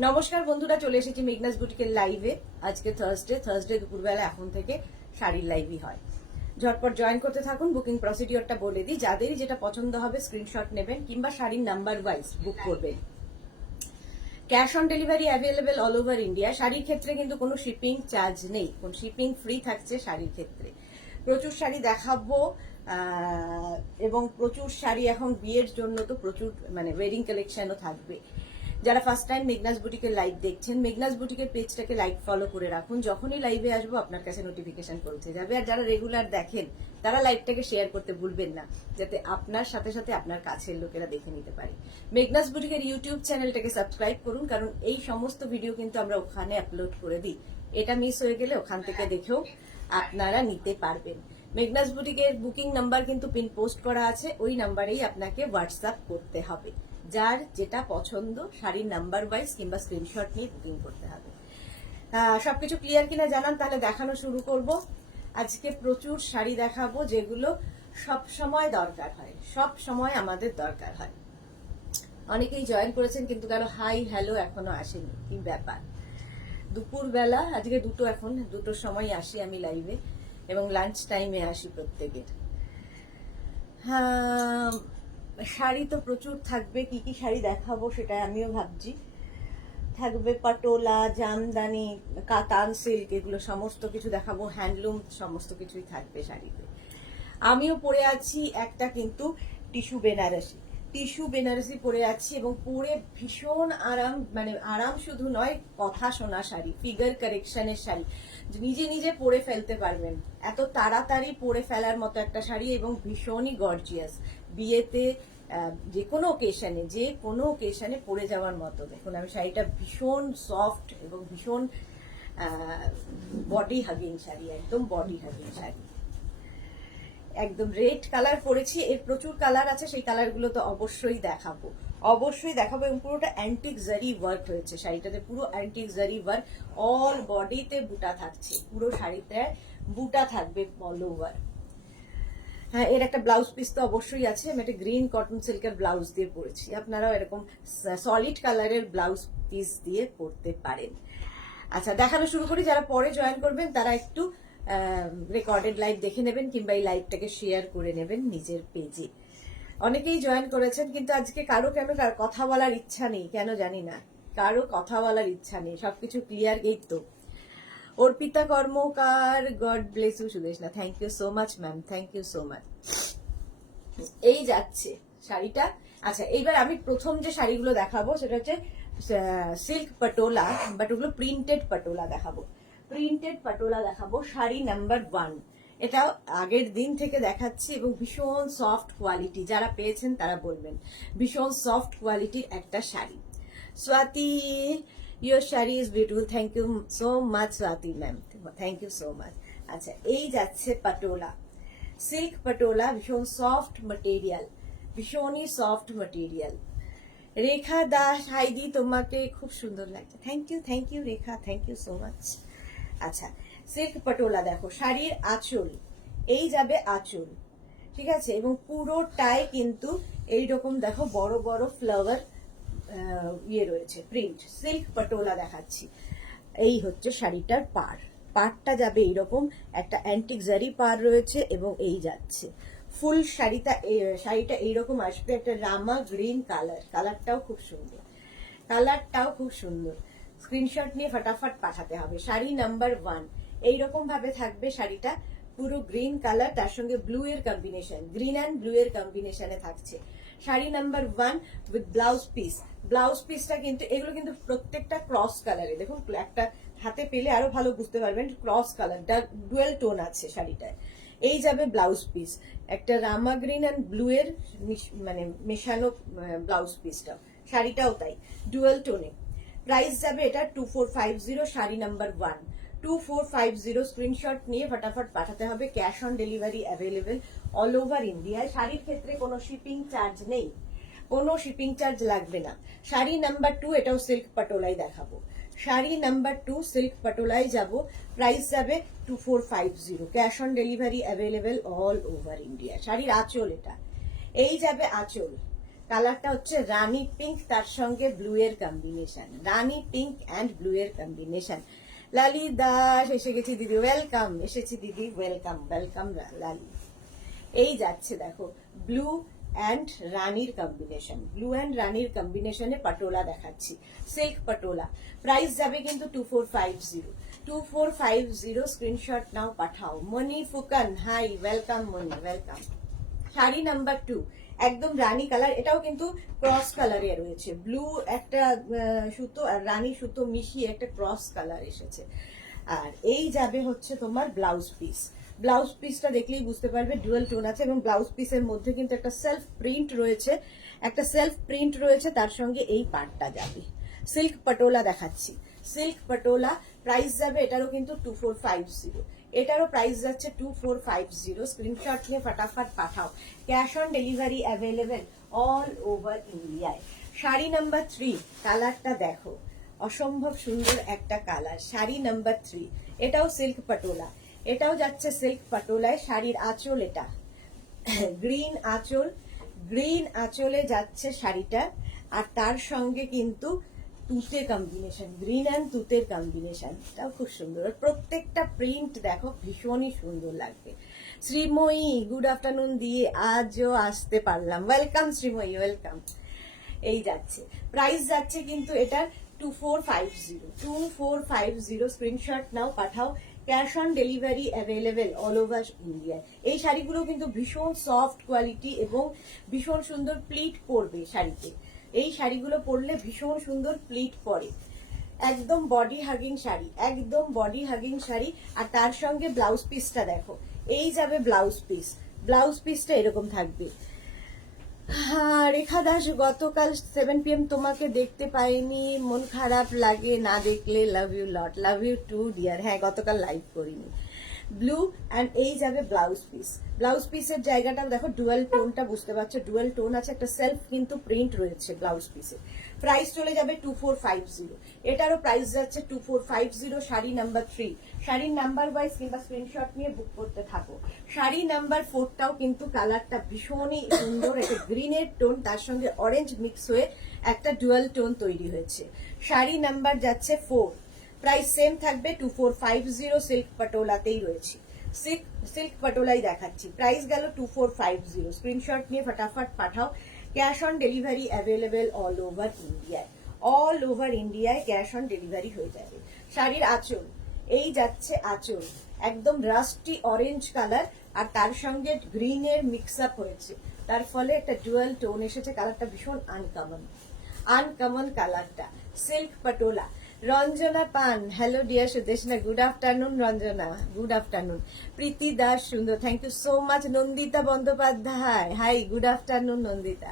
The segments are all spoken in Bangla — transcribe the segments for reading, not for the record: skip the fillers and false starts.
নমস্কার বন্ধুরা, চলে এসেছি মেঘনাস বুটিকের লাইভে। আজকে থার্সডে দুপুরবেলা এখন থেকে শাড়ির লাইভই হয়। ঝটপট জয়েন করতে থাকুন। বুকিং প্রসিডিওরটা বলে দিই, যাদেরই যেটা পছন্দ হবে স্ক্রিনশট নেবেন কিংবা শাড়ির নাম্বার ওয়াইজ বুক করবেন। Cash on delivery available all over India. শাড়ির ক্ষেত্রে কিন্তু কোনো শিপিং চার্জ নেই, কোন শিপিং ফ্রি থাকছে শাড়ির ক্ষেত্রে। প্রচুর শাড়ি দেখাবো এবং প্রচুর শাড়ি এখন বিয়ের জন্য তো প্রচুর মানে ওয়েডিং কালেকশনও থাকবে। যারা ফার্স্ট টাইম মেঘনাস বুটিকের লাইভ দেখছেন, মেঘনাস বুটিকের পেজটাকে লাইক ফলো করে রাখুন। যখনই লাইভে আসবো আপনার কাছে নোটিফিকেশন পৌঁছে যাবে। আর যারা রেগুলার দেখেন তারা লাইভটাকে শেয়ার করতে ভুলবেন না, যাতে আপনার সাথে সাথে আপনার কাছের লোকেরা দেখে নিতে পারে। মেঘনাস বুটিকের ইউটিউব চ্যানেলটাকে সাবস্ক্রাইব করুন, কারণ এই সমস্ত ভিডিও কিন্তু আমরা ওখানে আপলোড করে দিই। এটা মিস হয়ে গেলে ওখান থেকে দেখেও আপনারা নিতে পারবেন। মেঘনাস বুটিকের বুকিং নাম্বার কিন্তু পিন পোস্ট করা আছে, ওই নাম্বারেই আপনাকে হোয়াটসঅ্যাপ করতে হবে। যার যেটা পছন্দ শাড়ির নাম্বার ওয়াইজ কিংবা স্ক্রিনশট নিয়ে বুকিং করতে হবে। সবকিছু ক্লিয়ার কিনা জানান, তাহলে দেখানো শুরু করব। আজকে প্রচুর শাড়ি দেখাবো যেগুলো সব সময় দরকার হয়, সব সময় আমাদের দরকার হয়। অনেকেই জয়েন করেছেন কিন্তু কারো হাই হ্যালো এখনো আসেনি, কি ব্যাপার? দুপুরবেলা আজকে এখন দুটোর সময় আসি আমি লাইভে, এবং লাঞ্চ টাইমে আসি প্রত্যেকের। হ্যাঁ, শাড়ি তো প্রচুর থাকবে। কি কি শাড়ি দেখাবো সেটা আমিও ভাবছি। থাকবে পাটোলা, জামদানি, কাতান সিল্ক, এগুলো সমস্ত কিছু দেখাবো। হ্যান্ডলুম সমস্ত কিছুই থাকবে শাড়িতে। আমিও পরে আছি একটা কিন্তু টিস্যু বেনারসি পরে আছি, এবং পরে ভীষণ আরাম। মানে আরাম শুধু নয়, কথা শোনা শাড়ি, ফিগার কারেকশনের শাড়ি, নিজে নিজে পরে ফেলতে পারবেন। এত তাড়াতাড়ি পরে ফেলার মতো একটা শাড়ি, এবং ভীষণই গর্জিয়াস। বিয়েতে যে কোনো ওকেশনে পরে যাওয়ার মতো। দেখুন, আমি শাড়িটা ভীষণ সফট এবং ভীষণ বডি হাগিং শাড়ি, একদম বডি হাগিং শাড়ি। একদম রেড কালার পরেছি, এর প্রচুর কালার আছে, সেই কালারগুলো তো অবশ্যই দেখাবো এবং পুরোটা অ্যান্টিক জারি ওয়ার্ক হয়েছে শাড়িটাতে, পুরো অ্যান্টিক জারি ওয়ার্ক। অল বডিতে বুটা থাকছে, পুরো শাড়িতে বুটা থাকবে অল ওভার। হ্যাঁ, এর একটা ব্লাউজ পিস তো অবশ্যই আছে। আমি একটা গ্রিন কটন সিল্কের ব্লাউজ দিয়ে পরেছি, আপনারাও এরকম সলিড কালারের ব্লাউজ পিস দিয়ে পরতে পারেন। আচ্ছা, দেখানো শুরু করি। যারা পরে জয়েন করবেন তারা একটু রেকর্ডেড লাইভ দেখে নেবেন, কিংবা এই লাইভটাকে শেয়ার করে নেবেন নিজের পেজে। অনেকেই জয়েন করেছেন, কিন্তু আজকে কারো কথা বলার ইচ্ছা নেই, কেন জানি না। কারো কথা বলার ইচ্ছা নেই, সবকিছু ক্লিয়ার। এই তো Arpita Karmakar, god bless you Sudeshna, thank you so much ma'am, thank you so much. এই যাচ্ছে শাড়িটা। আচ্ছা, এইবার আমি প্রথম যে শাড়িগুলো দেখাবো সেটা হচ্ছে সিল্ক পাটোলা, বাট ওগুলো প্রিন্টেড পাটোলা দেখাবো। শাড়ি নাম্বার 1। এটা আগের দিন থেকে দেখাচ্ছি, এবং ভীষণ সফট কোয়ালিটি। যারা পেয়েছেন তারা বলবেন, ভীষণ সফট কোয়ালিটির একটা sari. Swati, your sari is beautiful, thank you so much Swati ma'am, thank you so much. আচ্ছা, এই যাচ্ছে পাটোলা, সিল্ক পাটোলা, ভীষণ সফট মেটেরিয়াল, ভীষণই সফট মেটেরিয়াল। রেখা দাস, হাইদি, তোমাকে খুব সুন্দর লাগছে, thank you Rekha, thank you so much. আচ্ছা, সিল্ক পাটোলা দেখো, শাড়ির আঁচল, এই যাবে আঁচল, ঠিক আছে, এবং পুরোটাই কিন্তু এইরকম দেখো বড় বড় ফ্লাওয়ার রয়েছে, প্রিন্ট। সিল্ক পাটোলা দেখাচ্ছি। এই হচ্ছে শাড়িটার পাড়টা যাবে এইরকম একটা অ্যান্টিক জারি পাড় রয়েছে, এবং এই যাচ্ছে ফুল শাড়িটা এইরকম আসবে, একটা রামা গ্রিন কালারটাও খুব সুন্দর। স্ক্রিনশট নিয়ে ফটাফট পাঠাতে হবে। শাড়ি নাম্বার 1 এইরকম ভাবে থাকবে শাড়িটা, পুরো গ্রিন কালার, তার সঙ্গে ব্লু এর কম্বিনেশন, গ্রিন অ্যান্ড ব্লু এর কম্বিনেশনে থাকছে। শাড়ি নাম্বার 1 উইথ ব্লাউজ পিসটা কিন্তু এগুলো কিন্তু প্রত্যেকটা ক্রস কালারে। দেখুন, একটা হাতে পেলে আরো ভালো বুঝতে পারবেন, ক্রস কালার, ডুয়েল টোন আছে শাড়িটায়। এই যাবে ব্লাউজ পিস, একটা রামা গ্রিন অ্যান্ড ব্লু এর মানে মেশানো ব্লাউজ পিসটা। শাড়িটাও তাই, ডুয়েল টোনে। প্রাইস যাবে এটা 2450, শাড়ি নাম্বার 1 2450। স্ক্রিনশট নিয়ে ফটাফট পাঠাতে হবে। Cash on delivery available all over ইন্ডিয়ায়। শাড়ির ক্ষেত্রে কোনো শিপিং চার্জ নেই, কোনো শিপিং চার্জ লাগবে না। শাড়ি নাম্বার 2, এটাও সিল্ক পাটোলাই দেখাবো। শাড়ি নাম্বার 2 সিল্ক পাটোলাই যাব, প্রাইস যাবে 2450। Cash on delivery available all over India. শাড়ির আঁচল এটা, এই যাবে আঁচল, কালারটা হচ্ছে রানী পিঙ্ক, তার সঙ্গে ব্লু এর combination, Rani pink and blue এর কম্বিনেশন। লালি দাস এসে গেছি দিদি, ওয়েলকাম, এসেছি দিদি, ওয়েলকাম ওয়েলকাম লালি। এই যাচ্ছে দেখো ব্লু অ্যান্ড রানীর কম্বিনেশন, ব্লু অ্যান্ড রানীর কম্বিনেশনে পাটোলা দেখাচ্ছি, সিল্ক পাটোলা। প্রাইস যাবে কিন্তু 2450, 2450। স্ক্রিনশট নাও পাঠাও। মনি ফুকান, হাই, ওয়েলকাম মনি, ওয়েলকাম। শাড়ি নাম্বার 2, একদম রানী কালার, এটাও কিন্তু ক্রস কালারে রয়েছে, ব্লু একটা সুতো আর রানী সুতো মিশিয়ে একটা ক্রস কালার এসেছে। আর এই যাবে হচ্ছে তোমার ব্লাউজ পিস, ব্লাউজ পিসটা দেখলেই বুঝতে পারবে ডুয়াল টোন আছে, এবং ব্লাউজ পিসের মধ্যে কিন্তু একটা সেলফ প্রিন্ট রয়েছে, একটা সেলফ প্রিন্ট রয়েছে, তার সঙ্গে এই পার্টটা যাবে। সিল্ক পটোলা দেখাচ্ছি, সিল্ক পটোলা। প্রাইস যাবে এটারও কিন্তু 2450, এটারও প্রাইস যাচ্ছে 2450। স্ক্রিনশট নিয়ে ফটাফট পাঠাও। Cash on delivery available all over ইন্ডিয়ায়। শাড়ি নাম্বার 3, কালারটা দেখো, অসম্ভব সুন্দর একটা কালার। শাড়ি নাম্বার 3, এটাও সিল্ক পটোলা, এটাও যাচ্ছে সিল্ক পটোলায়। শাড়ির আঁচল এটা গ্রিন আঁচল, গ্রিন আঁচলে যাচ্ছে শাড়িটা, আর তার সঙ্গে কিন্তু তুতে কম্বিনেশন, গ্রিন অ্যান্ড তুতের কম্বিনেশন, এটাও খুব সুন্দর। প্রত্যেকটা প্রিন্ট দেখো ভীষণই সুন্দর লাগবে। শ্রীময়ী গুড আফটারনুন দিয়ে আজও আসতে পারলাম, ওয়েলকাম শ্রীময়ী, ওয়েলকাম। এই যাচ্ছে, প্রাইস যাচ্ছে কিন্তু এটার 2450, 2450। স্ক্রিনশট নাও পাঠাও। Cash on delivery available all over ইন্ডিয়ায়। এই শাড়িগুলো কিন্তু ভীষণ সফট কোয়ালিটি এবং ভীষণ সুন্দর প্লিট পরবে শাড়িতে, এই শাড়িগুলো পরলে ভীষণ সুন্দর প্লিট পরে, একদম বডি হাগিং শাড়ি, একদম বডি হাগিং শাড়ি। আর তার সঙ্গে ব্লাউজ পিসটা দেখো, এই যাবে ব্লাউজ পিস, ব্লাউজ পিসটা এরকম থাকবে। হ্যাঁ রেখা দাস, গতকাল 7 PM তোমাকে দেখতে পাইনি, মন খারাপ লাগে না দেখলে, love you lot, love you too dear. হ্যাঁ গতকাল লাইভ করিনি। ব্লু অ্যান্ড এই যাবে ব্লাউজ পিস, ব্লাউজ পিসের জায়গাটা দেখো, ডুয়াল টোনটা বুঝতে পারছো, ডুয়াল টোন আছে, একটা সেলফ কিন্তু প্রিন্ট রয়েছে ব্লাউজ পিসে। প্রাইস চলে যাবে 2450, এটারও প্রাইস যাচ্ছে 2450। শাড়ি নাম্বার 3, শাড়ির নাম্বার ওয়াইজ কিংবা স্ক্রিনশট নিয়ে বুক করতে থাকো। শাড়ি নাম্বার 4টাও কিন্তু কালারটা ভীষণই সুন্দর, একটা গ্রিনের টোন তার সঙ্গে অরেঞ্জ মিক্স হয়ে একটা ডুয়াল টোন তৈরি হয়েছে। শাড়ি নাম্বার যাচ্ছে 4, প্রাইস সেম থাকবে 2450। সিল্ক পটোলাতেই রয়েছে, সিল্ক পটোলাই দেখাচ্ছি, প্রাইস গেল 2450। স্ক্রিনশট নিয়ে ফটাফট পাঠাও। Cash on delivery available all over ইন্ডিয়ায়, অল ওভার ইন্ডিয়ায় ক্যাশ অন ডেলিভারি হয়ে যাবে। শাড়ির আঁচল, এই যাচ্ছে আঁচল, একদম রাস্টি অরেঞ্জ কালার, আর তার সঙ্গে গ্রিনের মিক্স আপ হয়েছে, তার ফলে একটা ডুয়াল টোন এসেছে, কালারটা ভীষণ আনকমন, আনকমন কালারটা। Silk patola. Ranjana Pan, hello dear Sudeshna, good afternoon Ranjana, good afternoon. Preeti Das সুন্দর, thank you so much. Nandita Bandyopadhyay, hi, good afternoon Nandita.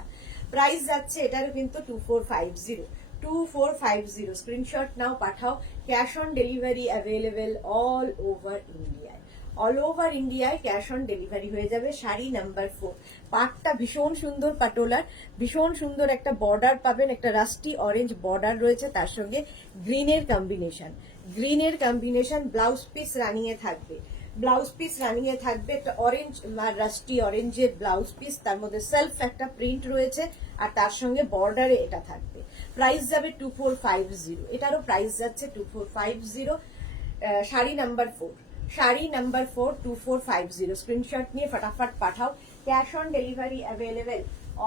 Price যাচ্ছে এটারও কিন্তু 2450, 2450। স্ক্রিনশট নাও পাঠাও। Cash on delivery available all over ইন্ডিয়ায়, অল ওভার ইন্ডিয়ায় ক্যাশ অন ডেলিভারি হয়ে যাবে। শাড়ি নাম্বার 4, পাটটা ভীষণ সুন্দর, পাটোলার ভীষণ সুন্দর একটা বর্ডার পাবেন, একটা রাস্টি অরেঞ্জ বর্ডার রয়েছে, তার সঙ্গে গ্রিনের কম্বিনেশন, গ্রিনের কম্বিনেশন। ব্লাউজ পিস রানিয়ে থাকবে, ব্লাউজ পিস রানিয়ে থাকবে একটা অরেঞ্জ আর রাস্টি অরেঞ্জের ব্লাউজ পিস, তার মধ্যে সেলফ একটা প্রিন্ট রয়েছে, আর তার সঙ্গে বর্ডারে এটা থাকবে। প্রাইস যাবে 2450, এটারও প্রাইস যাচ্ছে 2450। Sari number 4, sari number 4 2450। Screenshot নিয়ে ফটাফট পাঠাও। Cash on delivery available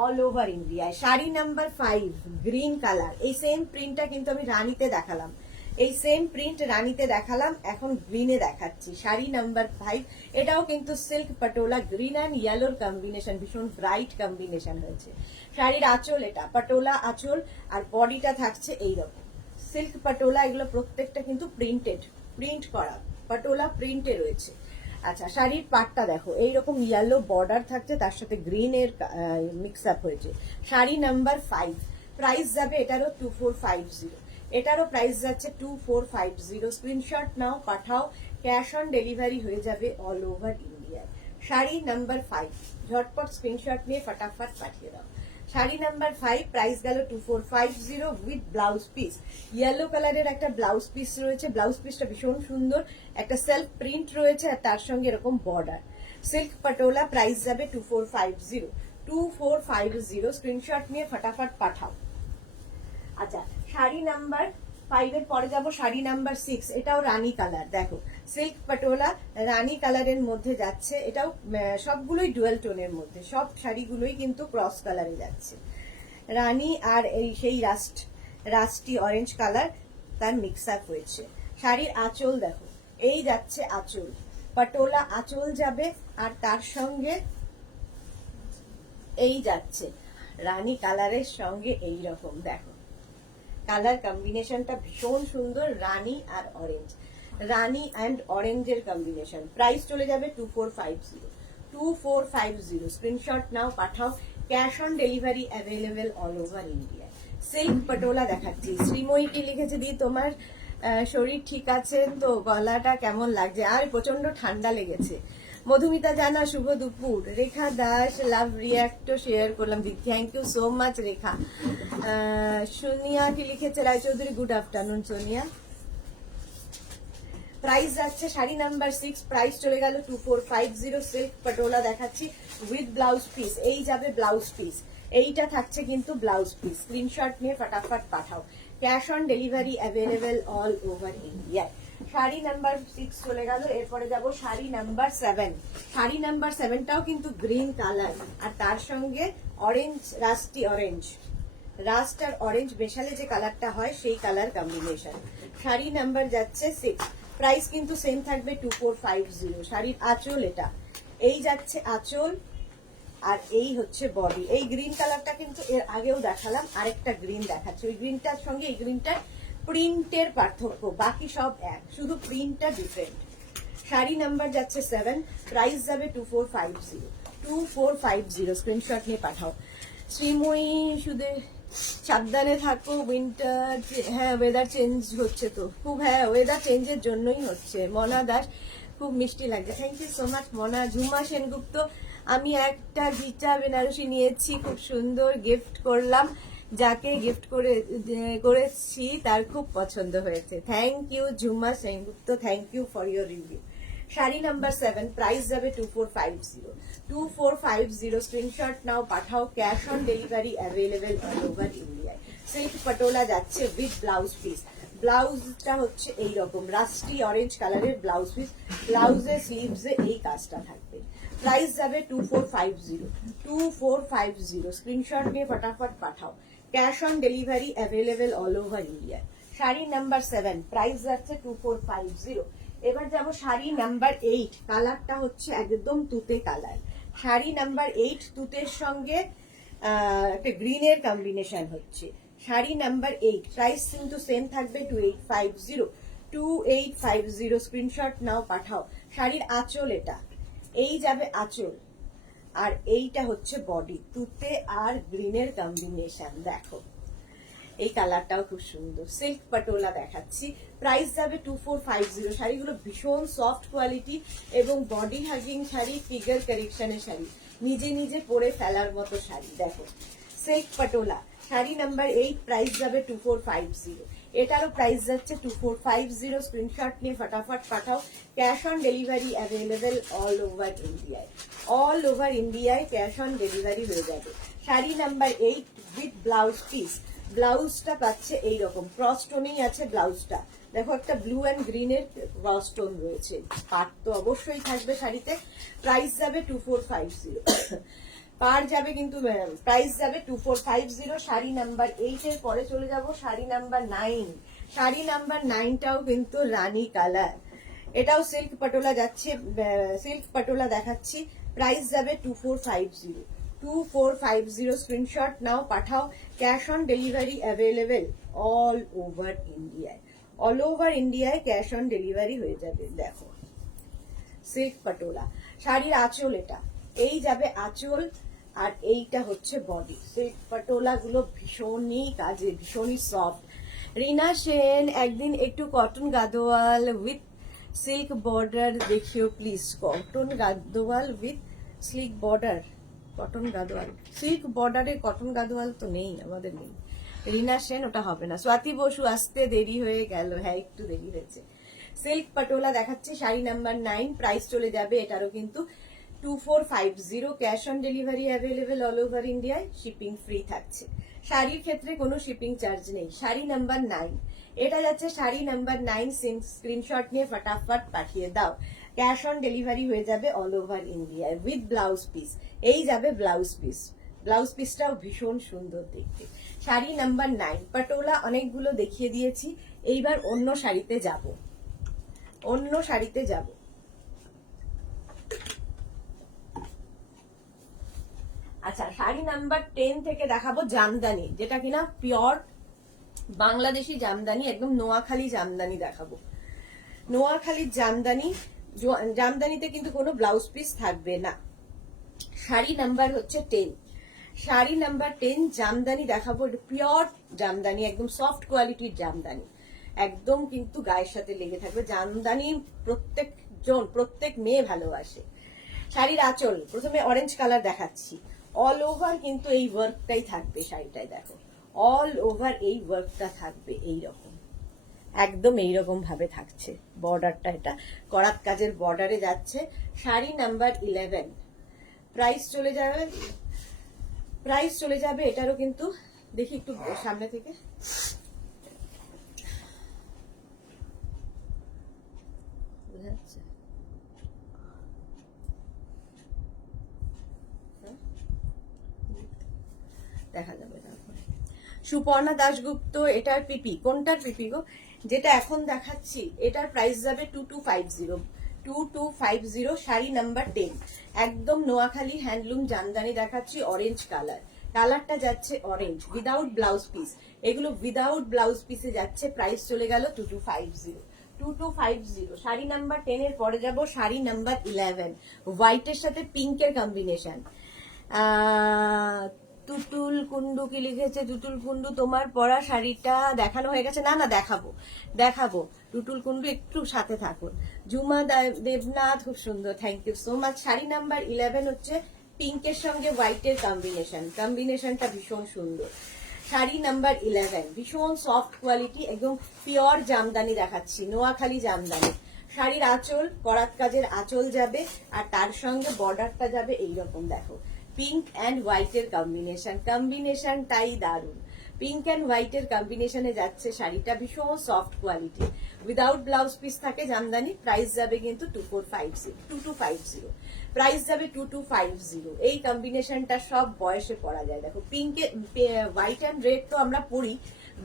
all over ইন্ডিয়ায়। শাড়ি নাম্বার 5, গ্রিন কালার, এই সেম প্রিন্টটা কিন্তু আমি রানীতে দেখালাম, এই সেম প্রিন্ট রানীতে দেখালাম, এখন গ্রিনে দেখাচ্ছি। শাড়ি নাম্বার 5, এটাও কিন্তু সিল্ক পটোলা, গ্রিন অ্যান্ড ইয়েলোর কম্বিনেশন, ভীষণ ব্রাইট কম্বিনেশন হয়েছে। শাড়ির আঁচল, এটা পটোলা আঁচল, আর বডিটা থাকছে এইরকম সিল্ক পটোলা। এগুলো প্রত্যেকটা কিন্তু প্রিন্টেড, প্রিন্ট করা পটোলা প্রিন্টে রয়েছে। আচ্ছা শাড়ির পাটটা দেখো, এইরকম ইয়েলো বর্ডার থাকছে, তার সাথে গ্রিনের মিক্স আপ হয়েছে। শাড়ি নাম্বার 5, প্রাইস যাবে এটারও 2450, এটারও প্রাইস যাচ্ছে 2450। স্ক্রিনশট নাও পাঠাও, ক্যাশ অন ডেলিভারি হয়ে যাবে অল ওভার ইন্ডিয়ায়। শাড়ি নাম্বার 5, ঝটপট স্ক্রিনশট নিয়ে ফটাফট পাঠিয়ে দাও। শাড়ি নাম্বার 5, প্রাইস গেল 2450 উইথ ব্লাউজ পিস। ইয়েলো কালারের একটা ব্লাউজ পিস রয়েছে, ব্লাউজ পিসটা ভীষণ সুন্দর, একটা সেলফ প্রিন্ট রয়েছে, আর তার সঙ্গে এরকম বর্ডার। সিল্ক পটোলা, প্রাইস যাবে 2450, 2450 স্ক্রিনশট নিয়ে ফটাফট পাঠাও। আচ্ছা, শাড়ি নাম্বার 5 এর পরে যাব শাড়ি নাম্বার 6। এটাও রানী কালার, দেখো সিল্ক পাটোলা রানী কালারের মধ্যে যাচ্ছে। এটাও সবগুলোই ডুয়াল টোনের মধ্যে, সব শাড়িগুলোই কিন্তু ক্রস কালারে যাচ্ছে। রানী আর এই সেই রাস্টি অরেঞ্জ কালার তার মিক্স আপ হয়েছে। শাড়ির আঁচল দেখো, এই যাচ্ছে আঁচল, পাটোলা আঁচল যাবে, আর তার সঙ্গে এই যাচ্ছে রানী কালারের সঙ্গে এই রকম দেখো কালার কম্বিনেশনটা ভীষণ সুন্দর, রানী আর অরেঞ্জ, রানী অ্যান্ড অরেঞ্জের কম্বিনেশন। প্রাইস চলে যাবে 2450 স্ক্রিনশট নাও পাঠাও। Cash on delivery available all over India. Silk patola দেখাচ্ছি। শ্রীময়ী কি লিখেছে, দি তোমার শরীর ঠিক আছে তো? গলাটা কেমন লাগছে? আর প্রচন্ড ঠান্ডা লেগেছে। মধুমিতা জানা শুভ দুপুর। Rekha Das love react share করলাম, দি thank you so much Rekha. Sonia কি লিখেছে, Roychowdhury good afternoon Sonia. Price যাচ্ছে শাড়ি নাম্বার 6, প্রাইস চলে গেল 2450। সিল্ক পটোলা দেখাচ্ছি উইথ ব্লাউজ পিস, এই যাবে ব্লাউজ পিস, এইটা থাকছে কিন্তু ব্লাউজ পিস। স্ক্রিনশট নিয়ে ফটাফট পাঠাও। Cash on delivery available all over India. Sari number 6 চলে গেল, এরপরে যাব শাড়ি নাম্বার 7। শাড়ি নাম্বার 7টাও কিন্তু গ্রিন কালার, আর তার সঙ্গে অরেঞ্জ, রাস্টি অরেঞ্জ, রাস্ট আর অরেঞ্জ মেশালে যে কালারটা হয় সেই কালার কম্বিনেশন। শাড়ি নাম্বার যাচ্ছে 6, প্রাইস কিন্তু সেম থাকবে 2450। শাড়ির আঁচল এটা, এই যাচ্ছে আঁচল, আর এই হচ্ছে বডি। এই গ্রিন কালারটা কিন্তু এর আগেও দেখালাম, আরেকটা গ্রিন দেখাচ্ছে। ওই গ্রিনটার সঙ্গে এই গ্রিনটার প্রিন্টের পার্থক্য, বাকি সব এক, শুধু প্রিন্টটা ডিফারেন্ট। শাড়ি নাম্বার যাচ্ছে 7, প্রাইস যাবে 2450 স্ক্রিনশট নিয়ে পাঠাও। শ্রীময়ী শুধু সাবধানে থাকো, উইন্টার, হ্যাঁ ওয়েদার চেঞ্জ হচ্ছে তো খুব, হ্যাঁ ওয়েদার চেঞ্জের জন্যই হচ্ছে। মনা দাস খুব মিষ্টি লাগছে, থ্যাংক ইউ সো মাচ মনা। ঝুমা সেনগুপ্ত, আমি একটা গিটা বেনারসি নিয়েছি, খুব সুন্দর, গিফট করলাম, যাকে গিফট করেছি তার খুব পছন্দ হয়েছে। Thank you Jhuma Sengupta, thank you for your review. Sari number 7, price যাবে 2450 স্ক্রিনশট নাও পাঠাও। Cash on delivery available all over ইন্ডিয়ায়। সিল্ক পটোলা যাচ্ছে উইথ ব্লাউজ পিস, ব্লাউজটা হচ্ছে এইরকম রাস্টি অরেঞ্জ কালারের ব্লাউজ পিস, ব্লাউজের স্লিভসে এই কাজটা থাকবে। প্রাইস যাবে 2450 স্ক্রিনশট নিয়ে ফটাফট পাঠাও। Cash on delivery available all over ইন্ডিয়ায়। শাড়ি নাম্বার 7, প্রাইস যাচ্ছে 2450। এবার যাব শাড়ি নাম্বার 8, কালারটা হচ্ছে একদম তুতে কালার। শাড়ি নাম্বার 8 তুতের সঙ্গে একটা গ্রিনের কম্বিনেশন হচ্ছে। শাড়ি নাম্বার 8, প্রাইস কিন্তু সেম থাকবে 2850 স্ক্রিনশট নাও পাঠাও। শাড়ির আঁচল এটা, এই যাবে আঁচল, আর এইটা হচ্ছে বডি, তুতে আর গ্রিনের কম্বিনেশন। দেখো এই কালারটাও খুব সুন্দর। সিল্ক পটোলা দেখাচ্ছি, প্রাইস যাবে 2450। শাড়িগুলো ভীষণ সফট কোয়ালিটি এবং বডি হাগিং শাড়ি, ফিগার কারেকশনের শাড়ি, নিজে নিজে পরে ফেলার মতো শাড়ি। দেখো silk patola, sari number 8, price যাবে 2450। এটারও প্রাইস যাচ্ছে 2450। স্ক্রিনশট নিয়ে ফটাফট পাঠাও। Cash on delivery available all over ইন্ডিয়ায়, অল ওভার ইন্ডিয়ায় ক্যাশ অন ডেলিভারি হয়ে যাবে। Sari number 8 with blouse piece, ব্লাউজটা পাচ্ছে এইরকম ক্রস টোনেই আছে ব্লাউজটা। দেখো একটা ব্লু অ্যান্ড গ্রিনের ক্রস টোন রয়েছে, পাট তো অবশ্যই থাকবে শাড়িতে। প্রাইস যাবে 2450, পার যাবে কিন্তু, প্রাইস যাবে 2450। শাড়ি নাম্বার 8 এর পরে চলে যাব শাড়ি নাম্বার 9। শাড়ি নাম্বার 9টাও কিন্তু রানী কালার, এটাও সিল্ক পটোলা যাচ্ছে, সিল্ক পটোলা দেখাচ্ছি। প্রাইস যাবে 2450 স্ক্রিনশট নাও পাঠাও। Cash on delivery available all over ইন্ডিয়ায়, অল ওভার ইন্ডিয়ায় ক্যাশ অন ডেলিভারি হয়ে যাবে। দেখো সিল্ক পটোলা, শাড়ির আঁচল এটা, এই যাবে আঁচল, আর এইটা হচ্ছে বডি। সিল্ক পটোলা গুলো ভীষণই কাজে, ভীষণই সফট। রিনা সেন, একদিন একটু cotton Gadwal with silk border দেখিও please. Cotton Gadwal with silk border, cotton Gadwal, silk বর্ডারে কটন গাদোয়াল তো নেই, আমাদের নেই। রিনা সেন, ওটা হবে না। স্বাতি বসু, আসতে দেরি হয়ে গেল, হ্যাঁ একটু দেরি হয়েছে। সিল্ক পটোলা দেখাচ্ছে শাড়ি নাম্বার 9, প্রাইস চলে যাবে এটারও কিন্তু 2450, cash on delivery available all over ইন্ডিয়ায়, শিপিং ফ্রি থাকছে। শাড়ির ক্ষেত্রে কোনো শিপিং চার্জ নেই। শাড়ি নাম্বার 9, এটা যাচ্ছে শাড়ি নাম্বার 9। স্ক্রিনশট নিয়ে ফটাফট পাঠিয়ে দাও। ক্যাশ অন ডেলিভারি হয়ে যাবে অল ওভার ইন্ডিয়ায় উইথ ব্লাউজ পিস। এই যাবে ব্লাউজ পিস, ব্লাউজ পিসটাও ভীষণ সুন্দর দেখতে। শাড়ি নাম্বার 9, পাটোলা অনেকগুলো দেখিয়ে দিয়েছি, এইবার অন্য শাড়িতে যাব, অন্য শাড়িতে যাব। আচ্ছা, শাড়ি নাম্বার 10 থেকে দেখাবো জামদানি, যেটা কিনা পিওর বাংলাদেশি জামদানি, একদম নোয়াখালী জামদানি দেখাবো। নোয়াখালীর জামদানি, জামদানিতে কিন্তু কোনো ব্লাউজ পিস থাকবে না। শাড়ি নাম্বার হচ্ছে 10, শাড়ি নাম্বার 10 জামদানি দেখাবো। পিওর জামদানি, একদম সফট কোয়ালিটির জামদানি, একদম কিন্তু গায়ের সাথে লেগে থাকবে। জামদানি প্রত্যেক মেয়ে ভালোবাসে। শাড়ির আঁচল প্রথমে অরেঞ্জ কালার দেখাচ্ছি, অল ওভার কিন্তু এই ওয়ার্কটাই থাকবে শাড়িটায়। দেখো অল ওভার এই ওয়ার্কটা থাকবে এইরকম, একদম এইরকম ভাবে থাকছে। বর্ডারটা এটা করাত কাজের বর্ডারে যাচ্ছে। শাড়ি নাম্বার 11, প্রাইস চলে যাবে, প্রাইস চলে যাবে এটারও কিন্তু। দেখি একটু সামনে থেকে, বোঝা যাচ্ছে? দেখা যাবে তারপরে। সুপর্ণা দাশগুপ্ত, এটার পিপি, কোনটার পিপি গো? যেটা এখন দেখাচ্ছি এটার প্রাইস যাবে 2250, 2250। শাড়ি নাম্বার 10, একদম নোয়াখালী হ্যান্ডলুম জামদানি দেখাচ্ছি, অরেঞ্জ কালার, কালারটা যাচ্ছে অরেঞ্জ, উইদাউট ব্লাউজ পিস। এগুলো উইদাউট ব্লাউজ পিসে যাচ্ছে, প্রাইস চলে গেল 2250, 2250। শাড়ি নাম্বার 10 এর পরে যাব শাড়ি নাম্বার 11, হোয়াইটের সাথে পিঙ্কের কম্বিনেশন। টুটুল কুন্ডু কি লিখেছে? টুটুল কুন্ডু, তোমার পরা শাড়িটা দেখানো হয়ে গেছে? না না, দেখাবো দেখাবো। টুটুল কুন্ডু একটু সাথে থাকুন। জুমা দেবনাথ, খুব সুন্দর, thank you so much. Sari number 11 হচ্ছে পিঙ্কের সঙ্গে হোয়াইটের কম্বিনেশন, কম্বিনেশনটা ভীষণ সুন্দর। শাড়ি নাম্বার 11, ভীষণ সফট কোয়ালিটি, একদম পিওর জামদানি দেখাচ্ছি, নোয়াখালী জামদানি। শাড়ির আঁচল করাত কাজের আঁচল যাবে, আর তার সঙ্গে বর্ডারটা যাবে এইরকম। দেখো পিঙ্ক অ্যান্ড হোয়াইটের কম্বিনেশন, কম্বিনেশনটাই দারুণ। পিঙ্ক অ্যান্ড হোয়াইটের কম্বিনেশনে যাচ্ছে শাড়িটা, ভীষণ soft quality, without blouse piece থাকে জামদানি। প্রাইস যাবে কিন্তু 2250, প্রাইস যাবে 2250। এই কম্বিনেশনটা সব বয়সে পরা যায়। দেখো পিঙ্কে, হোয়াইট অ্যান্ড রেড তো আমরা পরি,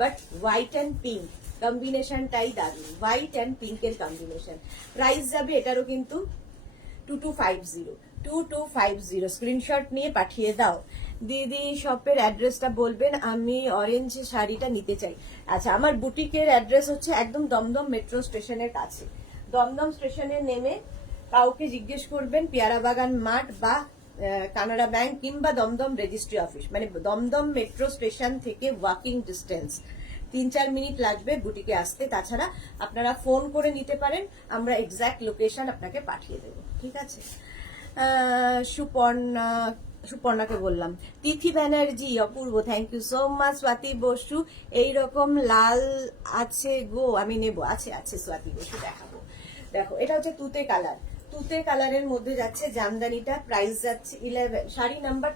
বাট হোয়াইট অ্যান্ড পিঙ্ক কম্বিনেশনটাই দারুণ, হোয়াইট অ্যান্ড পিঙ্কের কম্বিনেশন। প্রাইস যাবে এটারও কিন্তু 2250, 2250। স্ক্রিনশট নিয়ে পাঠিয়ে দাও। দিদি শপের অ্যাড্রেসটা বলবেন, আমি অরেঞ্জ শাড়িটা নিতে চাই। আচ্ছা, আমার বুটিকের অ্যাড্রেস হচ্ছে একদম দমদম মেট্রো স্টেশনের কাছে। দমদম স্টেশনে নেমে কাউকে জিজ্ঞেস করবেন পেয়ারা বাগান মাঠ বা কানাড়া ব্যাংক কিংবা দমদম রেজিস্ট্রি অফিস, মানে দমদম মেট্রো স্টেশন থেকে ওয়াকিং ডিস্টেন্স, 3-4 মিনিট লাগবে বুটিকে আসতে। তাছাড়া আপনারা ফোন করে নিতে পারেন, আমরা এক্সাক্ট লোকেশন আপনাকে পাঠিয়ে দেবো, ঠিক আছে? সুপর্ণাকে বললাম। তিথি ব্যানার্জি, অপূর্ব, thank you so much. Swati Basu, এইরকম লাল আছে গো, আমি নেবো। আছে আছে স্বাতি বসু, দেখাবো। দেখো এটা হচ্ছে তুতে কালার, তুতে কালারের মধ্যে যাচ্ছে জামদানিটা, প্রাইস যাচ্ছে 11। শাড়ি নাম্বার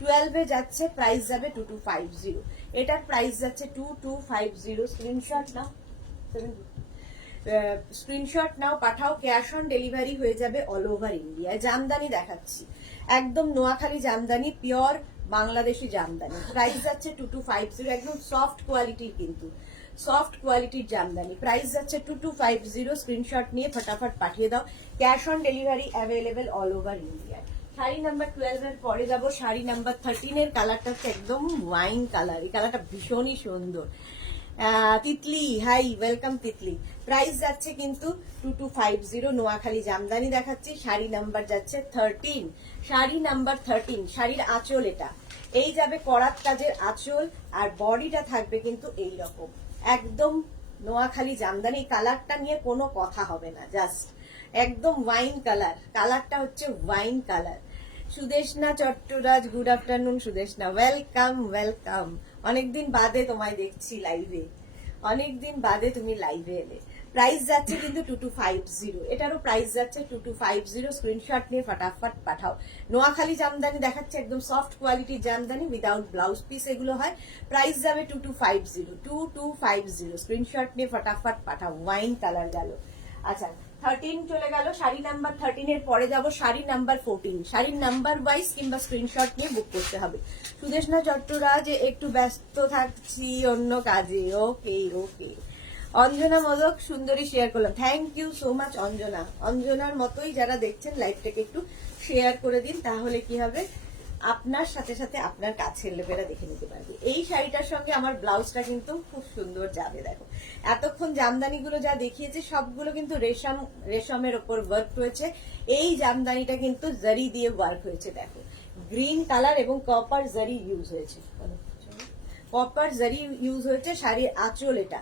12 যাচ্ছে, প্রাইস যাবে 2250। এটার প্রাইস যাচ্ছে 2250। স্ক্রিনশট নাও, স্ক্রিনশট নাও, পাঠাও। ক্যাশ অন ডেলিভারি হয়ে যাবে অল ওভার ইন্ডিয়া। জামদানি দেখাচ্ছি, একদম নোয়াখালী জামদানি, পিওর বাংলাদেশি জামদানি। প্রাইস যাচ্ছে 2250, একদম সফট কোয়ালিটির, কিন্তু সফট কোয়ালিটির জামদানি। প্রাইস যাচ্ছে 2250। স্ক্রিনশট নিয়ে ফটাফট পাঠিয়ে দাও। Cash on delivery available all over India. Sari number 12 এর পরে যাব শাড়ি নাম্বার 13 এর। কালারটা হচ্ছে একদম ওয়াইন কালার, এই কালারটা ভীষণই সুন্দর। Titli, hi, welcome Titli. Price যাচ্ছে কিন্তু 2250। নোয়াখালী জামদানি দেখাচ্ছি। শাড়ি নাম্বার যাচ্ছে 13, শাড়ি নাম্বার 13। শাড়ির আঁচল এটা, এই যাবে করাত কাজের আঁচল, আর বডিটা থাকবে কিন্তু এই রকম, একদম নোয়াখালী জামদানি। কালারটা নিয়ে কোনো কথা হবে না, জাস্ট একদম ওয়াইন কালার, কালারটা হচ্ছে wine colour. Sudeshna Chattoraj, good afternoon Sudeshna, welcome welcome. অনেকদিন বাদে তোমায় দেখছি লাইভে, অনেকদিন বাদে তুমি লাইভে এলে। প্রাইস যাচ্ছে কিন্তু 2250, এটারও প্রাইস যাচ্ছে 2250। স্ক্রিনশট নিয়ে ফটাফট পাঠাও। নোয়াখালী জামদানি দেখাচ্ছে, একদম সফট কোয়ালিটির জামদানি উইদাউট ব্লাউজ পিস এগুলো হয়। প্রাইস যাবে 2250। স্ক্রিনশট নিয়ে ফটাফট পাঠাও। ওয়াইন কালার গেল। আচ্ছা 13 চলে গেল, শাড়ি নাম্বার 13 এর পরে যাব শাড়ি নাম্বার 14। শাড়ির নাম্বার ওয়াইজ কিংবা স্ক্রিনশট নিয়ে বুক করতে হবে। সুদেশনা চট্টরাজ, একটু ব্যস্ত থাকছি অন্য কাজে। ওকে ওকে। অঞ্জনা মোদক সুন্দরী শেয়ার করলাম, thank you so much Anjana. অঞ্জনার মতোই যারা দেখছেন লাইভটাকে একটু শেয়ার করে দিন, তাহলে কি হবে আপনার সাথে সাথে আপনার কাছের লোকেরা দেখে নিতে পারবে। এই শাড়িটার সঙ্গে আমার ব্লাউজটা কিন্তু খুব সুন্দর যাবে। দেখো এতক্ষণ জামদানিগুলো যা দেখিয়েছে সবগুলো কিন্তু রেশমের ওপর ওয়ার্ক রয়েছে, এই জামদানিটা কিন্তু জারি দিয়ে ওয়ার্ক হয়েছে। দেখো গ্রিন কালার এবং কপার জারি ইউজ হয়েছে, কপার জারি ইউজ হয়েছে। শাড়ির আঁচল, এটা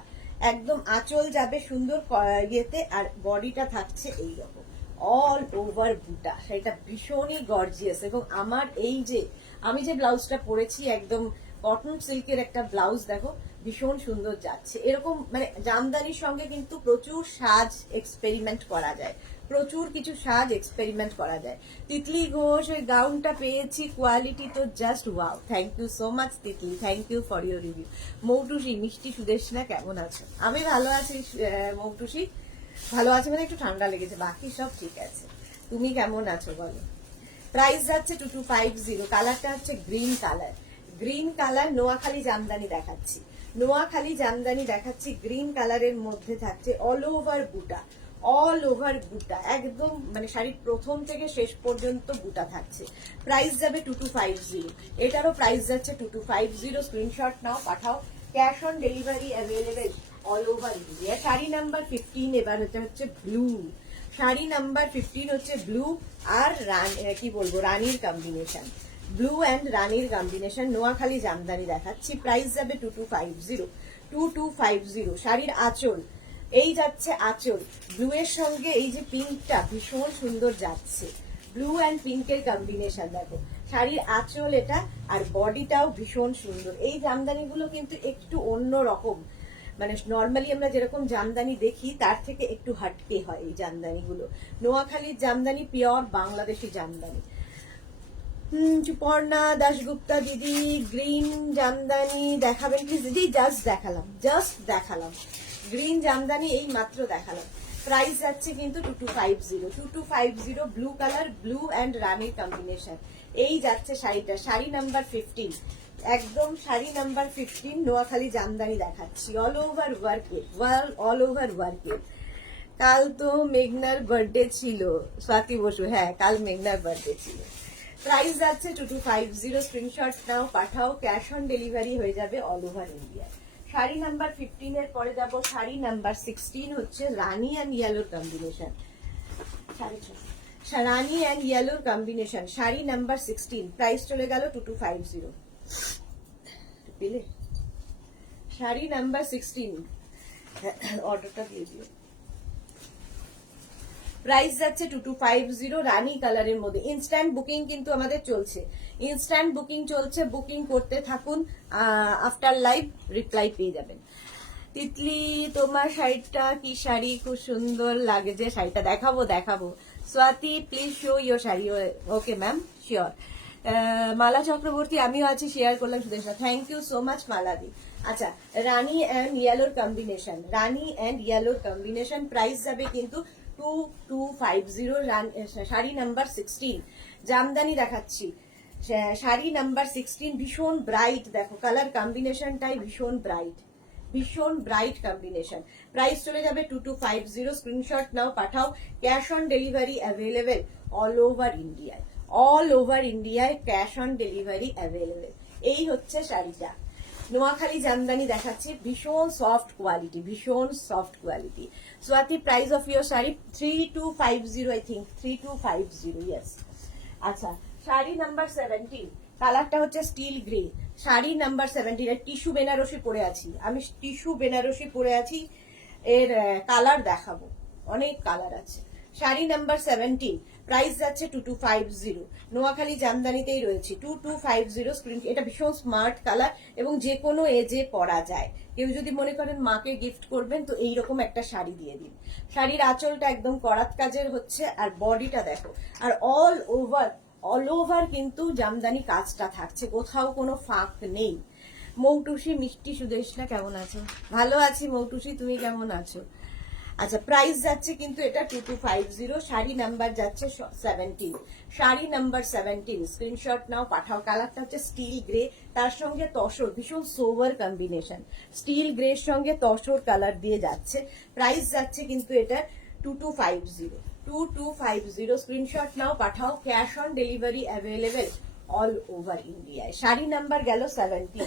একদম আঁচল যাবে সুন্দর ইয়েতে, আর বডিটা থাকছে এইরকম অল ওভার বুটা। সেটা ভীষণই গর্জিয়াস। এবং আমার এই যে আমি যে ব্লাউজটা পরেছি একদম কটন সিল্কের একটা ব্লাউজ, দেখো ভীষণ সুন্দর যাচ্ছে। এরকম মানে জামদানির সঙ্গে কিন্তু প্রচুর সাজ এক্সপেরিমেন্ট করা যায়, প্রচুর কিছু সাজ এক্সপেরিমেন্ট করা যায়। তিতলি ঘোষ ওই গাউনটা পেয়েছি, কোয়ালিটি তো just wow. Thank you so much Titli, thank you for your review. Moutushi মিষ্টি সুদেশনা কেমন আছো? আমি ভালো আছি মৌটুসি, ভালো আছে মানে একটু ঠান্ডা লেগেছে, বাকি সব ঠিক আছে। তুমি কেমন আছো বলো? প্রাইস যাচ্ছে 2250। কালারটা হচ্ছে green colour, green colour Noakhali Jamdani দেখাচ্ছি, নোয়াখালী জামদানি দেখাচ্ছি। গ্রিন কালারের মধ্যে থাকছে অল ওভার বুটা, অল ওভার বুটা একদম মানে শাড়ির প্রথম থেকে শেষ পর্যন্ত বুটা থাকছে। প্রাইস যাবে 2250। এটারও প্রাইস যাচ্ছে 2250। স্ক্রিনশট নাও পাঠাও। Cash on delivery available all over India. Sari number 15 এবার হচ্ছে ব্লু, শাড়ি নাম্বার 15 হচ্ছে ব্লু আর কি বলবো রানীর কম্বিনেশন, ব্লু অ্যান্ড রানীর কম্বিনেশন। নোয়াখালী জামদানি দেখাচ্ছি। প্রাইস যাবে 2250। শাড়ির আঁচল, এই যাচ্ছে আঁচল ব্লু এর সঙ্গে এই যে পিঙ্কটা ভীষণ সুন্দর যাচ্ছে, ব্লু অ্যান্ড পিঙ্কের কম্বিনেশন। দেখো শাড়ির আঁচল এটা, আর বডিটাও ভীষণ সুন্দর। এই জামদানিগুলো কিন্তু একটু অন্য রকম, মানে নর্মালি আমরা যেরকম জামদানি দেখি তার থেকে একটু হাটকে হয় এই জামদানিগুলো। নোয়াখালীর জামদানি পিওর বাংলাদেশি জামদানি। সুপর্ণা দাশগুপ্তা দিদি, গ্রিন জামদানি দেখাবেন প্লিজ দিদি? জাস্ট দেখালাম গ্রিন জামদানি, এই মাত্র দেখালাম। প্রাইস যাচ্ছে কিন্তু 2250। ব্লু কালার, ব্লু অ্যান্ড রানির কম্বিনেশন। এই যাচ্ছে শাড়িটা, শাড়ি নাম্বার 15, একদম শাড়ি নাম্বার 15 নোয়াখালী জামদানি দেখাচ্ছি। অল ওভার ওয়ার্কের, অল ওভার ওয়ার্কের। কাল তো মেঘনার বার্থডে ছিল, স্বাতি বসু, হ্যাঁ কাল মেঘনার বার্থডে ছিল। প্রাইস যাচ্ছে 2250। স্ক্রিনশট নাও পাঠাও। ক্যাশ অন ডেলিভারি হয়ে যাবে all over India. Sari number 15 এর পরে যাব শাড়ি নাম্বার 16, হচ্ছে রানী অ্যান্ড ইয়েলোর কম্বিনেশন। রানী অ্যান্ড ইয়েলোর কম্বিনেশন, শাড়ি নাম্বার 16। প্রাইস চলে গেল 2250। পেলে শাড়ি নাম্বার 16, অর্ডারটা দিয়ে দিও। প্রাইস যাচ্ছে 2250 রানী কালারের মধ্যে। ইনস্ট্যান্ট বুকিং কিন্তু আমাদের চলছে, ইনস্ট্যান্ট বুকিং চলছে, বুকিং করতে থাকুন। আফটার লাইভ রিপ্লাই পেয়ে যাবেন। তিতলি তোমার শাড়িটা কি শাড়ি, খুব সুন্দর লাগে যে শাড়িটা, দেখাবো। Swati please show your sari. Okay ma'am, sure. Mala Chakraborty, আমিও আছি, শেয়ার করলাম Sudesha, thank you so much মালাদি। আচ্ছা রানী অ্যান্ড ইয়েলোর কম্বিনেশন, রানী অ্যান্ড ইয়েলোর কম্বিনেশন। প্রাইস যাবে কিন্তু 2250। শাড়ি নাম্বার 16 জামদানি দেখাচ্ছি, শাড়ি নাম্বার 16 ভীষণ ব্রাইট। দেখো কালার কম্বিনেশনটাই ভীষণ ব্রাইট কম্বিনেশন। প্রাইস চলে যাবে 2250। স্ক্রিনশট নাও পাঠাও। Cash on delivery available all over ইন্ডিয়ায়, অল ওভার ইন্ডিয়ায় ক্যাশ অন ডেলিভারি অ্যাভেলেবেল। এই হচ্ছে শাড়িটা। নোয়াখালী জামদানি দেখাচ্ছি, ভীষণ soft quality. Swati price of your sari 3250, I think 3250, yes. আচ্ছা শাড়ি নাম্বার 17, কালারটা হচ্ছে steel grey. Sari number 17, tissue Banarasi পরে আছি আমি, টিস্যু বেনারসি পরে আছি। এর কালার দেখাবো, অনেক কালার আছে। শাড়ি নাম্বার 17, প্রাইস যাচ্ছে 2250। নোয়াখালী জামদানিতেই রয়েছে 2250 স্ক্রিন। এটা ভীষণ স্মার্ট কালার এবং যে কোনো এজে পরা যায়। কেউ যদি মনে করেন মাকে গিফট করবেন তো এইরকম একটা শাড়ি দিয়ে দিন। শাড়ির আঁচলটা একদম করাত কাজের হচ্ছে, আর বডিটা দেখো, আর অল ওভার কিন্তু জামদানি কাজটা থাকছে, কোথাও কোনো ফাঁক নেই। মৌটুসি মিষ্টি সুদেশনা কেমন আছো? ভালো আছি মৌটুসি, তুমি কেমন আছো? আচ্ছা, প্রাইস যাচ্ছে কিন্তু এটা 2250। শাড়ি নাম্বার যাচ্ছে 17। শাড়ি নাম্বার 17, স্ক্রিনশট নাও, পাঠাও। কালারটা হচ্ছে স্টিল গ্রে, তার সঙ্গে তসর, ভীষণ সোভার কম্বিনেশন। স্টিল গ্রের সঙ্গে তসর কালার দিয়ে যাচ্ছে। প্রাইস যাচ্ছে কিন্তু এটা 2250। 2250, স্ক্রিনশট নাও, পাঠাও। Cash on delivery available all over ইন্ডিয়ায়। শাড়ি নাম্বার গেল 17।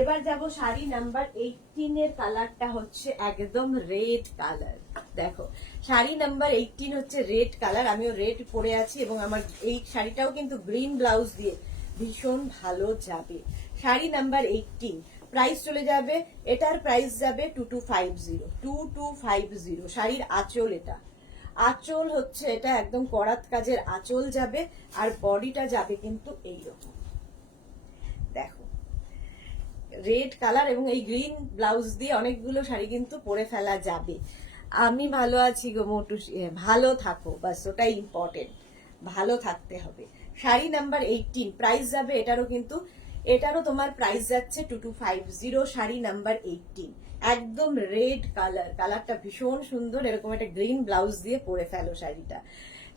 এবার যাব শাড়ি নাম্বার 18 এর কালারটা হচ্ছে একদম রেড কালার। দেখো, শাড়ি নাম্বার 18 হচ্ছে রেড কালার। আমিও রেড পরে আছি এবং আমার এই শাড়িটাও কিন্তু গ্রিন ব্লাউজ দিয়ে ভীষণ ভালো যাবে। শাড়ি নাম্বার 18, প্রাইস চলে যাবে, এটার প্রাইস যাবে 2250। 2250। শাড়ির আঁচল, এটা আঁচল হচ্ছে এটা একদম করাত কাজের আঁচল যাবে, আর বডিটা যাবে কিন্তু এইরকম। দেখো, রেড কালার এবং এই গ্রিন ব্লাউজ দিয়ে অনেকগুলো শাড়ি কিন্তু পরে ফেলা যাবে। আমি ভালো আছি গো মোটু, ভালো থাকো, বাস ওটাই ইম্পর্টেন্ট, ভালো থাকতে হবে। শাড়ি নাম্বার 18, প্রাইস যাবে এটারও তোমার প্রাইস যাচ্ছে 2250। শাড়ি নাম্বার 18, একদম রেড কালার, কালারটা ভীষণ সুন্দর, এরকম একটা গ্রিন ব্লাউজ দিয়ে পরে ফেলো শাড়িটা।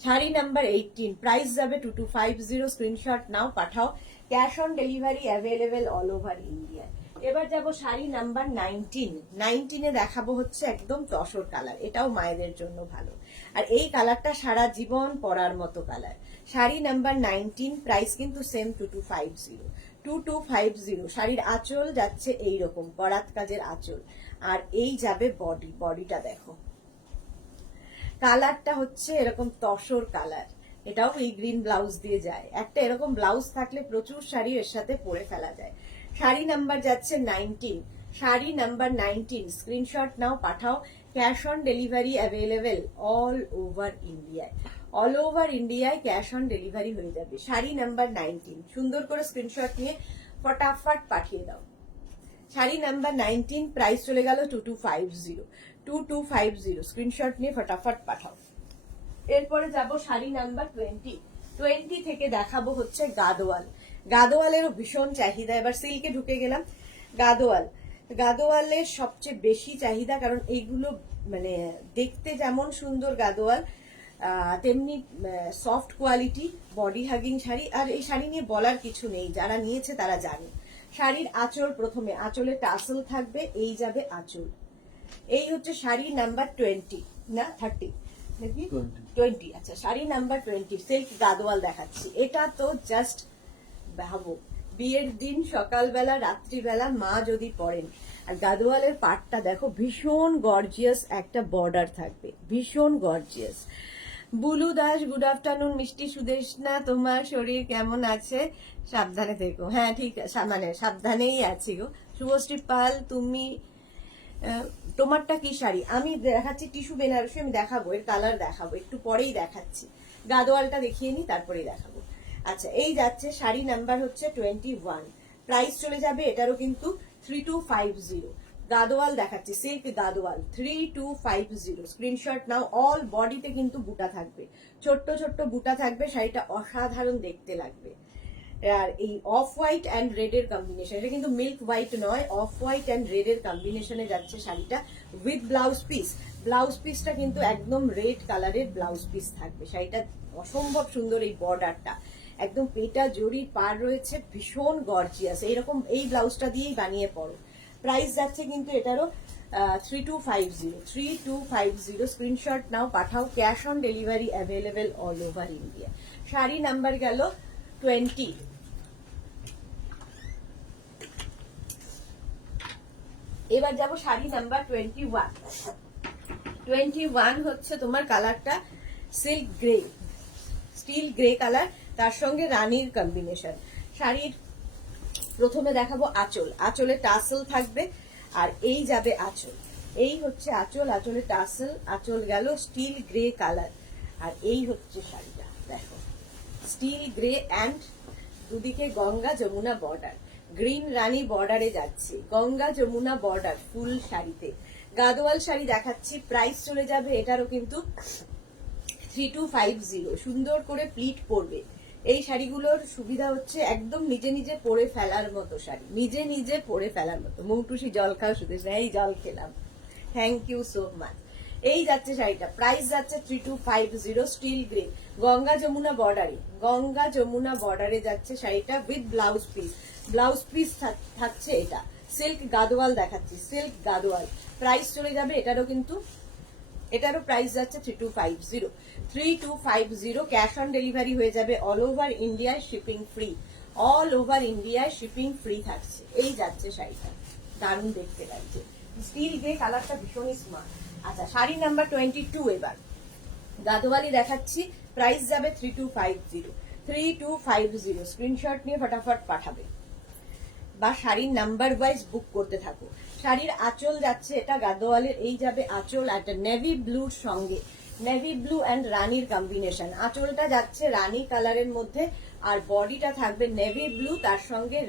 শাড়ি নাম্বার 18, প্রাইস যাবে 2250। স্ক্রিনশট নাও, পাঠাও। Cash on delivery available all over India. এবার যাব শাড়ি নাম্বার 19। 19 দেখাবো হচ্ছে একদম তসর কালার, এটাও মায়েদের জন্য ভালো, আর এই কালারটা সারা জীবন পরার মতো কালার। শাড়ি নাম্বার 19, প্রাইস কিন্তু সেম 2250। 2250। শাড়ির আঁচল যাচ্ছে এইরকম করাত কাজের আঁচল, আর এই যাবে বডিটা দেখো, কালারটা হচ্ছে এরকম তসর কালার, এটাও এই গ্রিন ব্লাউজ দিয়ে যায়। একটা এরকম ব্লাউজ থাকলে প্রচুর শাড়ি এর সাথে পরে ফেলা যায়। শাড়ি নাম্বার যাচ্ছে 19। শাড়ি নাম্বার 19, স্ক্রিনশট নাও, পাঠাও। Cash on delivery available all over ইন্ডিয়ায়। অল ওভার ইন্ডিয়ায় ক্যাশ অন ডেলিভারি হয়ে যাবে। শাড়ি নাম্বার 19, সুন্দর করে স্ক্রিনশট নিয়ে ফটাফট পাঠিয়ে দাও। শাড়ি নাম্বার 19, প্রাইস চলে গেল 2250। 2250, স্ক্রিনশট নিয়ে ফটাফট পাঠাও। এরপরে যাব শাড়ি নাম্বার 20। 20 থেকে দেখাবো হচ্ছে গাদোয়াল। গাদোয়ালেরও ভীষণ চাহিদা, এবার সিল্কে ঢুকে গেলাম। গাদোয়ালের সবচেয়ে বেশি চাহিদা, কারণ এইগুলো মানে দেখতে যেমন সুন্দর গাদোয়াল, তেমনি soft quality, body hugging sari. আর এই শাড়ি নিয়ে বলার কিছু নেই, যারা নিয়েছে তারা জানে। শাড়ির আঁচল, প্রথমে আঁচলে টাসেল থাকবে, এই যাবে আঁচল। এই হচ্ছে শাড়ি নাম্বার 20 না 30 নাকি 20। আচ্ছা, শাড়ি নাম্বার 20 সিল্ক গাদোয়াল দেখাচ্ছি। এটা তো জাস্ট ভাবো, বিয়ের দিন সকালবেলা রাত্রিবেলা মা যদি পরেন। আর গাদোয়ালের পাটটা দেখো, ভীষণ গর্জিয়াস একটা বর্ডার থাকবে, ভীষণ gorgeous. Bulu Das, good afternoon. মিষ্টি সুদেশনা, তোমার শরীর কেমন আছে? সাবধানে থেকো। হ্যাঁ ঠিক আছে, মানে সাবধানেই আছি গো। শুভশ্রী পাল, তুমি তোমারটা কি শাড়ি? আমি দেখাচ্ছি টিস্যু বেনারসি, আমি দেখাবো, এর কালার দেখাবো, একটু পরেই দেখাচ্ছি। গাদোয়ালটা দেখিয়ে নি, তারপরেই দেখাবো। আচ্ছা, এই যাচ্ছে শাড়ি নাম্বার হচ্ছে 21। প্রাইস চলে যাবে এটারও কিন্তু 3250। গাদোয়াল দেখাচ্ছি, সিল্ক গাদোয়াল 3250। স্ক্রিনশট নাও। অল বডিতে কিন্তু বুটা থাকবে, ছোট্ট ছোট্ট বুটা থাকবে, শাড়িটা অসাধারণ দেখতে লাগবে। আর এই অফ হোয়াইট অ্যান্ড রেড এর কম্বিনেশন, এটা কিন্তু মিল্ক হোয়াইট নয়, অফ হোয়াইট অ্যান্ড রেড এর কম্বিনেশনে যাচ্ছে শাড়িটা উইথ ব্লাউজ পিস। ব্লাউজ পিসটা কিন্তু একদম রেড কালারের ব্লাউজ পিস থাকবে। শাড়িটা অসম্ভব সুন্দর, এই বর্ডারটা একদম পেটা জড়ি পার রয়েছে, ভীষণ গর্জিয়াস। এইরকম এই ব্লাউজটা দিয়েই বানিয়ে পড়ো। প্রাইস যাচ্ছে কিন্তু এটারও 3250। 3250, স্ক্রিনশট নাও, পাঠাও। Cash on delivery available all over India. Sari number গেল 20। এবার যাব শাড়ি নাম্বার 21। 21 হচ্ছে তোমার কালারটা silk grey, still grey colour, তার সঙ্গে রানীর কম্বিনেশন। শাড়ির প্রথমে দেখাবো আঁচল, আঁচলে টাসেল থাকবে, আর এই যাবে আঁচল। এই হচ্ছে আঁচল, আঁচলে টাসেল, আঁচল গেল স্টিল গ্রে কালার, আর এই হচ্ছে শাড়িটা। দেখো স্টিল গ্রে অ্যান্ড দুদিকে গঙ্গা যমুনা বর্ডার, গ্রিন রানী বর্ডারে যাচ্ছে, গঙ্গা যমুনা বর্ডার ফুল শাড়িতে। গাদোয়াল শাড়ি দেখাচ্ছি, প্রাইস চলে যাবে এটারও কিন্তু 3250। সুন্দর করে প্লিট পরবে। এই শাড়িগুলোর সুবিধা হচ্ছে একদম নিজে নিজে পরে ফেলার মতো শাড়ি, নিজে নিজে পরে ফেলার মতো। মৌটুসি জল খাও সুদেশ, এই জল খেলাম, থ্যাংক ইউ সো মাচ। এই যাচ্ছে শাড়িটা, প্রাইস যাচ্ছে 3250, স্টিল গ্রে, গঙ্গা যমুনা বর্ডারে, গঙ্গা যমুনা বর্ডারে যাচ্ছে শাড়িটা with blouse piece. Blouse piece থাকছে এটা। সিল্ক গাদোয়াল দেখাচ্ছি, সিল্ক গাদোয়াল, প্রাইস চলে যাবে এটারও কিন্তু, এটারও প্রাইস যাচ্ছে 3250, 3250। ক্যাশ অন ডেলিভারি হয়ে যাবে, অল ওভার ইন্ডিয়ায় শিপিং ফ্রি, অল ওভার ইন্ডিয়ায় শিপিং ফ্রি থাকছে। এই যাচ্ছে শাড়িটা, দারুণ দেখতে লাগছে, স্টিল গ্রে কালারটা ভীষণই স্মার্ট। আচ্ছা শাড়ি নাম্বার 22 এবার গাদোয়ালি দেখাচ্ছি, প্রাইস যাবে 3250, 3250। স্ক্রিনশট নিয়ে ফটাফট পাঠাবে বা শাড়ির নাম্বার ওয়াইজ বুক করতে থাকো। শাড়ির আঁচল যাচ্ছে এটা গাদোয়ালের, এই যাবে আঁচল একটা নেভি ব্লুর সঙ্গে, নেভি ব্লু অ্যান্ড রানীর কম্বিনেশন। আঁচলটা যাচ্ছে রানী কালারের মধ্যে আর বডিটা থাকবে নেভি ব্লু, তার সঙ্গে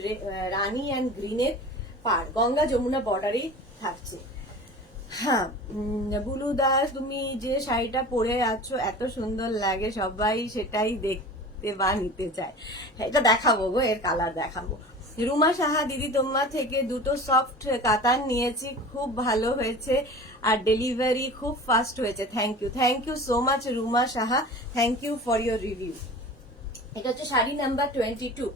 রানী অ্যান্ড গ্রিনের পার, গঙ্গা যমুনা বর্ডারেই থাকছে। হ্যাঁ বুলু দাস, তুমি যে শাড়িটা পরে আছো এত সুন্দর লাগে, সবাই সেটাই দেখতে বা নিতে চায়। এটা দেখাবো গো, এর কালার দেখাবো। রুমা সাহা দিদি তোমার থেকে দুটো সফট কাতান নিয়েছি, খুব ভালো হয়েছে আর ডেলিভারি খুব ফাস্ট হয়েছে। Thank you so much Ruma Saha, thank you for your review. এটা হচ্ছে শাড়ি নাম্বার 22,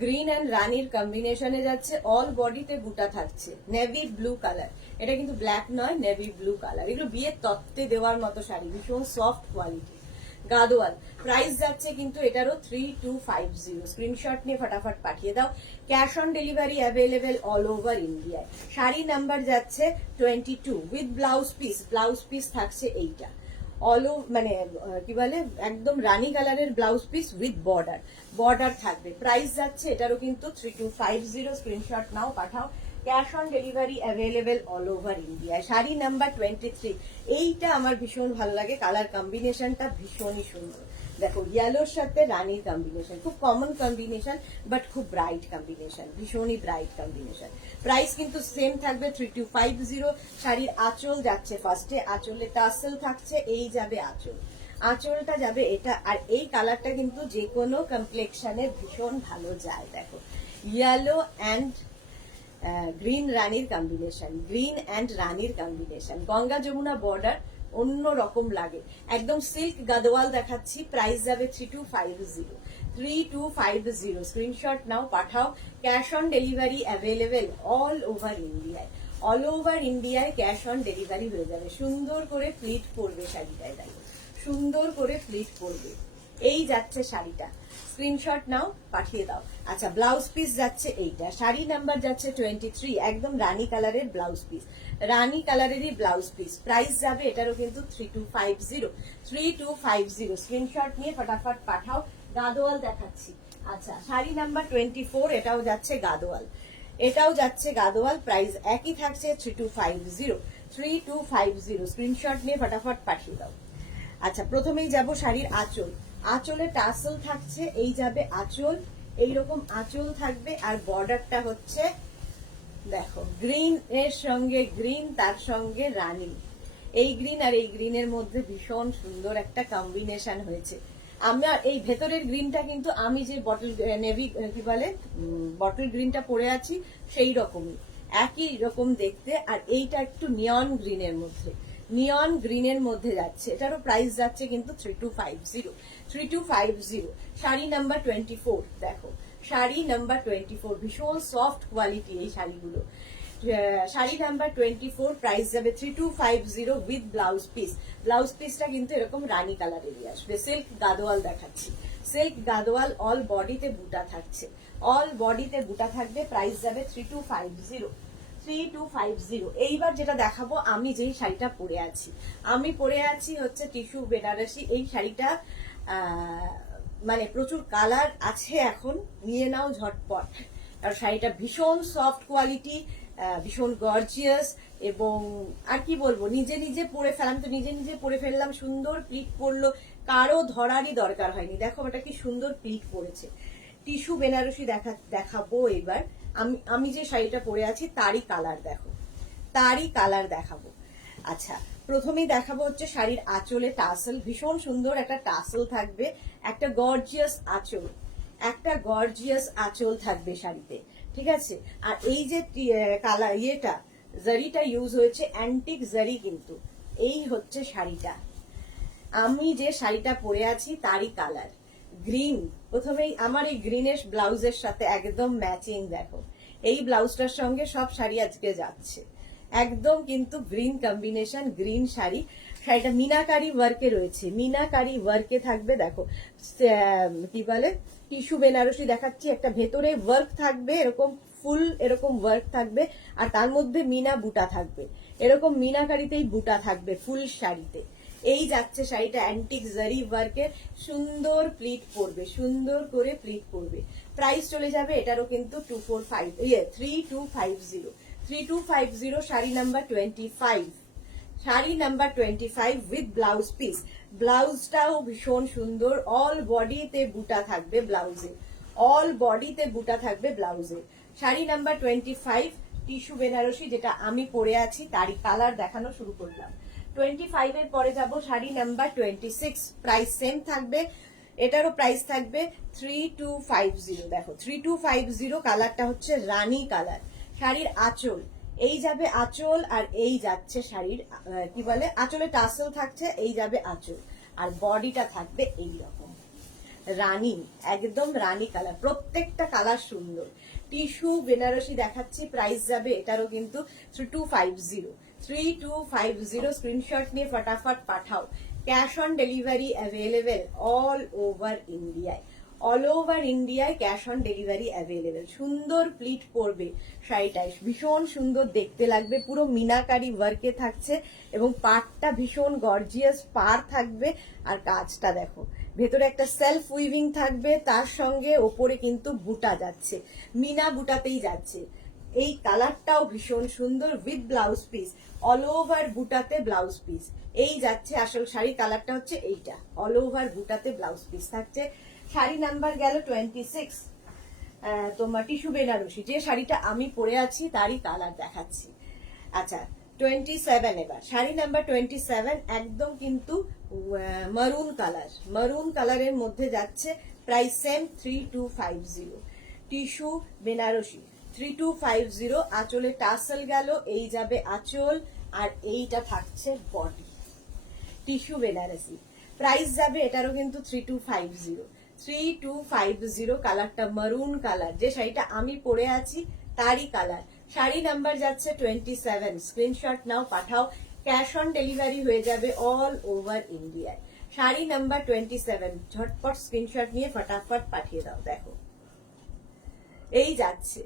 গ্রিন অ্যান্ড রানীর কম্বিনেশনে যাচ্ছে, অল বডিতে বুটা থাকছে, নেভি ব্লু কালার। এটা কিন্তু ব্ল্যাক নয়, নেভি ব্লু কালার। এগুলো বিয়ের তত্ত্বে দেওয়ার মতো শাড়ি, ভীষণ সফট কোয়ালিটি। গাদোয়াল, প্রাইস যাচ্ছে কিন্তু এটারও 3250। স্ক্রিনশট নিয়ে ফটাফট পাঠিয়ে দাও। Cash on delivery available all over ইন্ডিয়ায়। শাড়ি নাম্বার যাচ্ছে 22 with blouse piece, blouse piece থাকছে এইটা মানে কি বলে একদম রানী কালারের blouse piece with border, border থাকবে। প্রাইস যাচ্ছে এটারও কিন্তু 3250। স্ক্রিনশট নাও পাঠাও, cash on delivery available all over India. Sari number 23, এইটা আমার ভীষণ ভালো লাগে, কালার কম্বিনেশনটা ভীষণই সুন্দর। দেখো ইয়েলোর সাথে রানীর কম্বিনেশন, খুব কমন কম্বিনেশন বাট খুব ব্রাইট কম্বিনেশন, ভীষণই ব্রাইট কম্বিনেশন। প্রাইস কিন্তু সেম থাকবে 3250। শাড়ির আঁচল যাচ্ছে ফার্স্টে, আঁচলে টাসেল থাকছে, এই যাবে আঁচল, আঁচলটা যাবে এটা। আর এই কালারটা কিন্তু যে কোনো কমপ্লেক্সনে ভীষণ ভালো যায়। দেখো ইয়েলো অ্যান্ড গ্রিন রানীর কম্বিনেশন, গ্রিন অ্যান্ড রানীর কম্বিনেশন, গঙ্গা যমুনা বর্ডার, অন্য রকম লাগে একদম। সিল্ক গাদোয়াল দেখাচ্ছি, প্রাইস যাবে 3250, 3250। স্ক্রিনশট নাও পাঠাও, cash on delivery available all over ইন্ডিয়ায়, অল ওভার ইন্ডিয়ায় ক্যাশ অন ডেলিভারি হয়ে যাবে। সুন্দর করে প্লিট পরবে শাড়িটায়, দেখো সুন্দর করে প্লিট পরবে। এই যাচ্ছে শাড়িটা, স্ক্রিনশট নাও পাঠিয়ে দাও। আচ্ছা ব্লাউজ পিস যাচ্ছে এইটা, শাড়ি নাম্বার যাচ্ছে 23, একদম রানী কালারের ব্লাউজ পিস, রানী কালারেরই ব্লাউজ পিস। প্রাইস যাবে এটারও কিন্তু 3250, 3250। স্ক্রিনশট নিয়ে ফটাফট পাঠাও। গাদোয়াল দেখাচ্ছি। আচ্ছা শাড়ি নাম্বার 24, এটাও যাচ্ছে গাদোয়াল, এটাও যাচ্ছে গাদোয়াল, প্রাইস একই থাকছে 3250, 3250। স্ক্রিনশট নিয়ে ফটাফট পাঠিয়ে দাও। আচ্ছা প্রথমেই যাব শাড়ির আঁচল, আঁচলে টাসেল থাকছে, এই যাবে আঁচল, এইরকম আঁচল থাকবে আর বর্ডারটা হচ্ছে দেখো গ্রিন এর সঙ্গে গ্রিন, তার সঙ্গে রানী, এই গ্রিন আর এই গ্রিনের মধ্যে ভীষণ সুন্দর একটা কম্বিনেশন হয়েছে। আমার এই ভেতরের গ্রিনটা কিন্তু আমি যে বটল নেভি কি বলে বটল গ্রিনটা পরে আছি সেই রকমই, একই রকম দেখতে। আর এইটা একটু নিয়ন গ্রিনের মধ্যে, নিয়ন গ্রিনের মধ্যে যাচ্ছে, এটারও প্রাইস যাচ্ছে কিন্তু 3250, 3250। শাড়ি নাম্বার 24, দেখো শাড়ি নাম্বার 24, ভীষণ সফট কোয়ালিটি এই শাড়িগুলো। শাড়ি নাম্বার 24, প্রাইস যাবে 3250 উইথ ব্লাউজ পিস। ব্লাউজ পিসটা কিন্তু এরকম রানী কালারেরই আসবে। সিল্ক গাদোয়াল দেখাচ্ছি, সিল্ক গাদোয়াল, অল বডিতে বুটা থাকছে, অল বডিতে বুটা থাকবে। প্রাইস যাবে 3250, 3250। এইবার যেটা দেখাবো, আমি যেই শাড়িটা পরে আছি, আমি পরে আছি হচ্ছে টিস্যু বেনারসি। এই শাড়িটা মানে প্রচুর কালার আছে, এখন নিয়ে নাও ঝটপট। আর শাড়িটা ভীষণ সফট কোয়ালিটি, ভীষণ গর্জিয়াস, এবং আর কি বলবো, নিজে নিজে পরে ফেলাম তো নিজে নিজে পরে ফেললাম, সুন্দর প্লিট পরলো, কারো ধরারই দরকার হয়নি। দেখো এটা কি সুন্দর প্লিট পরেছে। টিস্যু বেনারসি দেখাবো এবার। আমি যে শাড়িটা পরে আছি তারই কালার দেখো, তারই কালার দেখাবো। আচ্ছা, প্রথমেই দেখাবো হচ্ছে শাড়ির আঁচলে টাসেল, ভীষণ সুন্দর একটা টাসেল থাকবে, একটা গর্জিয়াস আঁচল, একটা গর্জিয়াস আঁচল থাকবে শাড়িতে, ঠিক আছে। আর এই যে কালার জারিটা ইউজ হয়েছে অ্যান্টিক জারি, কিন্তু এই হচ্ছে শাড়িটা, আমি যে শাড়িটা পরে আছি তারই কালার গ্রিন। প্রথমেই আমার এই গ্রিনেশ ব্লাউজের সাথে একদম ম্যাচিং, দেখো এই ব্লাউজটার সঙ্গে সব শাড়ি আজকে যাচ্ছে, একদম কিন্তু গ্রিন কম্বিনেশন, গ্রিন শাড়ি। শাড়িটা মিনাকারি ওয়ার্কে রয়েছে, মিনাকারি ওয়ার্কে থাকবে, দেখো কি বলে টিস্যু বেনারসি দেখাচ্ছি, একটা ভেতরে ওয়ার্ক থাকবে, এরকম ফুল এরকম ওয়ার্ক থাকবে, আর তার মধ্যে মিনা বুটা থাকবে, এরকম মিনাকারিতেই বুটা থাকবে ফুল শাড়িতে। এই যাচ্ছে শাড়িটা অ্যান্টিক জারি ওয়ার্কের, সুন্দর প্লিট পড়বে, সুন্দর করে প্লিট পড়বে। প্রাইস চলে যাবে এটারও কিন্তু 3250, 3250, sari number 25, sari number 25 with blouse piece. ব্লাউজটাও ভীষণ সুন্দর, অল বডিতে বুটা থাকবে ব্লাউজে, অল বডিতে বুটা থাকবে ব্লাউজে। শাড়ি নাম্বার 25 টিস্যু বেনারসি, যেটা আমি পরে আছি তারই কালার দেখানো শুরু করলাম। 25 এর পরে যাব শাড়ি নাম্বার 26, প্রাইস সেম থাকবে, এটারও প্রাইস থাকবে 3250। দেখো 3250, কালারটা হচ্ছে রানী কালার। শাড়ির আঁচল, এই যাবে আঁচল, আর এই যাচ্ছে শাড়ির কি বলে আঁচলে টাসেল থাকছে, এই যাবে আঁচল, আর বডিটা থাকবে এইরকম রানী, একদম রানী কালার, প্রত্যেকটা কালার সুন্দর। টিস্যু বেনারসি দেখাচ্ছি, প্রাইস যাবে এটারও কিন্তু 3250, 3250। স্ক্রিনশট নিয়ে ফটাফট পাঠাও। Cash on delivery available all over ইন্ডিয়ায়, অল ওভার ইন্ডিয়ায় ক্যাশ অন ডেলিভারি অ্যাভেলেবেল। সুন্দর প্লিট পড়বে শাড়িটায়, ভীষণ সুন্দর দেখতে লাগবে, পুরো মিনাকারি ওয়ার্কে থাকছে, এবং পাড়টা ভীষণ গর্জিয়াস পাড় থাকবে, আর কাজটা দেখো ভেতরে একটা সেলফ উইভিং থাকবে, তার সঙ্গে ওপরে কিন্তু বুটা যাচ্ছে, মিনা বুটাতেই যাচ্ছে। এই কালারটাও ভীষণ সুন্দর with blouse piece, all over বুটাতে blouse piece. এই যাচ্ছে আসল শাড়ি, কালারটা হচ্ছে এইটা, অল ওভার বুটাতে ব্লাউজ পিস থাকছে। শাড়ি নাম্বার গেল 26, তোমার টিস্যু বেনারসি, যে শাড়িটা আমি পরে আছি তারই কালার দেখাচ্ছি। আচ্ছা 27 এবার শাড়ি নাম্বার 27, একদম কিন্তু মারুন কালার, মারুন কালারের মধ্যে যাচ্ছে, প্রাইস সেম 3250। টিস্যু বেনারসি 3250, আঁচলে টাসেল গেল, এই যাবে আঁচল, আর এইটা থাকছে বডি। টিস্যু বেনারসি প্রাইস যাবে এটারও কিন্তু 3250, 3250, কালারটা মারুন কালার, যে শাড়িটা আমি পরে আছি তারই কালার। শাড়ি নাম্বার যাচ্ছে 27, স্ক্রিনশট নাও পাঠাও, ক্যাশ অন ডেলিভারি হয়ে যাবে অল ওভার ইন্ডিয়ায়। শাড়ি নাম্বার 27, ঝটপট স্ক্রিনশট নিয়ে ফটাফট পাঠিয়ে দাও। দেখো এই যাচ্ছে,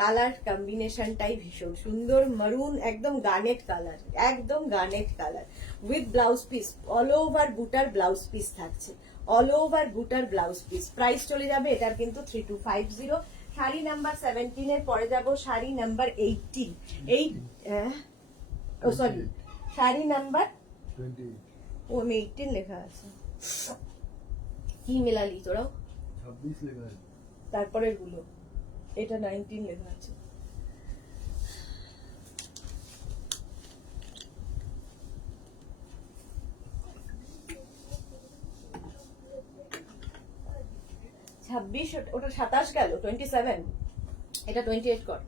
কালার কম্বিনেশনটাই ভীষণ সুন্দর, মারুন, একদম গার্নেট কালার, একদম garnet colour with blouse piece, all over বুটার ব্লাউজ পিস থাকছে, অল ওভার বুটার ব্লাউজ পিস। প্রাইস চলে যাবে এটার কিন্তু 3250। শাড়ি নাম্বার 17 এর পরে যাব sari number 18, sorry sari number 28, ও আমি 18 লেখা আছে, কি মেলালি তোরাও, 26 লেখা আছে, তারপরের গুলো এটা 19 লেখা আছে। ওটা 27 গেল, 27, এটা 28 কর।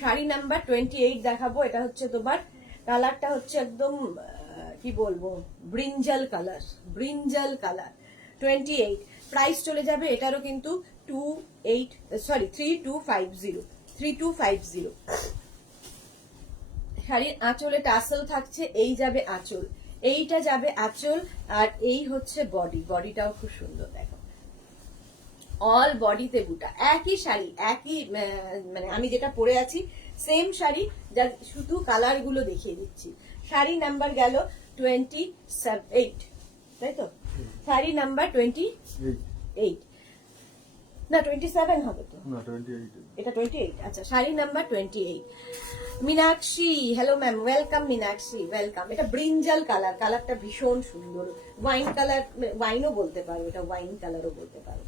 শাড়ি নাম্বার 28 দেখাবো, এটা হচ্ছে তোমার কালারটা হচ্ছে একদম কি বলবো brinjal colour, brinjal colour 28। Price চলে যাবে এটারও কিন্তু 3250, 3250। শাড়ির আঁচলে টাসেল থাকছে, এই যাবে আঁচল, এইটা যাবে আঁচল, আর এই হচ্ছে বডি, বডিটাও খুব সুন্দর, দেখো অল বডিতে বুটা, একই শাড়ি, একই মানে আমি যেটা পরে আছি সেম শাড়ি, যা শুধু কালার গুলো দেখিয়ে দিচ্ছি। শাড়ি নাম্বার গেল 28, তাই তো, শাড়ি নাম্বার 28। না 27 হবে তো, না 28 এটা 28। আচ্ছা, sari number 28। Meenakshi, hello ma'am, welcome Meenakshi, welcome. এটা ব্রিঞ্জাল কালার, কালারটা ভীষণ সুন্দর, ওয়াইন কালার, ওয়াইনও বলতে পারো, এটা ওয়াইন কালারও বলতে পারো।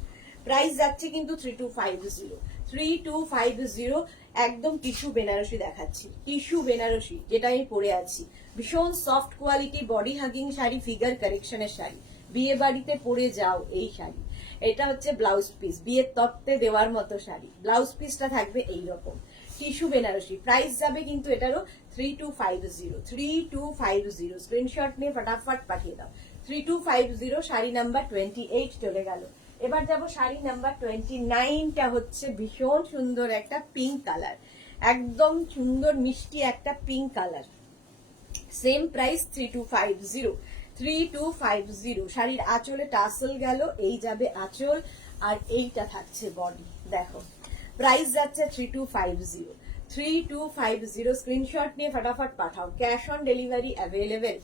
প্রাইস যাচ্ছে কিন্তু 3250, 3250। একদম টিস্যু বেনারসি দেখাচ্ছি, টিস্যু বেনারসি যেটা আমি পরে আছি, ভীষণ soft quality, body hugging sari, figure কারেকশনের শাড়ি, বিয়ে বাড়িতে পরে যাও এই শাড়ি। এটা হচ্ছে ব্লাউজ পিস, বিয়ের তত্ত্বে দেওয়ার মতো শাড়ি, ব্লাউজ পিসটা থাকবে এইরকম, টিস্যু বেনারসি। প্রাইস যাবে কিন্তু এটারও 3250, 3250। স্ক্রিনশট নিয়ে ফটাফট পাঠিয়ে দাও। 3250, শাড়ি নাম্বার 28 চলে গেল। এবার যাব শাড়ি নাম্বার 29টা, হচ্ছে ভীষণ সুন্দর একটা পিঙ্ক কালার, একদম সুন্দর মিষ্টি একটা পিঙ্ক কালার। Same price 3250, 3250। শাড়ির আঁচলে টাসেল গেল, এই যাবে আঁচল, আর এইটা থাকছে বডি। দেখো প্রাইস যাচ্ছে 3250, 3250। স্ক্রিনশট নিয়ে ফটাফট পাঠাও, cash on delivery available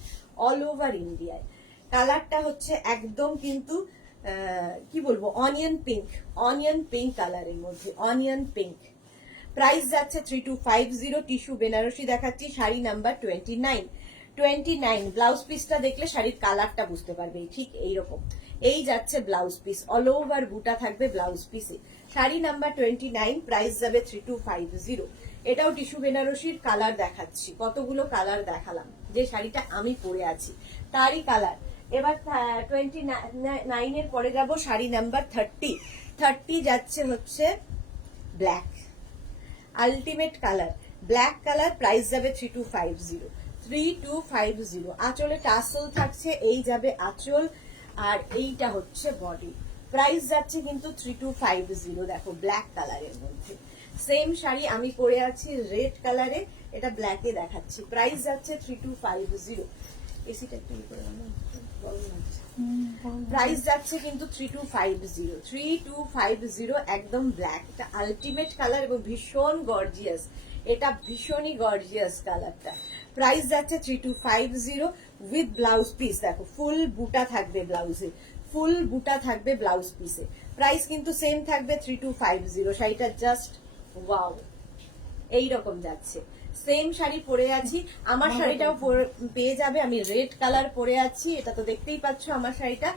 all over ইন্ডিয়ায়। কালারটা হচ্ছে একদম কিন্তু কি বলবো, অনিয়ন পিঙ্ক, অনিয়ন পিঙ্ক কালারের মধ্যে, অনিয়ন পিঙ্ক। প্রাইস যাচ্ছে 3250। টিস্যু বেনারসি দেখাচ্ছি, শাড়ি নাম্বার 29, 29। ব্লাউজ পিসটা দেখলে শাড়ির কালারটা বুঝতে পারবে, ঠিক এইরকম। এই যাচ্ছে ব্লাউজ পিস, অল ওভার বুটা থাকবে ব্লাউজ পিসে। শাড়ি নাম্বার 29, প্রাইস যাবে 3250। এটাও টিস্যু বেনারসির কালার দেখাচ্ছি, কতগুলো কালার দেখালাম, যে শাড়িটা আমি পরে আছি তারই কালার। এবার 29 এর পরে যাব শাড়ি নাম্বার 30, 30 যাচ্ছে হচ্ছে black, ultimate colour, black colour. Price যাবে 3250, 3250। আঁচলে টাসেল থাকছে, এই যাবে আঁচল, আর এইটা হচ্ছে বডি। প্রাইস যাচ্ছে কিন্তু 3250। দেখো ব্ল্যাক কালারের মধ্যে সেম শাড়ি আমি পরে আছি রেড কালারে, এটা ব্ল্যাকে দেখাচ্ছি। প্রাইস যাচ্ছে 3250। এসিটা একটু করে প্রাইস যাচ্ছে কিন্তু 3250, 3250। একদম ব্ল্যাক, এটা আলটিমেট কালার এবং ভীষণ গর্জিয়াস, এটা ভীষণই গর্জিয়াস কালারটা। প্রাইস যাচ্ছে 3250 উইথ ব্লাউজ পিস। দেখো ফুল বুটা থাকবে ব্লাউজে, ফুল বুটা থাকবে ব্লাউজ পিসে। প্রাইস কিন্তু সেম থাকবে 3250। শাড়িটা জাস্ট ওয়াও, এইরকম যাচ্ছে। সেম শাড়ি পরে আছি, আমার শাড়িটাও পেয়ে যাবে, আমি রেড কালার পরে আছি, এটা তো দেখতেই পাচ্ছ আমার শাড়িটা।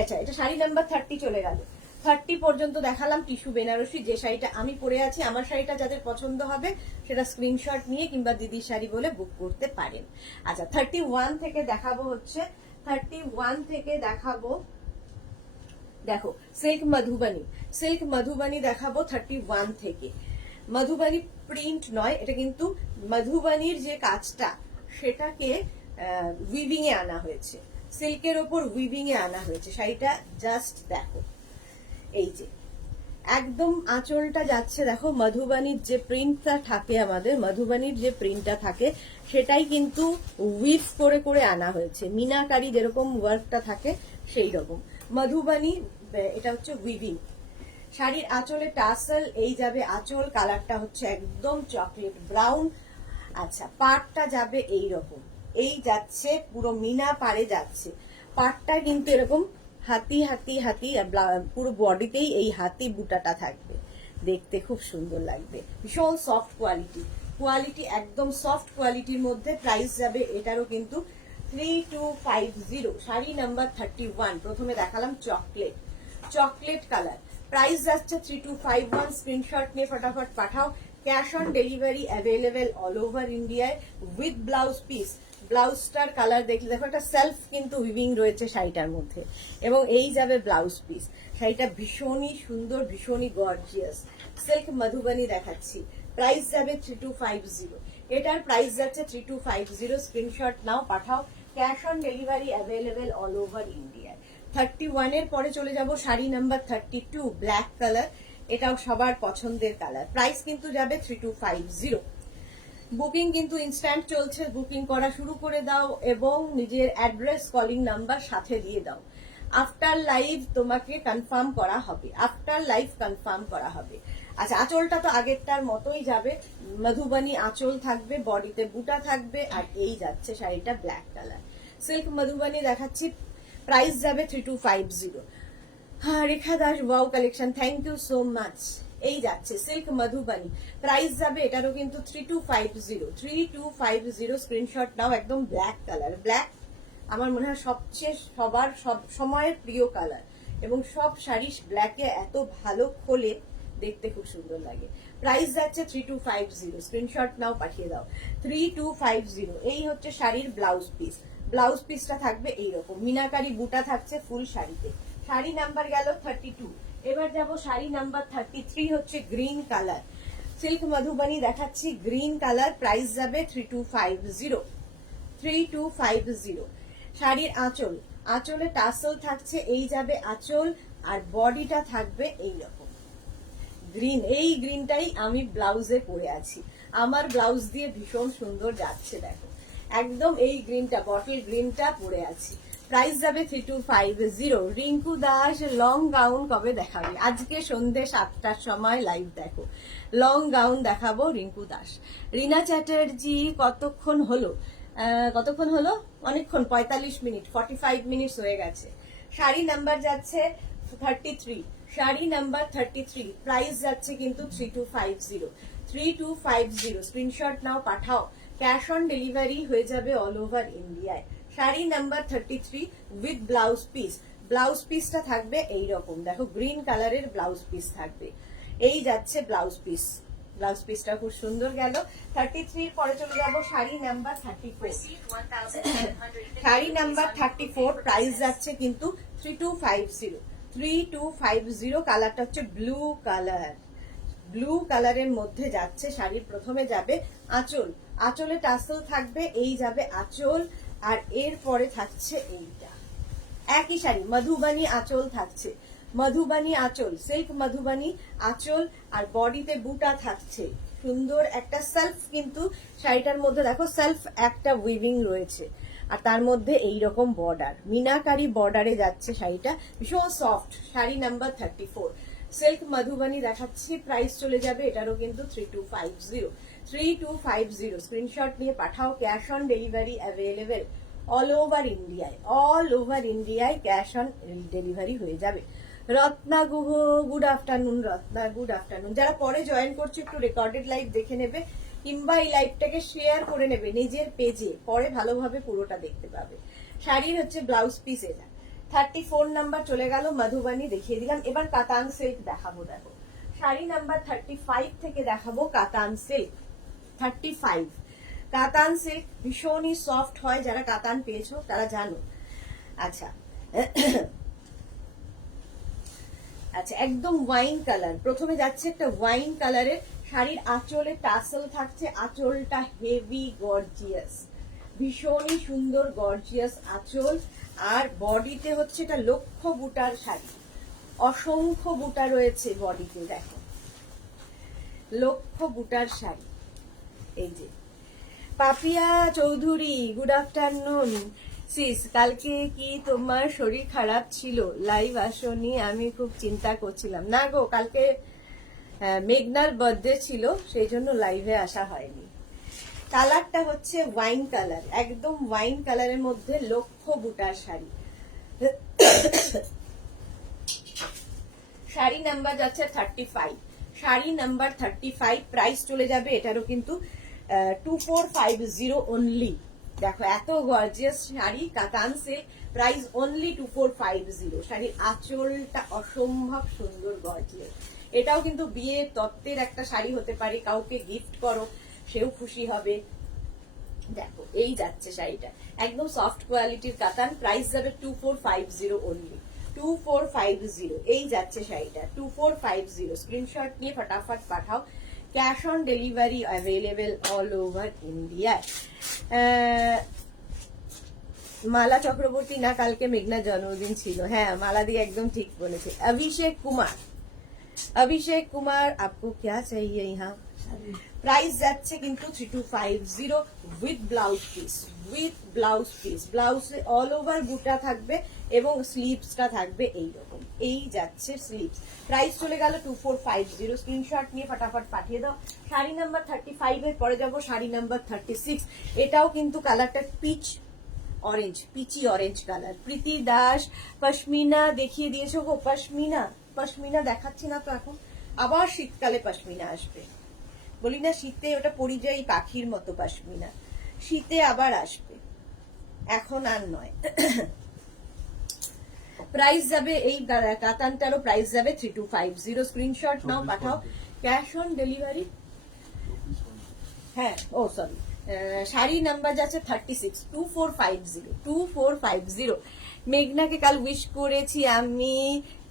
আচ্ছা, এটা শাড়ি নাম্বার 30 চলে গেল। 30 পর্যন্ত দেখালাম টিস্যু বেনারসি, যে শাড়িটা আমি পরে আছি। আমার শাড়িটা যাদের পছন্দ হবে সেটা স্ক্রিনশট নিয়ে কিংবা দিদির শাড়ি বলে বুক করতে পারেন। আচ্ছা, 31 থেকে দেখাবো হচ্ছে, 31 থেকে দেখাবো, দেখো সিল্ক মধুবানী, সিল্ক মধুবানী দেখাবো 31 থেকে। মধুবানী প্রিন্ট নয়, এটা কিন্তু মধুবানীর যে কাজটা সেটাকে উইভিং এ আনা হয়েছে, সিল্কের ওপর উইভিং এ আনা হয়েছে। শাড়িটা জাস্ট দেখো, এই যে একদম আঁচলটা যাচ্ছে, দেখো মধুবানীর যে প্রিন্টটা থাকে, আমাদের মধুবানীর যে প্রিন্টটা থাকে সেটাই কিন্তু উইভ করে করে আনা হয়েছে, মিনাকারি যেরকম ওয়ার্কটা থাকে সেই রকম মধুবানী, এটা হচ্ছে উইভিং। শাড়ির আঁচলে টাসেল, এই যাবে আঁচল, কালারটা হচ্ছে একদম চকলেট ব্রাউন। আচ্ছা, পাড়টা যাবে এই রকম, এই যাচ্ছে পুরো মিনা পাড়ে যাচ্ছে, পাড়টা কিন্তু এরকম হাতি হাতি হাতি, পুরো বডিতেই এই হাতি বুটাটা থাকবে, দেখতে খুব সুন্দর লাগবে, ভীষণ সফট কোয়ালিটি, কোয়ালিটি একদম সফট কোয়ালিটির মধ্যে। প্রাইস যাবে এটারও কিন্তু 3250। শাড়ি নাম্বার 31, প্রথমে দেখালাম চকলেট, চকলেট কালার। প্রাইস যাচ্ছে 3251। স্ক্রিনশট নিয়ে ফটাফট পাঠাও, cash on delivery available all over ইন্ডিয়ায় উইথ ব্লাউজ পিস। ব্লাউজটার কালার দেখলে দেখো, একটা সেলফ কিন্তু উইভিং রয়েছে শাড়িটার মধ্যে, এবং এই যাবে ব্লাউজ পিস। শাড়িটা ভীষণই সুন্দর, ভীষণই গর্জিয়াস, সিল্ক মধুবানী দেখাচ্ছি। প্রাইস যাবে 3250, এটার প্রাইস যাচ্ছে 3250। স্ক্রিনশট নাও, পাঠাও, cash on delivery available all over ইন্ডিয়ায়। 31 এর পরে চলে যাব শাড়ি নাম্বার 32, ব্ল্যাক কালার, এটাও সবার পছন্দের কালার। প্রাইস কিন্তু যাবে 3250। বুকিং কিন্তু ইনস্ট্যান্ট চলছে, বুকিং করা শুরু করে দাও এবং নিজের অ্যাড্রেস কলিং নাম্বার সাথে দিয়ে দাও। আফটার লাইভ তোমাকে কনফার্ম করা হবে, আফটার লাইভ কনফার্ম করা হবে। আচ্ছা, আঁচলটা তো আগেরটার মতোই যাবে, মধুবানী আঁচল থাকবে, বডিতে বুটা থাকবে, আর এই যাচ্ছে শাড়িটা ব্ল্যাক কালার, সিল্ক মধুবানী দেখাচ্ছি। প্রাইস যাবে 3250। হ্যাঁ, Rekha Das wow collection, thank you so much. এই যাচ্ছে সিল্ক মধুবানি, প্রাইস যাবে এটারও কিন্তু 3250 স্ক্রিনশট নাও। একদম ব্ল্যাক কালার, ব্ল্যাক আমার মনে হয় সবচেয়ে সবার সব সময়ের প্রিয় কালার, এবং সব শাড়ি ব্ল্যাকে এত ভালো খোলে, দেখতে খুব সুন্দর লাগে। প্রাইস যাচ্ছে 3250, স্ক্রিনশট নাও, পাঠিয়ে দাও 3250। এই হচ্ছে শাড়ির ব্লাউজ পিস, ব্লাউজ পিসটা থাকবে এইরকম, মিনাকারি বুটা থাকছে ফুল শাড়িতে। শাড়ি নাম্বার গেল 32। এবার যাব শাড়ি নাম্বার 33, হচ্ছে গ্রিন কালার, সিল্ক মধুবানি দেখাচ্ছি, গ্রিন কালার, প্রাইস যাবে 3250। শাড়ির আঁচল, আঁচলে টাসল থাকছে, এই যাবে আঁচল, আর বডিটা থাকবে এইরকম গ্রিন। এই গ্রিনটাই আমি ব্লাউজে পরে আছি, আমার ব্লাউজ দিয়ে ভীষণ সুন্দর যাচ্ছে, দেখো একদম এই গ্রিনটা, বটল গ্রিনটা পরে আছি। প্রাইস যাবে 3250। রিঙ্কু দাস লং গাউন কবে দেখাবে? আজকে সন্ধ্যে 7টার সময় লাইভ দেখো, লং গাউন দেখাবো রিঙ্কু দাস। রিনা চ্যাটার্জি কতক্ষণ হলো? অনেকক্ষণ, 45 মিনিট, 45 মিনিটস হয়ে গেছে। শাড়ি নাম্বার যাচ্ছে 33, শাড়ি নাম্বার 33, প্রাইস যাচ্ছে কিন্তু 3250। স্ক্রিনশট নাও, পাঠাও, ক্যাশ অন ডেলিভারি হয়ে যাবে অল ওভার ইন্ডিয়ায়। Sari number 33 with blouse piece, blouse পিসটা থাকবে এইরকম, দেখো গ্রিন কালারের ব্লাউজ পিস থাকবে, এই যাচ্ছে ব্লাউজ পিস, ব্লাউজ পিসটা খুব সুন্দর গেল। 33 পরে চলে যাবো sari number 34। Sari number 34, price যাচ্ছে কিন্তু 3250। কালারটা হচ্ছে ব্লু কালার, ব্লু কালারের মধ্যে যাচ্ছে শাড়ির। প্রথমে যাবে আঁচল, আঁচলে টাসল থাকবে, এই যাবে আঁচল, আর এরপরে থাকছে এইটা একই শাড়ি, মধুবানি আঁচল থাকছে, মধুবানি আঁচল, সিল্ক মধুবানি আঁচল, আর বডিতে বুটা থাকছে সুন্দর একটা সেলফ, কিন্তু শাড়িটার মধ্যে দেখো সেলফ একটা উইভিং রয়েছে, আর তার মধ্যে এইরকম বর্ডার, মিনাকারি বর্ডারে যাচ্ছে শাড়িটা, ভীষণ soft. Sari number 34, silk Madhubani দেখাচ্ছি, প্রাইস চলে যাবে এটারও কিন্তু 3250। স্ক্রিনশট নিয়ে পাঠাও, cash on delivery available all over ইন্ডিয়ায়, অল ওভার ইন্ডিয়ায় ক্যাশ অন ডেলিভারি হয়ে যাবে। Ratna Guha, good afternoon. Ratna, good afternoon. যারা পরে জয়েন করছে একটু রেকর্ডেড লাইভ দেখে নেবে, কিংবা এই লাইভটাকে শেয়ার করে নেবে নিজের পেজে, পরে ভালোভাবে পুরোটা দেখতে পাবে। শাড়ির হচ্ছে ব্লাউজ পিস এটা। 34 নাম্বার চলে গেল, মধুবানি দেখিয়ে দিলাম। এবার কাতান সিল্ক দেখাবো, দেখো শাড়ি নাম্বার 35 থেকে দেখাবো কাতান সিল্ক। 35 কাতান সিল্ক ভীষণই সফট হয়, যারা কাতান পেয়েছো তারা জানো। আচ্ছা আচ্ছা, একদম ওয়াইন কালার, প্রথমে যাচ্ছে একটা ওয়াইন কালারের, শাড়ির আঁচলে টাসল থাকছে, আঁচলটা হেভি গর্জিয়াস, ভীষণই সুন্দর গর্জিয়াস আঁচল, আর বডিতে হচ্ছে এটা লক্ষ বুটার শাড়ি, অসংখ্য বুটা রয়েছে বডিতে, দেখো লক্ষ বুটার শাড়ি। এই যে Papiya Chowdhury, good afternoon sis. কালকে কি তোমার শরীর খারাপ ছিল, লাইভ আসনি? আমি খুব চিন্তা করছিলাম। না গো, কালকে মেঘনার বার্থডে ছিল, সেই জন্য লাইভে আসা হয়নি। কালারটা হচ্ছে ওয়াইন কালার, একদম ওয়াইন কালারের মধ্যে লক্ষ বুটার শাড়ি। শাড়ি নাম্বার যাচ্ছে 35, শাড়ি নাম্বার 35, প্রাইস চলে যাবে এটারও কিন্তু 2450 অনলি। দেখো এত গর্জিয়াস শাড়ি, কাতান সিল্ক, প্রাইস অনলি 2450। শাড়ির আঁচলটা অসম্ভব সুন্দর গর্জিয়াস, এটাও কিন্তু বিয়ের তত্ত্বের একটা শাড়ি হতে পারে, কাউকে গিফট করো সেও খুশি হবে। দেখো এই যাচ্ছে শাড়িটা, একদম সফট কোয়ালিটির কাতান, প্রাইস যাবে 2450 অনলি, 2450। এই যাচ্ছে শাড়িটা 2450। স্ক্রিনশট নিয়ে ফটাফট পাঠাও, cash on delivery available all over India. Mala Chakraborty, না কালকে মেঘনার জন্মদিন ছিল। হ্যাঁ, মালা দিয়ে একদম ঠিক বলেছে। অভিষেক কুমার, অভিষেক কুমার আপকো क्या चाहिए यहाँ? প্রাইস যাচ্ছে কিন্তু 3250 with blouse piece, with blouse piece, ব্লাউজে অল ওভার বুটা থাকবে এবং স্লিভসটা থাকবে এইরকম, এই যাচ্ছে স্লিভস। প্রাইস চলে গেল 2450। স্ক্রিনশট নিয়ে ফটাফট পাঠিয়ে দাও। শাড়ি নাম্বার 35 এর পরে যাবো শাড়ি নাম্বার 36। এটাও কিন্তু কালারটা peach, orange, peachy orange colour. Preeti Das pashmina দেখিয়ে দিয়েছো গো। পশমিনা দেখাচ্ছি না তো এখন, আবার শীতকালে পশমিনা আসবে। বলি না শীতে ওটা পরিযায়ী পাখির মতো পশমিনা, শীতে আবার আসবে, এখন আর নয়। প্রাইস যাবে এই কাতানটারও প্রাইস যাবে 3250। স্ক্রিনশট নাও, পাঠাও। ক্যাশ অন ডেলিভারি, হ্যাঁ ও সরি, শাড়ি নাম্বার যাচ্ছে 36 2450। মেঘনাকে কাল উইশ করেছি আমি,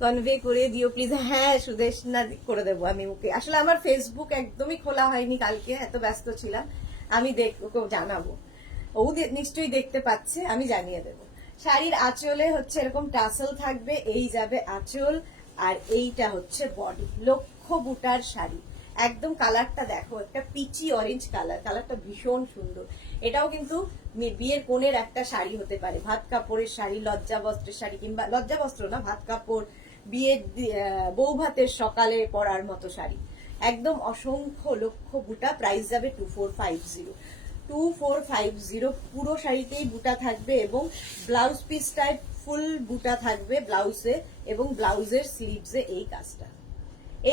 কনভে করে দিও প্লিজ। হ্যাঁ সুদেশ না করে দেবো আমি ওকে। আসলে আমার ফেসবুক একদমই খোলা হয়নি কালকে, এত ব্যস্ত ছিলাম। আমি ওকে জানাবো, ও নিশ্চয়ই দেখতে পাচ্ছে, আমি জানিয়ে দেবো। শাড়ির আঁচলে হচ্ছে এরকম টাসেল থাকবে, এই যাবে আঁচল, আর এইটা হচ্ছে বডি। লক্ষ বুটার শাড়ি, একদম কালারটা দেখো, একটা পিচি অরেঞ্জ কালার, কালারটা ভীষণ সুন্দর। এটাও কিন্তু বিয়ের কোণের একটা শাড়ি হতে পারে, ভাত কাপড়ের শাড়ি, লজ্জা বস্ত্রের শাড়ি, কিংবা লজ্জা বস্ত্র না, ভাত কাপড়, বিয়ের বউ ভাতের সকালে পরার মতো শাড়ি। একদম অসংখ্য লক্ষ বুটা, প্রাইস যাবে 2450। পুরো শাড়িতেই বুটা থাকবে এবং ব্লাউজ পিসটায় ফুল বুটা থাকবে ব্লাউজে, এবং ব্লাউজের স্লিভসে এই কাজটা।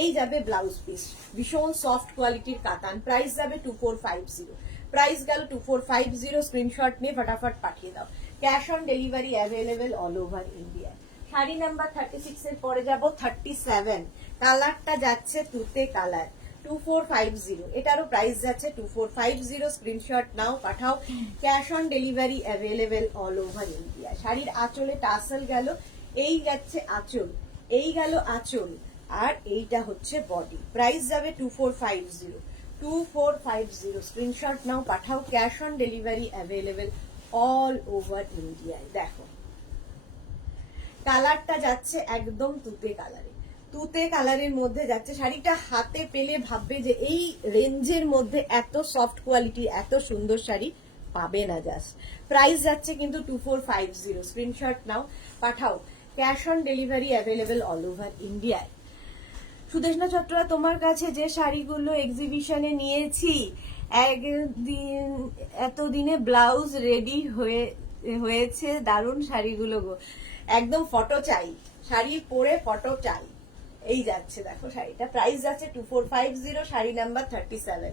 এই যাবে ব্লাউজ পিস, ভীষণ সফট কোয়ালিটির কাতান। প্রাইস যাবে 2450। প্রাইস গেল 2450। স্ক্রিনশট নিয়ে ফটাফট পাঠিয়ে দাও। Cash on delivery available all over India. Sari number 36 এর পরে যাব 37। কালারটা যাচ্ছে তুতে কালার, 2450। এটারও প্রাইস যাচ্ছে 2450। স্ক্রিনশট নাও, পাঠাও। Cash on delivery available all over India. শাড়ির আঁচলে টাসেল গেল, এই যাচ্ছে আঁচল, এই গেল আঁচল, আর এইটা হচ্ছে বডি। প্রাইস যাবে 2450। স্ক্রিনশট নাও, পাঠাও। Cash on delivery available all over ইন্ডিয়ায়। দেখো কালারটা যাচ্ছে একদম তুতে কালারে, তুতে কালারের মধ্যে যাচ্ছে। শাড়িটা হাতে পেলে ভাববে যে এই রেঞ্জের মধ্যে এত সফট কোয়ালিটি, এত সুন্দর শাড়ি পাবে না। জাস্ট প্রাইস যাচ্ছে কিন্তু 2450। স্ক্রিনশট নাও, পাঠাও। Cash on delivery available all over ইন্ডিয়ায়। সুদেশনা চট্টরা, তোমার কাছে যে শাড়িগুলো এক্সিবিশনে নিয়েছি, একদিন এতদিনে ব্লাউজ রেডি হয়েছে, দারুণ শাড়িগুলো গো। একদম ফটো চাই, শাড়ি পরে ফটো চাই। এই যাচ্ছে দেখো শাড়িটা, প্রাইস যাচ্ছে 2450। Sari number 37।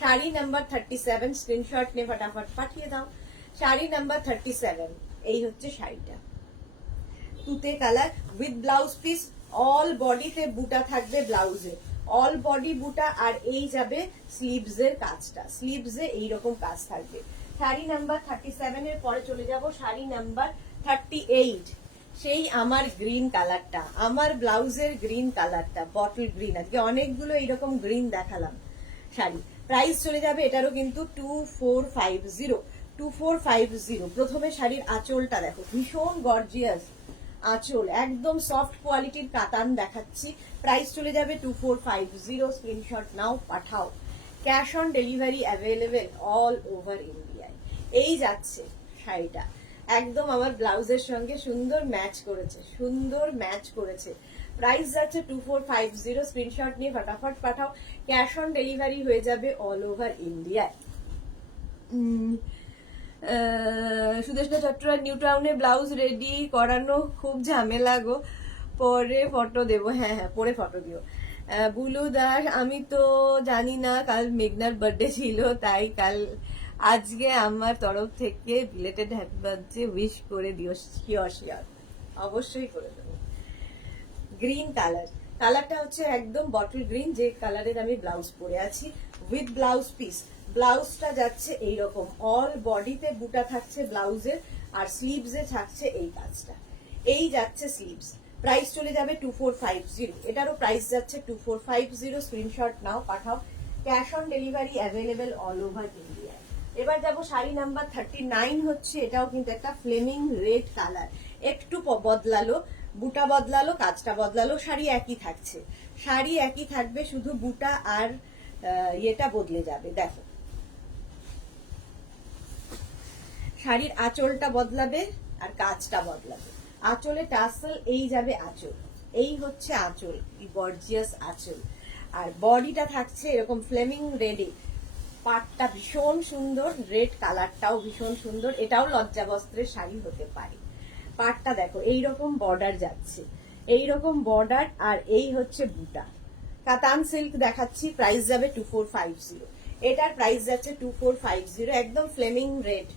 Sari number 37। Screenshot নিয়ে ফটাফট পাঠিয়ে দাও। শাড়ি নাম্বার 37। এই হচ্ছে শাড়িটা, তুতে colour with blouse piece. All বডিতে বুটা থাকবে ব্লাউজে, অল বডি বুটা, আর এই যাবে স্লিভস এর কাজটা, স্লিভসে এইরকম কাজ থাকবে। শাড়ি নাম্বার 37 এর পরে চলে যাব শাড়ি নাম্বার 38। সেই আমার গ্রিন কালারটা, আমার ব্লাউজের গ্রিন কালারটা, বটল গ্রিন। আজকে অনেকগুলো এইরকম গ্রিন দেখালাম শাড়ি। প্রাইস চলে যাবে এটারও কিন্তু 2450। প্রথমে শাড়ির আঁচলটা দেখো, ভীষণ গর্জিয়াস আঁচল, একদম সফট কোয়ালিটির কাতান দেখাচ্ছি। প্রাইস চলে যাবে 2450। স্ক্রিনশট নাও, পাঠাও। Cash on delivery available all over ইন্ডিয়ায়। এই যাচ্ছে শাড়িটা, একদম আমার ব্লাউজের সঙ্গে সুন্দর ম্যাচ করেছে, সুন্দর ম্যাচ করেছে। প্রাইস যাচ্ছে 2450। স্ক্রিনশট নিয়ে ফটাফট পাঠাও। ক্যাশ অন ডেলিভারি হয়ে যাবে অল ওভার ইন্ডিয়ায়। সুদেশনা চট্টরা, নিউ টাউনে ব্লাউজ রেডি করানো খুব ঝামেলা গো, পরে ফটো দেবো। হ্যাঁ হ্যাঁ, পরে ফটো দিও। বুলু দাস, আমি তো জানি না কাল মেঘনার বার্থডে ছিল, তাই কাল আজকে আমার তরফ থেকে বিলেটেড হ্যাপি বার্থডে উইশ করে দিও। শিওর শিওর, অবশ্যই করে দেবো। গ্রিন কালার, কালারটা হচ্ছে একদম বটল গ্রিন, যে কালারের আমি ব্লাউজ পরে আছি উইথ ব্লাউজ পিস। ব্লাউজটা যাচ্ছে এইরকম, অল বডিতে বুটা থাকছে ব্লাউজের, আর স্লিভসে থাকছে এই কাজটা। এই যাচ্ছে স্লিভস। প্রাইস চলে যাবে 2450। এটারও প্রাইস যাচ্ছে 2450। স্ক্রিনশট নাও, পাঠাও। Cash on delivery available all over India. এবার যাবো শাড়ি নাম্বার 39 হচ্ছে, এটাও কিন্তু একটা ফ্লেমিং রেড কালার, একটু বদলালো, বুটা বদলালো, কাজটা বদলালো, শাড়ি একই থাকছে, শাড়ি একই থাকবে, শুধু বুটা আর ইয়েটা বদলে যাবে। দেখো শাড়ির আঁচলটা বদলাবে আর কাজটা বদলাবে। আঁচলে টাসেল, এই যাবে আঁচল, এই হচ্ছে আঁচল, গর্জিয়াস আঁচল। আর বডিটা থাকছে এরকম ফ্লেমিং রেডে, পাটটা ভীষণ সুন্দর, রেড কালারটাও ভীষণ সুন্দর, এটাও লজ্জা বস্ত্রের শাড়ি হতে পারে। পাটটা দেখো এইরকম বর্ডার যাচ্ছে, এইরকম বর্ডার, আর এই হচ্ছে বুটা। কাতান সিল্ক দেখাচ্ছি, প্রাইস যাবে 2450। এটার প্রাইস যাচ্ছে 2450, একদম ফ্লেমিং রেড,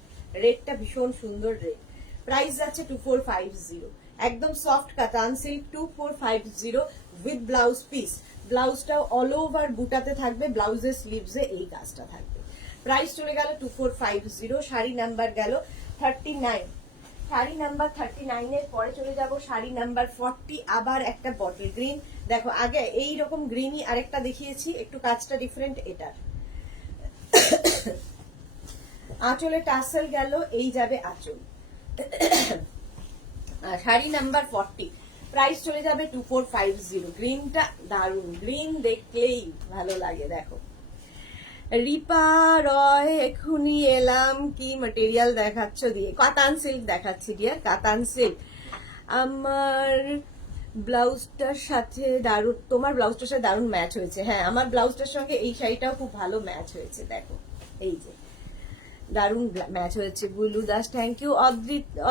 রেডটা ভীষণ সুন্দর রেড। প্রাইস যাচ্ছে 2450, একদম soft katan silk 2450 with blouse piece. ব্লাউজটাও অল ওভার বুটাতে থাকবে, ব্লাউজের স্লিভসে এই কাজটা থাকবে। প্রাইস চলে গেল 2450। শাড়ি নাম্বার গেল 39। শাড়ি নাম্বার 39 এর পরে চলে যাব শাড়ি নাম্বার 40। আবার একটা বটল গ্রিন, দেখো আগে এই রকম গ্রিনই আরেকটা দেখিয়েছি, একটু কাজটা ডিফারেন্ট এটার। আঁচলে টাসেল গেল, এই যাবে আঁচল। শাড়ি নাম্বার 40, প্রাইস চলে যাবে 2450। গ্রিনটা দারুন, গ্রিন দেখলেই ভালো লাগে। দেখো রিপা রয়, এখুনি এলাম, কি ম্যাটেরিয়াল দেখাচ্ছ দিয়ে? কাতান সিল্ক দেখাচ্ছি ডিয়ার, কাতান সিল্ক। আমার ব্লাউজটার সাথে দারুন, তোমার ব্লাউজটার সাথে দারুন ম্যাচ হয়েছে। হ্যাঁ, আমার ব্লাউজটার সঙ্গে এই শাড়িটাও খুব ভালো ম্যাচ হয়েছে। দেখো এই যে দারুন ম্যাচ হয়েছে। Bulu Das, thank you.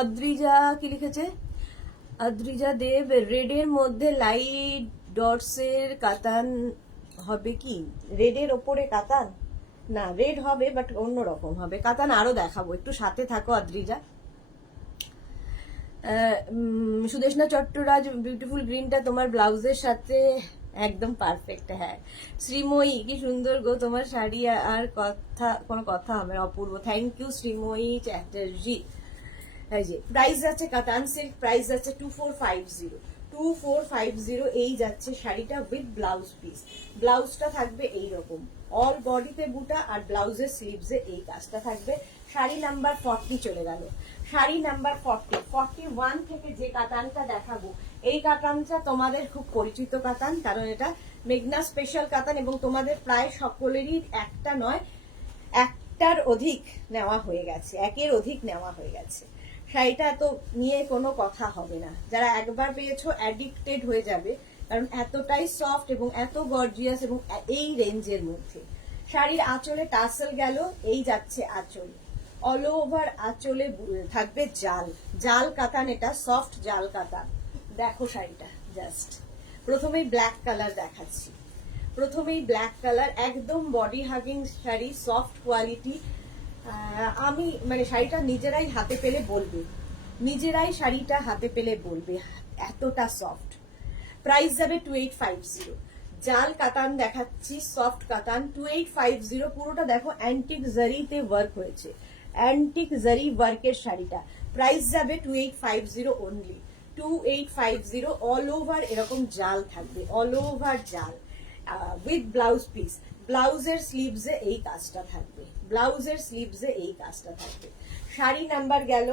অদ্রিজা কি লিখেছে? অদ্রিজা দেব, রেডের মধ্যে লাইট ডটস এর কাতান হবে কি? রেডের ওপরে কাতান? না, রেড হবে বাট অন্যরকম হবে। কাতান আরো দেখাবো, একটু সাথে থাকো অদ্রিজা। সুদেশনা চট্টরাজ, বিউটিফুল গ্রিনটা তোমার ব্লাউজের সাথে একদম পারফেক্ট। হ্যাঁ শ্রীময়ী, কি সুন্দর গো তোমার শাড়ি, আর কোনো কথা হবে? অপূর্ব, থ্যাংক ইউ শ্রীময়ী চ্যাটার্জি। এই যে প্রাইস যাচ্ছে কাতান সিল্ক, প্রাইস যাচ্ছে 2450। 2450 এই যাচ্ছে শাড়িটা উইথ ব্লাউজ পিস। ব্লাউজটা থাকবে এইরকম, অল বডিতে বুটা, আর ব্লাউজের স্লিভসে এই কাজটা থাকবে। শাড়ি নাম্বার 40 চলে গেল। শাড়ি নাম্বার 40, 41 থেকে যে কাতানটা দেখাবো, এই কাতানটা তোমাদের খুব পরিচিত কাতান, কারণ এটা মেঘনা স্পেশাল কাতান, এবং তোমাদের প্রায় সকলেরই একটা নয় একটার অধিক নেওয়া হয়ে গেছে, একের অধিক নেওয়া হয়ে গেছে। শাড়িটা তো নিয়ে কোনো কথা হবে না, যারা একবার পেয়েছো অ্যাডিক্টেড হয়ে যাবে, কারণ এতটাই সফট এবং এত গর্জিয়াস, এবং এই রেঞ্জের মধ্যে। শাড়ির আঁচলে টাসেল গেল, এই যাচ্ছে আঁচল, অল ওভার আঁচলে থাকবে জাল, জাল কাতান, এটা সফট জাল কাতান। দেখো শাড়িটা জাস্ট, প্রথমেই ব্ল্যাক কালার দেখাচ্ছি, প্রথমেই ব্ল্যাক কালার, একদম body hugging sari, soft quality. আমি মানে শাড়িটা নিজেরাই হাতে পেলে বলবে, নিজেরাই শাড়িটা হাতে পেলে বলবে এতটা সফট। প্রাইস যাবে 2850। জাল কাতান দেখাচ্ছি, সফট কাতান 2850। পুরোটা দেখো অ্যান্টিক জারিতে ওয়ার্ক হয়েছে, অ্যান্টিক জারি ওয়ার্কের শাড়িটা। প্রাইস যাবে 2850 অনলি, 2850। অল ওভার এরকম জাল থাকবে, অল ওভার জাল উইথ ব্লাউজ পিস। ব্লাউজের স্লিভসে এই কাজটা থাকবে, ব্লাউজের স্লিভসে এই কাজটা থাকবে। শাড়ি নাম্বার গেল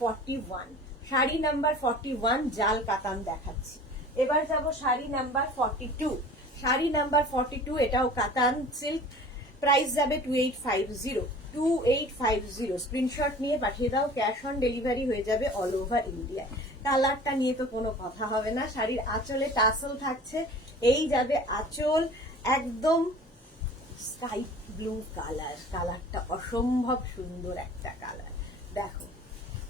41। শাড়ি নাম্বার 41 জাল কাতান দেখাচ্ছি। এবার যাব শাড়ি নাম্বার 42। শাড়ি নাম্বার 42, এটাও কাতান সিল্ক, প্রাইস যাবে 2850। 2850 স্ক্রিনশট নিয়ে পাঠিয়ে দাও, ক্যাশ অন ডেলিভারি হয়ে যাবে অল ওভার ইন্ডিয়া। কালারটা নিয়ে তো কোনো কথা হবে না। শাড়ির আঁচলে টাসেল থাকছে, এই যাবে আঁচল, একদম স্কাই ব্লু কালার, কালারটা অসম্ভব সুন্দর একটা কালার। দেখো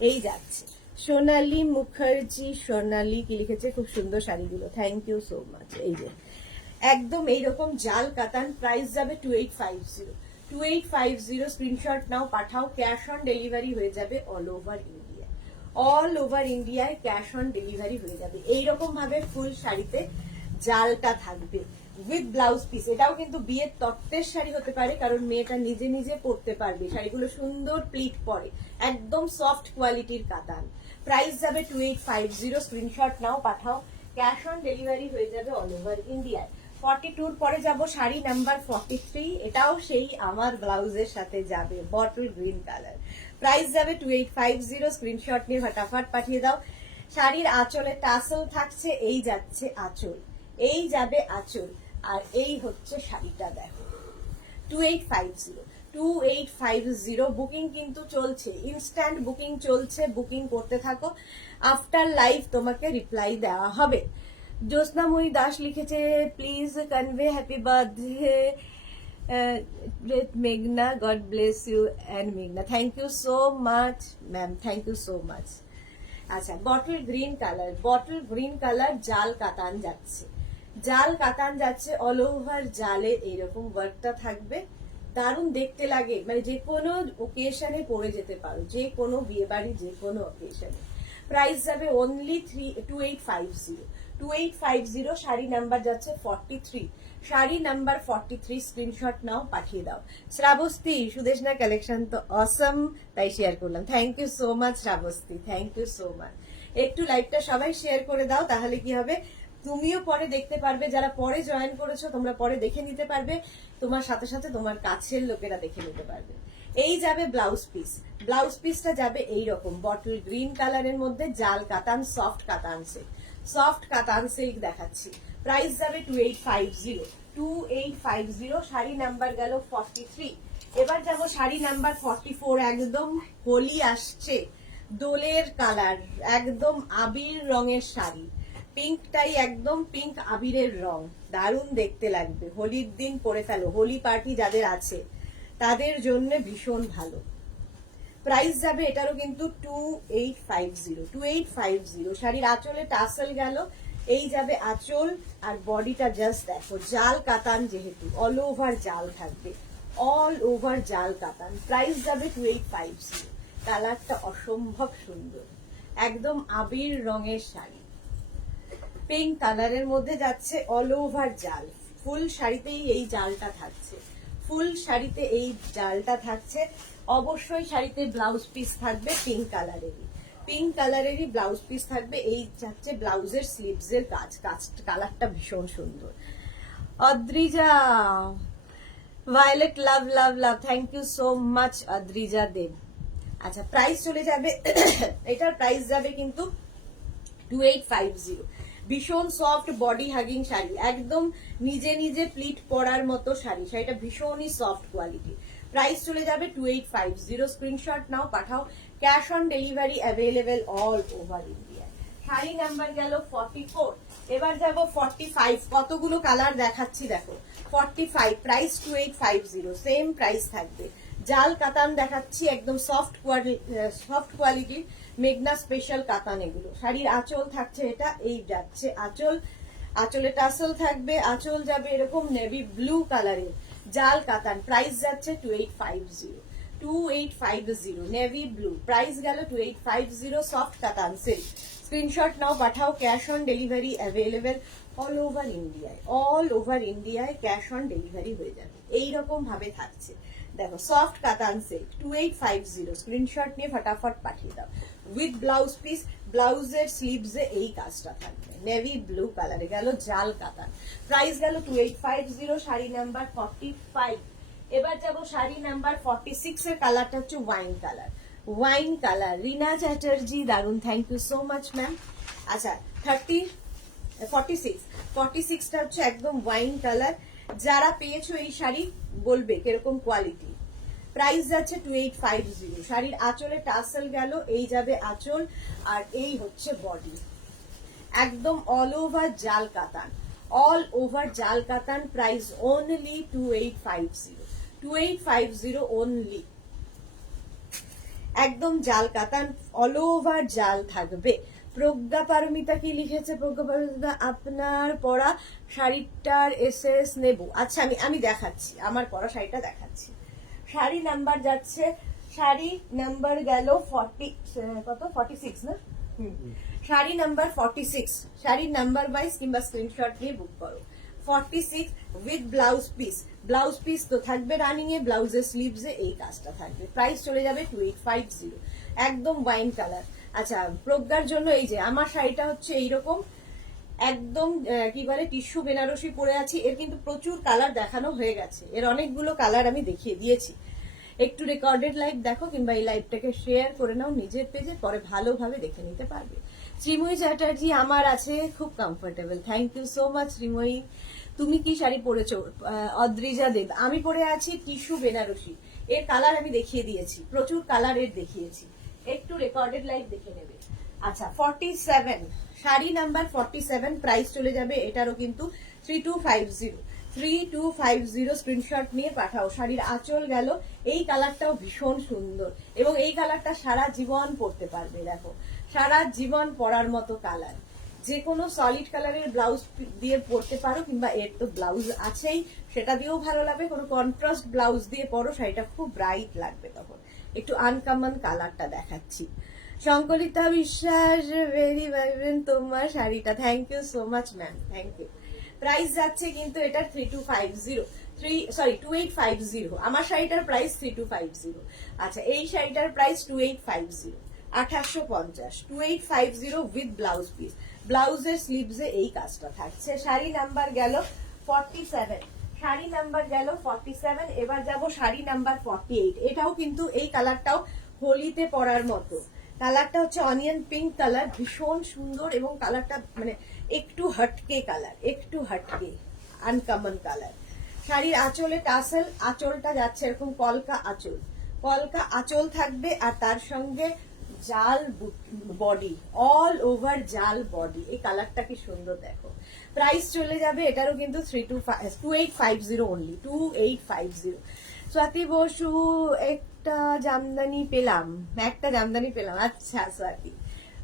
এই যাচ্ছে সোনালী মুখার্জি, সোনালী কি লিখেছে, খুব সুন্দর শাড়িগুলো, থ্যাংক ইউ সো মাচ। এই যে একদম এইরকম জাল কাতান, প্রাইস যাবে 2850। 2850 স্ক্রিনশট নাও, পাঠাও, ক্যাশ অন ডেলিভারি হয়ে যাবে all over India, all over ইন্ডিয়ায় ক্যাশ অন ডেলিভারি হয়ে যাবে। এইরকম ভাবে ফুল শাড়িতে জালটা থাকবে উইথ ব্লাউজ পিস। এটাও কিন্তু বিয়ের তত্ত্বের শাড়ি হতে পারে, কারণ মেয়েটা নিজে নিজে পরতে পারবে, শাড়িগুলো সুন্দর প্লিট পরে, একদম সফট কোয়ালিটির কাতান। প্রাইস যাবে 2850। স্ক্রিনশট নাও, পাঠাও, ক্যাশ অন ডেলিভারি হয়ে যাবে অল ওভার ইন্ডিয়ায়। 42 পরে যাব শাড়ি নাম্বার 43, এটাও সেই আমার ব্লাউজের সাথে যাবে, বটল গ্রিন কালার। প্রাইস যাবে 2850। স্ক্রিনশট নিয়ে ফটাফট পাঠিয়ে দাও। শাড়ির আঁচলে টাসেল থাকছে, এই যাচ্ছে আঁচল, এই যাবে আঁচল, আর এই হচ্ছে শাড়িটা। দেখো 2850, 2850। বুকিং কিন্তু চলছে, ইনস্ট্যান্ট বুকিং চলছে, বুকিং করতে থাকো, আফটার লাইভ তোমাকে রিপ্লাই দেওয়া হবে। জ্যোৎস্নাময়ী দাস লিখেছে, প্লিজ কনভে হ্যাপি বার্থডে মেঘনা, গড ব্লেস ইউ অ্যান্ড মেঘনা, thank you so much ma'am, thank you so much. আচ্ছা, বটল গ্রিন কালার জাল কাতান যাচ্ছে, জাল কাতান যাচ্ছে, অল ওভার জালে এইরকম ওয়ার্কটা থাকবে, দারুণ দেখতে লাগে, মানে যে কোনো ওকেশনে পরে যেতে পারো, যে কোনো বিয়ে বাড়ি, যে কোনো ওকেশনে। প্রাইস যাবে অনলি 2850, শাড়ি নাম্বার যাচ্ছে 43, শাড়ি নাম্বার 43, স্ক্রিনশট নাও, পাঠিয়ে দাও। শ্রাবস্তি, সুদেশনা কালেকশন তো অসম, তাই শেয়ার করলাম, thank you so much Shrabasti, thank you so much. একটু লাইভটা সবাই শেয়ার করে দাও, তাহলে কি হবে, তুমিও পরে দেখতে পারবে, যারা পরে জয়েন করেছো তোমরা পরে দেখে নিতে পারবে, তোমার সাথে সাথে তোমার কাছের লোকেরা দেখে নিতে পারবে। এই যাবে ব্লাউজ পিস, ব্লাউজ পিসটা যাবে এইরকম বটল গ্রিন কালারের মধ্যে জাল কাতান, soft katan silk, soft katan silk দেখাচ্ছি। প্রাইস যাবে 2850, শাড়ি নাম্বার গেল 43। এবার যাবো শাড়ি নাম্বার 44, একদম হোলি আসছে, দোলের কালার, একদম আবির রঙের শাড়ি, পিঙ্কটাই একদম পিঙ্ক আবিরের রং, দারুণ দেখতে লাগবে, হোলির দিন পরে ফেলো, হোলি পার্টি যাদের আছে তাদের জন্য ভীষণ ভালো। প্রাইস যাবে এটারও কিন্তু 2850, শাড়ির আঁচলে টাসেল গেল, এই যাবে আঁচল, আর বডিটা জাস্ট দেখো, জাল কাতান, যেহেতু অল ওভার জাল থাকবে, অল ওভার জাল কাতান। প্রাইস যাবে 2850, কালারটা অসম্ভব সুন্দর, একদম আবির রঙের শাড়ি, পিঙ্ক কালারের মধ্যে যাচ্ছে, অল ওভার জাল, ফুল শাড়িতেই এই জালটা থাকছে, ফুল শাড়িতে এই জালটা থাকছে। অবশ্যই শাড়িতে ব্লাউজ পিস থাকবে পিঙ্ক কালারেরই ব্লাউজ পিস থাকবে, এই যাচ্ছে ব্লাউজের স্লিভস এর কাজ, কালারটা ভীষণ সুন্দর। Adrija, violet, love love love, thank you so much Adrija Deb. আচ্ছা, প্রাইস চলে যাবে এটার প্রাইস যাবে কিন্তু 2850, ভীষণ সফট বডি হাগিং শাড়ি, একদম নিজে নিজে প্লিট পরার মতো শাড়ি, শাড়িটা ভীষণই সফট কোয়ালিটি। প্রাইস চলে যাবে 2850, স্ক্রিনশট নাও, পাঠাও, cash on delivery available all over India. Sari number গেল 44, এবার যাব 45, কতগুলো কালার দেখাচ্ছি দেখো। 45, প্রাইস 2850, সেম প্রাইস থাকবে, জাল কাতান দেখাচ্ছি, একদম সফট কোয়ালিটি, মেঘনা স্পেশাল কাতান এগুলো। শাড়ির আঁচল থাকছে এটা, এই যাচ্ছে আঁচল, আঁচলে টাসেল থাকবে, আঁচল যাবে এরকম নেভি ব্লু কালারের জাল কাতান। প্রাইস যাচ্ছে 2850, নেভি ব্লু, প্রাইস গেল 2850, সফট কাতান সিল্ক। স্ক্রিনশট নাও, পাঠাও, cash on delivery available all over ইন্ডিয়ায় ক্যাশ অন ডেলিভারি হয়ে যাবে, এইরকম ভাবে থাকছে। দেখো, সফট কাতান সিল্ক 2850, স্ক্রিনশট নিয়ে ফটাফট পাঠিয়ে দাও, উইথ ব্লাউজ পিস, ব্লাউজের স্লিভসে এই কাজটা থাকবে, নেভি ব্লু কালারে গেল জাল কাতান। প্রাইস গেল 2850, শাড়ি নাম্বার 45। এবার যাব শাড়ি নাম্বার 46 এর কালারটা হচ্ছে ওয়াইন কালার, রিনা চ্যাটার্জি, দারুন, thank you so much ma'am. আচ্ছা, 46টা হচ্ছে একদম ওয়াইন কালার, যারা পেয়েছো এই শাড়ি বলবে কিরকম কোয়ালিটি। প্রাইস যাচ্ছে 2850, শাড়ির আঁচলে টাসেল গেল, এই যাবে আঁচল, আর এই হচ্ছে বডি, একদম অল ওভার জাল কাতান, প্রাইস অনলি 2850 অনলি, একদম জাল কাতান, অল ওভার জাল থাকবে। প্রজ্ঞা পারমিতা কি লিখেছে, প্রজ্ঞা পারমিতা, আপনার পরা শাড়িটার এসএস নেব। আচ্ছা, আমি দেখাচ্ছি, আমার পরা শাড়িটা দেখাচ্ছি। শাড়ি নাম্বার যাচ্ছে, শাড়ি নাম্বার গেল 46 না, শাড়ি নাম্বার 46, শাড়ির নাম্বার ওয়াইজ কিংবা স্ক্রিনশট নিয়ে বুক করো। 46 উইথ ব্লাউজ পিস তো থাকবে রানিং এ, ব্লাউজের স্লিভসে এই কাজটা থাকবে। প্রাইস চলে যাবে 2850, একদম ওয়াইন কালার। আচ্ছা, প্রজ্ঞার জন্য এই যে আমার শাড়িটা হচ্ছে এইরকম, একদম কি বলে টিস্যু বেনারসি পরে আছি, এর কিন্তু প্রচুর কালার দেখানো হয়ে গেছে, এর অনেকগুলো কালার আমি দেখিয়ে দিয়েছি। একটু রেকর্ডেড লাইভ দেখো, কিংবা এই লাইভটাকে শেয়ার করে নাও নিজের পেজে, পরে ভালোভাবে দেখে নিতে পারবে। শ্রীময়ী চ্যাটার্জি, আমার আছে, খুব comfortable, thank you so much Sreemoyee. তুমি কি শাড়ি পরেছো? অদ্রিজা দেব, আমি পরে আছি টিস্যু বেনারসি, এর কালার আমি দেখিয়ে দিয়েছি, প্রচুর কালার এর দেখিয়েছি, একটু রেকর্ডেড লাইভ দেখে নেবে। আচ্ছা, 47, শাড়ি নাম্বার 47, প্রাইস চলে যাবে এটারও কিন্তু 3250, 3250 স্ক্রিনশট নিয়ে পাঠাও। শাড়ির আঁচল গেল, এই কালারটাও ভীষণ সুন্দর এবং এই কালারটা সারা জীবন পরতে পারবে। দেখো সারা জীবন পরার মতো কালার, যে কোনো সলিড কালারের ব্লাউজ দিয়ে পরতে পারো, কিংবা এর তো ব্লাউজ আছেই সেটা দিয়েও ভালো লাগবে। কোনো কন্ট্রাস্ট ব্লাউজ দিয়ে পরো, শাড়িটা খুব ব্রাইট লাগবে। তখন একটু আনকমন কালারটা দেখাচ্ছি। শঙ্কলিতা বিশ্বাস, ভেরি ভাইব্রেন্ট তোমার শাড়িটা, thank you so much ma'am, thank you. Price যাচ্ছে কিন্তু এটার 2850। আমার শাড়িটার প্রাইস 3250। আচ্ছা এই শাড়িটার প্রাইস 2850, 2850, 2850 উইথ ব্লাউজ পিস। ব্লাউজের স্লিভসে এই কাজটা থাকছে। শাড়ি নাম্বার গেল 47, শাড়ি নাম্বার গেল 47। এবার যাব শাড়ি নাম্বার 48। এটাও কিন্তু এই কালারটাও হোলিতে পরার মতো। কালারটা হচ্ছে অনিয়ন পিঙ্ক কালার, ভীষণ সুন্দর এবং কালারটা মানে একটু হটকে কালার, একটু হটকে আনকমন কালার। শাড়ির আঁচলে টাসেল, আঁচলটা যাচ্ছে এরকম কলকা আঁচল, কলকা আঁচল থাকবে আর তার সঙ্গে জাল বডি, অল ওভার জাল বডি। এই কালারটা কি সুন্দর দেখো। প্রাইস চলে যাবে এটারও কিন্তু 2850 অনলি, 2850। স্বাতি বসু, একটা জামদানি পেলাম, একটা জামদানি পেলাম। আচ্ছা স্বাতি,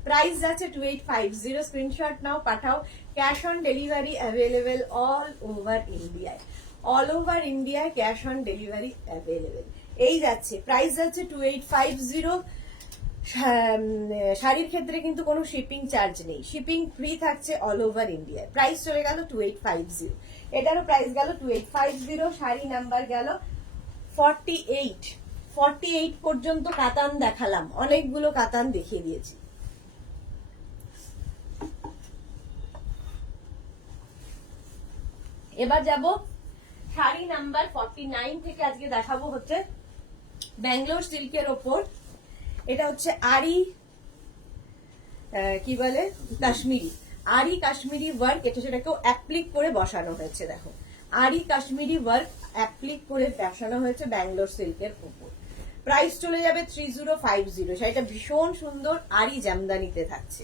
প্রাইস যাচ্ছে 2850। স্ক্রিনশট নাও, পাঠাও। Cash on delivery available all over ইন্ডিয়ায়, অল ওভার ইন্ডিয়ায় ক্যাশ অন ডেলিভারি অ্যাভেলেবেল। এই যাচ্ছে প্রাইস যাচ্ছে 2850। শাড়ির ক্ষেত্রে কিন্তু কোনো শিপিং চার্জ নেই, শিপিং ফ্রি থাকছে অল ওভার ইন্ডিয়ায়। প্রাইস চলে গেল 2850, এটারও প্রাইস গেল 2850। শাড়ি নাম্বার গেল 48, 48 পর্যন্ত কাতান দেখালাম, অনেকগুলো কাতান দেখিয়ে দিয়েছি। এবার যাব শাড়ি নাম্বার 49 থেকে। আজকে দেখাবো হচ্ছে ব্যাঙ্গালোর সিল্কের ওপর। এটা হচ্ছে আরি কি বলে কাশ্মীরি, আরি কাশ্মীরি ওয়ার্ক। এটা সেটাকেও অ্যাপ্লিক করে বসানো হয়েছে। দেখো আরি কাশ্মীরি ওয়ার্ক অ্যাপ্লিক করে বসানো হয়েছে ব্যাঙ্গালোর সিল্কের ওপর। প্রাইস চলে যাবে 3050। শাড়িটা ভীষণ সুন্দর, আরি জামদানিতে থাকছে।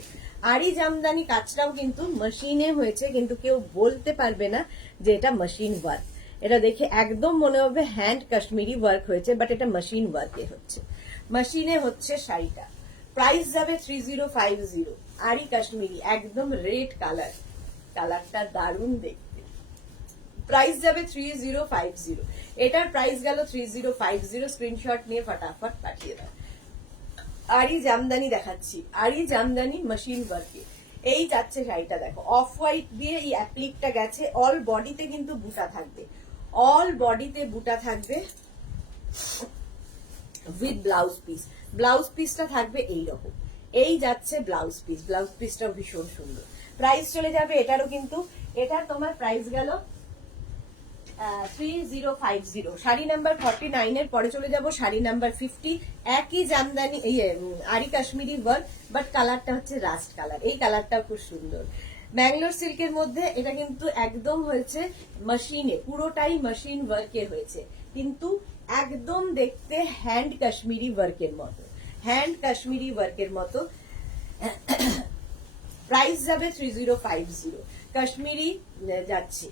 আরি জামদানি কাজটাও কিন্তু মেশিনে হয়েছে, কিন্তু কেউ বলতে পারবে না যে এটা মেশিন ওয়ার্ক। এটা দেখে একদম মনে হবে হ্যান্ড কাশ্মীরি ওয়ার্ক হয়েছে, বাট এটা মেশিন ওয়ার্কে হচ্ছে, মেশিনে হচ্ছে শাড়িটা। প্রাইস যাবে 3050। আরি কাশ্মীরি, একদম রেড কালার, কালারটা দারুণ দেখতে। প্রাইস যাবে 3050। এটার প্রাইস গেল 3050। স্ক্রিনশট নিয়ে ফটাফট পাঠিয়ে দাও। আরি জামদানি দেখাচ্ছি, আরি জামদানি মেশিন ওয়ার্কে। এই যাচ্ছে শাড়িটা, দেখো অফ হোয়াইট দিয়ে এই অ্যাপ্লিকটা গেছে। অল বডিতে কিন্তু বুটা থাকবে, অল বডিতে বুটা থাকবে উইথ ব্লাউজ পিস। ব্লাউজ পিসটা থাকবে এইরকম। এই যাচ্ছে ব্লাউজ পিস, ব্লাউজ পিসটাও ভীষণ সুন্দর। প্রাইস চলে যাবে এটারও কিন্তু, এটার তোমার প্রাইস গেল 3050। শাড়ি নাম্বার 49 এর পরে চলে যাব শাড়ি নাম্বার 50। একই জামদানি আরি কাশ্মীরি ওয়ার্ক, বাট কালারটা হচ্ছে রাস্ট কালার। এই কালারটা খুব সুন্দর। ব্যাঙ্গালোর সিল্কের মধ্যে এটা কিন্তু একদম হয়েছে মেশিনে, পুরোটাই মেশিন ওয়ার্কে হয়েছে, কিন্তু একদম দেখতে হ্যান্ড কাশ্মীরি ওয়ার্কের মতো, হ্যান্ড কাশ্মীরি ওয়ার্কের মতো। প্রাইস যাবে 3050। কাশ্মীরি যাচ্ছে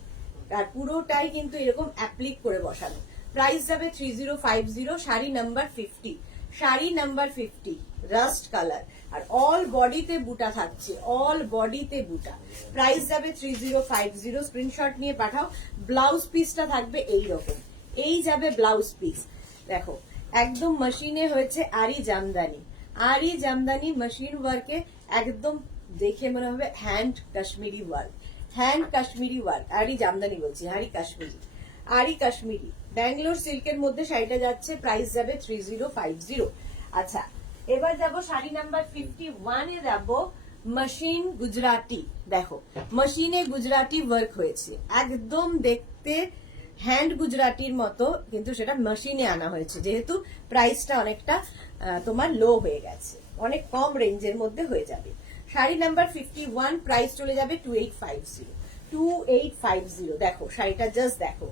আর পুরোটাই কিন্তু এরকম অ্যাপ্লিক করে বসানো। প্রাইস যাবে 3050। Sari number 50, sari number 50 rust colour, আর অল বডিতে বুটা থাকছে, অল বডিতে বুটা। প্রাইস যাবে 3050। স্ক্রিনশট নিয়ে পাঠাও। ব্লাউজ পিসটা থাকবে এইরকম, এই যাবে ব্লাউজ পিস। দেখো একদম মেশিনে হয়েছে আরি জামদানি, আরি জামদানি মেশিন ওয়ার্কে, একদম দেখে মনে হবে hand Kashmiri work, hand Kashmiri work. আরি জামদানি বলছি, আরি কাশ্মীরি, আরি কাশ্মীরি। ব্যাঙ্গালোর সিল্কের মধ্যে শাড়িটা যাচ্ছে, প্রাইস যাবে 3050। আচ্ছা এবার যাব শাড়ি নাম্বার 51 এ যাব মেশিন গুজরাটি। দেখো মেশিনে গুজরাটি ওয়ার্ক হয়েছে, একদম দেখতে হ্যান্ড গুজরাটির মতো, কিন্তু সেটা মেশিনে আনা হয়েছে, যেহেতু প্রাইসটা অনেকটা তোমার লো হয়ে গেছে, অনেক কম রেঞ্জের মধ্যে হয়ে যাবে। শাড়ি নাম্বার 51, প্রাইস চলে যাবে 2850, 2850। দেখো শাড়িটা জাস্ট দেখো,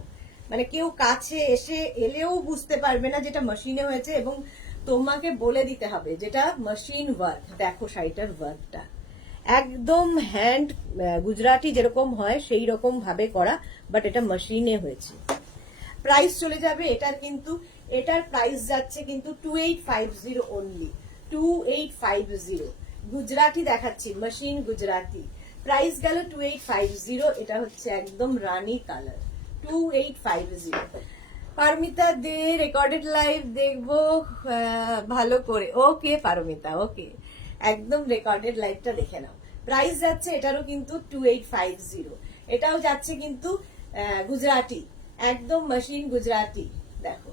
মানে কেউ কাছে এসে এলেও বুঝতে পারবে না যেটা মেশিনে হয়েছে, এবং তোমাকে বলে দিতে হবে যেটা মেশিন ওয়ার্ক। দেখো শাড়িটার ওয়ার্কটা একদম হ্যান্ড গুজরাটি যেরকম হয় সেই রকম ভাবে করা, বাট এটা মেশিনে হয়েছে। প্রাইস চলে যাবে এটার, কিন্তু এটার প্রাইস যাচ্ছে কিন্তু 2850 অনলি, 2850। গুজরাটি দেখাচ্ছি, মেশিন গুজরাটি, প্রাইস গেল 2850। এটা হচ্ছে একদম রানী কালার, 2850। পারমিতা দে রেকর্ডেড লাইভ দেখবো ভালো করে। ওকে পারমিতা, ওকে, একদম রেকর্ডেড লাইভটা দেখে নাও। প্রাইস যাচ্ছে এটারও কিন্তু 2850। এটাও যাচ্ছে কিন্তু গুজরাটি, একদম মেশিন গুজরাটি। দেখো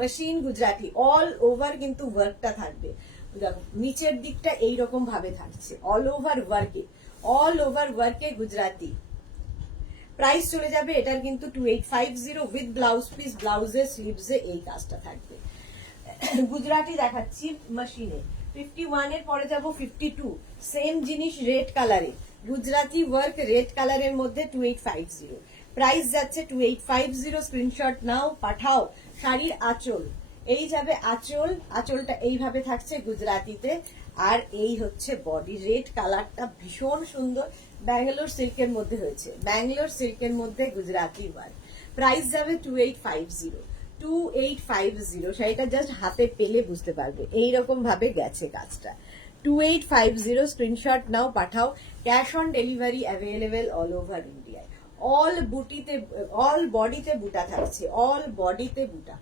মেশিন গুজরাটি, অল ওভার কিন্তু ওয়ার্কটা থাকবে। দেখো নিচের দিকটা এইরকম ভাবে থাকছে, অল ওভার ওয়ার্কে, অল ওভার ওয়ার্কে গুজরাটি। প্রাইস চলে যাবে এটার কিন্তু 2850 উইথ ব্লাউজ পিস, ব্লাউজে স্লিভসে এই কাজটা থাকবে। গুজরাটি দেখাচ্ছি মেশিনে, 51 এর পরে যাব 52, সেম জিনিস রেড কালারে, গুজরাটি ওয়ার্ক রেড কালারের মধ্যে 2850। প্রাইস যাচ্ছে 2850। স্ক্রিনশট নাও, পাঠাও। শাড়ির আঁচল, এই যাবে আঁচল, আঁচলটা এইভাবে থাকছে গুজরাটিতে, আর এই হচ্ছে বডি। রেড কালারটা ভীষণ সুন্দর, ব্যাঙ্গালোর সিল্কের মধ্যে হয়েছে, ব্যাঙ্গালোর সিল্কের মধ্যে গুজরাটি ওয়ার্ক। প্রাইস যাবে 2850, 2850। শাড়িটা জাস্ট হাতে পেলে বুঝতে পারবে এইরকম ভাবে গেছে কাজটা। 2850 স্ক্রিনশট নাও, পাঠাও। Cash on delivery available all over ইন্ডিয়ায়। অল বুটিতে, অল বডিতে বুটা থাকছে, অল বডিতে বুটা।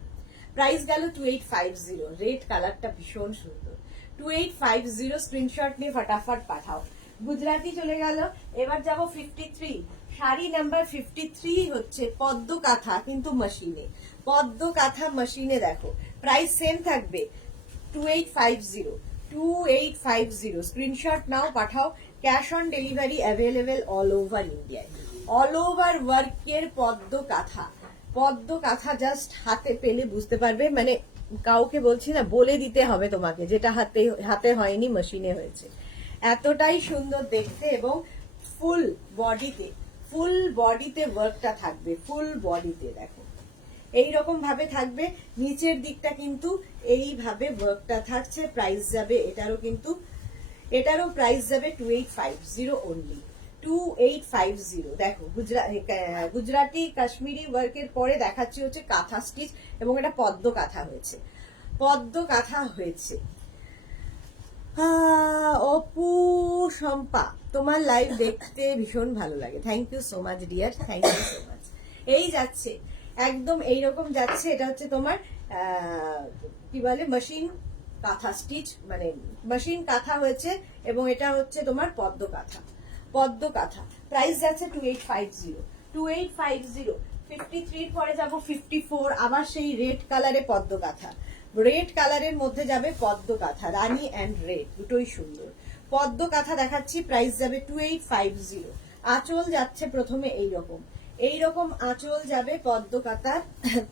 প্রাইস গেল 2850। রেড কালারটা ভীষণ সুন্দর, 2850। স্ক্রিনশট নিয়ে ফটাফট পাঠাও। গুজরাটি চলে গেল, এবার যাব 53। শাড়ি নাম্বার 53 হচ্ছে পদ্ম কাঁথা, কিন্তু মেশিনে, পদ্ম কাঁথা মেশিনে। দেখো প্রাইস সেম থাকবে 2850, 2850। স্ক্রিনশট নাও, পাঠাও। Cash on delivery available all over ইন্ডিয়ায়। অল ওভার ওয়ার্কের পদ্ম কাঁথা, পদ্ম কাঁথা জাস্ট হাতে পেলে বুঝতে পারবে, মানে কাউকে বলছি না, বলে দিতে হবে তোমাকে, যেটা হাতে হাতে হয়নি মেশিনে হয়েছে। এতটাই সুন্দর দেখতে, এবং ফুল বডিতে, ফুল বডিতে ওয়ার্কটা থাকবে, ফুল বডিতে। দেখো এইরকম ভাবে থাকবে, নিচের দিকটা কিন্তু এইভাবে ওয়ার্কটা থাকছে। প্রাইস যাবে এটারও কিন্তু, এটারও প্রাইস যাবে 2850 অনলি, 2850। দেখো গুজরাটি কাশ্মীরি ওয়ার্কের পরে দেখাচ্ছি হচ্ছে কাঁথা স্টিচ, এবং এটা পদ্ম কাঁথা হয়েছে, পদ্ম কাঁথা হয়েছে। অপু শম্পা, তোমার লাইভ দেখতে ভীষণ ভালো লাগে, thank you so much dear, thank you so much. এই যাচ্ছে একদম এইরকম যাচ্ছে, এটা হচ্ছে তোমার কি বলে মেশিন কাঁথা স্টিচ, মানে মেশিন কাঁথা হয়েছে, এবং এটা হচ্ছে তোমার পদ্ম কাঁথা, পদ্ম কাঁথা। প্রাইস যাচ্ছে 2850, 2850। 53 পরে যাব 54, আবার সেই রেড কালারে পদ্ম কাঁথা, রেড কালারের মধ্যে যাবে পদ্ম কাঁথা, রানী অ্যান্ড রেড দুটোই সুন্দর। পদ্ম কাঁথা দেখাচ্ছি, প্রাইস যাবে 2850। আঁচল যাচ্ছে প্রথমে এইরকম, এইরকম আঁচল যাবে পদ্ম কাঁথা,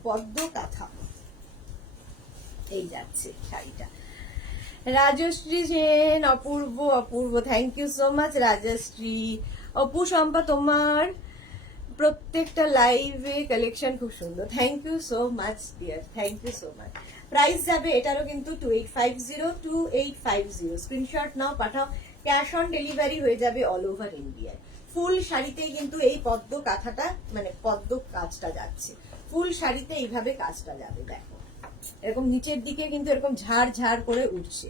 পদ্ম কাঁথা এই যাচ্ছে শাড়িটা। রাজশ্রী সেন, অপূর্ব, অপূর্ব, thank you so much Rajashree. Apu Shampa, তোমার প্রত্যেকটা লাইভে কালেকশন খুব সুন্দর, thank you so much dear, thank you so much. Price যাবে এটারও কিন্তু 2850, 2850। স্ক্রিনশট নাও, পাঠাও। ক্যাশ অন ডেলিভারি হয়ে যাবে অল ওভার ইন্ডিয়ায়। ফুল শাড়িতেই কিন্তু এই পদ্ম কাঁথাটা, মানে পদ্ম কাজটা যাচ্ছে, ফুল শাড়িতে এইভাবে কাজটা যাবে। দেখো এরকম নিচের দিকে কিন্তু এরকম ঝাড় ঝাড় করে উঠছে,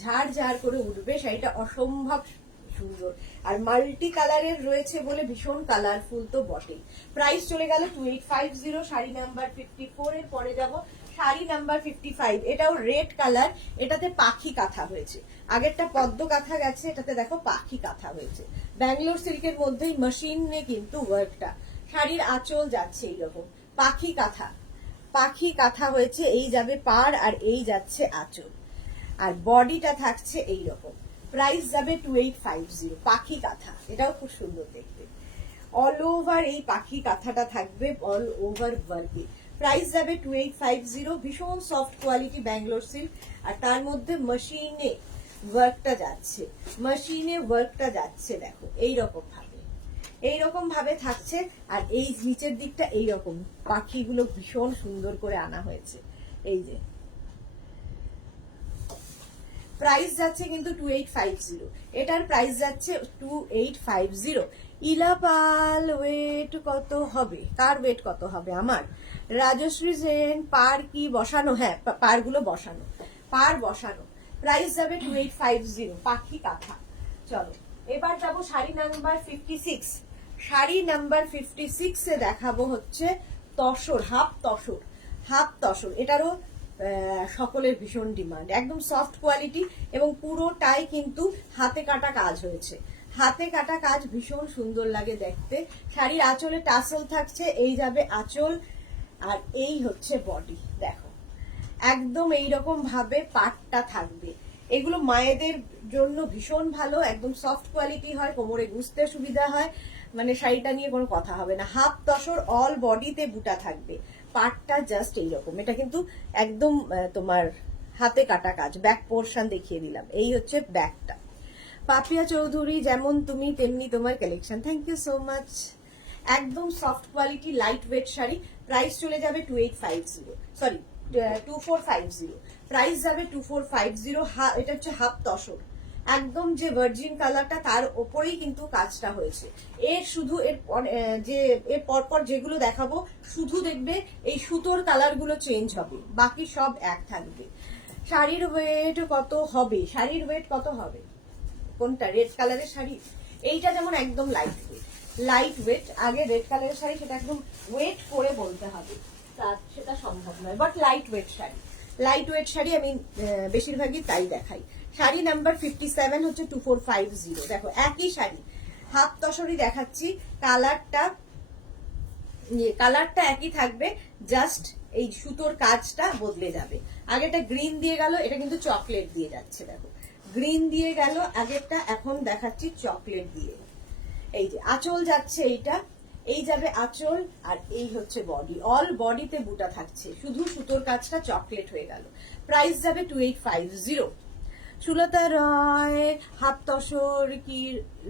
ঝাড় ঝাড় করে উঠবে, শাড়িটা অসম্ভব সুন্দর, আর মাল্টি কালারের রয়েছে বলে ভীষণ কালারফুল তো বটেই। প্রাইস চলে গেল 2850। শাড়ি নাম্বার 54 এর পরে যাব শাড়ি নাম্বার 55, এটাও রেড কালার, এটাতে পাখি কাঁথা হয়েছে, আগেরটা পদ্ম কাঁথা গেছে, এটাতে দেখো পাখি কাঁথা হয়েছে, ব্যাঙ্গালোর সিল্কের মধ্যেই মেশিনে কিন্তু ওয়ার্কটা। শাড়ির আঁচল যাচ্ছে এইরকম পাখি কাঁথা, পাখি কাঁথা হয়েছে, এই যাবে পাড় আর এই যাচ্ছে আঁচল, আর বডিটা থাকছে এইরকম। প্রাইস যাবে 2850, পাখি কাঁথা, এটাও খুব সুন্দর দেখতে। অল ওভার এই পাখি কাঁথাটা থাকবে, অল ওভার ওয়ার্কে। প্রাইস যাবে 2850, ভীষণ সফট কোয়ালিটি ব্যাঙ্গালোর সিল্ক, আর তার মধ্যে মেশিনে ওয়ার্কটা যাচ্ছে, মেশিনে ওয়ার্কটা যাচ্ছে। দেখো এইরকম ভাবে, এইরকম ভাবে থাকছে, আর এই নিচের দিকটা এইরকম পাখিগুলো ভীষণ সুন্দর করে আনা হয়েছে। এই যে প্রাইস যাচ্ছে কিন্তু 2850, এটার প্রাইস যাচ্ছে 2850। ইলাপাল ওয়েট কত হবে, কার ওয়েট কত হবে? আমার রাজশ্রী সেন। পার কি বসানো? হ্যাঁ, পারগুলো বসানো, পার বসানো। প্রাইস যাবে 2850, পাখি কাঁথা। চলো এবার যাবো শাড়ি নাম্বার 56। শাড়ি নাম্বার 56 এ দেখাবো হচ্ছে তসর, হাফ তসর। হাফ তসর, এটারও সকলের ভীষণ ডিমান্ড, একদম সফট কোয়ালিটি এবং পুরোটাই কিন্তু হাতে কাটা কাজ হয়েছে। হাতে কাটা কাজ ভীষণ সুন্দর লাগে দেখতে। শাড়ির আঁচলে টাসেল থাকছে, এই যাবে আঁচল, আর এই হচ্ছে বডি। দেখো একদম এইরকম ভাবে পাটটা থাকবে। এগুলো মায়েদের জন্য ভীষণ ভালো, একদম সফট কোয়ালিটি হয়, কোমরে গুজতে সুবিধা হয়, মানে শাড়িটা নিয়ে কোনো কথা হবে না। হাফ তসর, অল বডিতে বুটা থাকবে, পাটটা জাস্ট এইরকম। এটা কিন্তু একদম তোমার হাতে কাটা কাজ। ব্যাক পোর্শন দেখিয়ে দিলাম, এই হচ্ছে ব্যাকটা। পাপিয়া চৌধুরী, যেমন তুমি তেমনি তোমার collection, thank you so much. একদম soft quality lightweight sari. Price চলে যাবে 2850, সরি 2450। প্রাইস যাবে 2450। এটা হচ্ছে হাফ তসর, একদম যে ভার্জিন কালারটা তার ওপরেই কিন্তু কাজটা হয়েছে। এর শুধু এর পরপর যেগুলো দেখাবো শুধু দেখবে এই সুতোর কালার গুলো চেঞ্জ হবে, বাকি সব এক থাকবে। শাড়ির ওয়েট কত হবে? শাড়ির ওয়েট কত হবে? কোনটা? রেড কালারের শাড়ি? এইটা যেমন একদম লাইট ওয়েট, লাইট ওয়েট। আগে রেড কালারের শাড়ি সেটা একদম ওয়েট করে বলতে হবে, সেটা সম্ভব নয়, but light weight sari. Light weight sari আমি বেশিরভাগই তাই দেখাই। শাড়ি নাম্বার 57 হচ্ছে 2450। দেখো একই শাড়ি, হাফ তসরি দেখাচ্ছি, কালারটা একই থাকবে, জাস্ট এই সুতোর কাজটা বদলে যাবে। আগেটা গ্রিন দিয়ে গেল, এটা কিন্তু চকলেট দিয়ে যাচ্ছে। দেখো গ্রিন দিয়ে গেল আগেরটা, এখন দেখাচ্ছি চকলেট দিয়ে। এই যে আঁচল যাচ্ছে এইটা, এই যাবে আঁচল, আর এই হচ্ছে বডি। অল বডিতে বুটা থাকছে, শুধু সুতোর কাজটা চকলেট হয়ে গেল। প্রাইস যাবে 2850। সুলতা রয়, হাফ তসর কি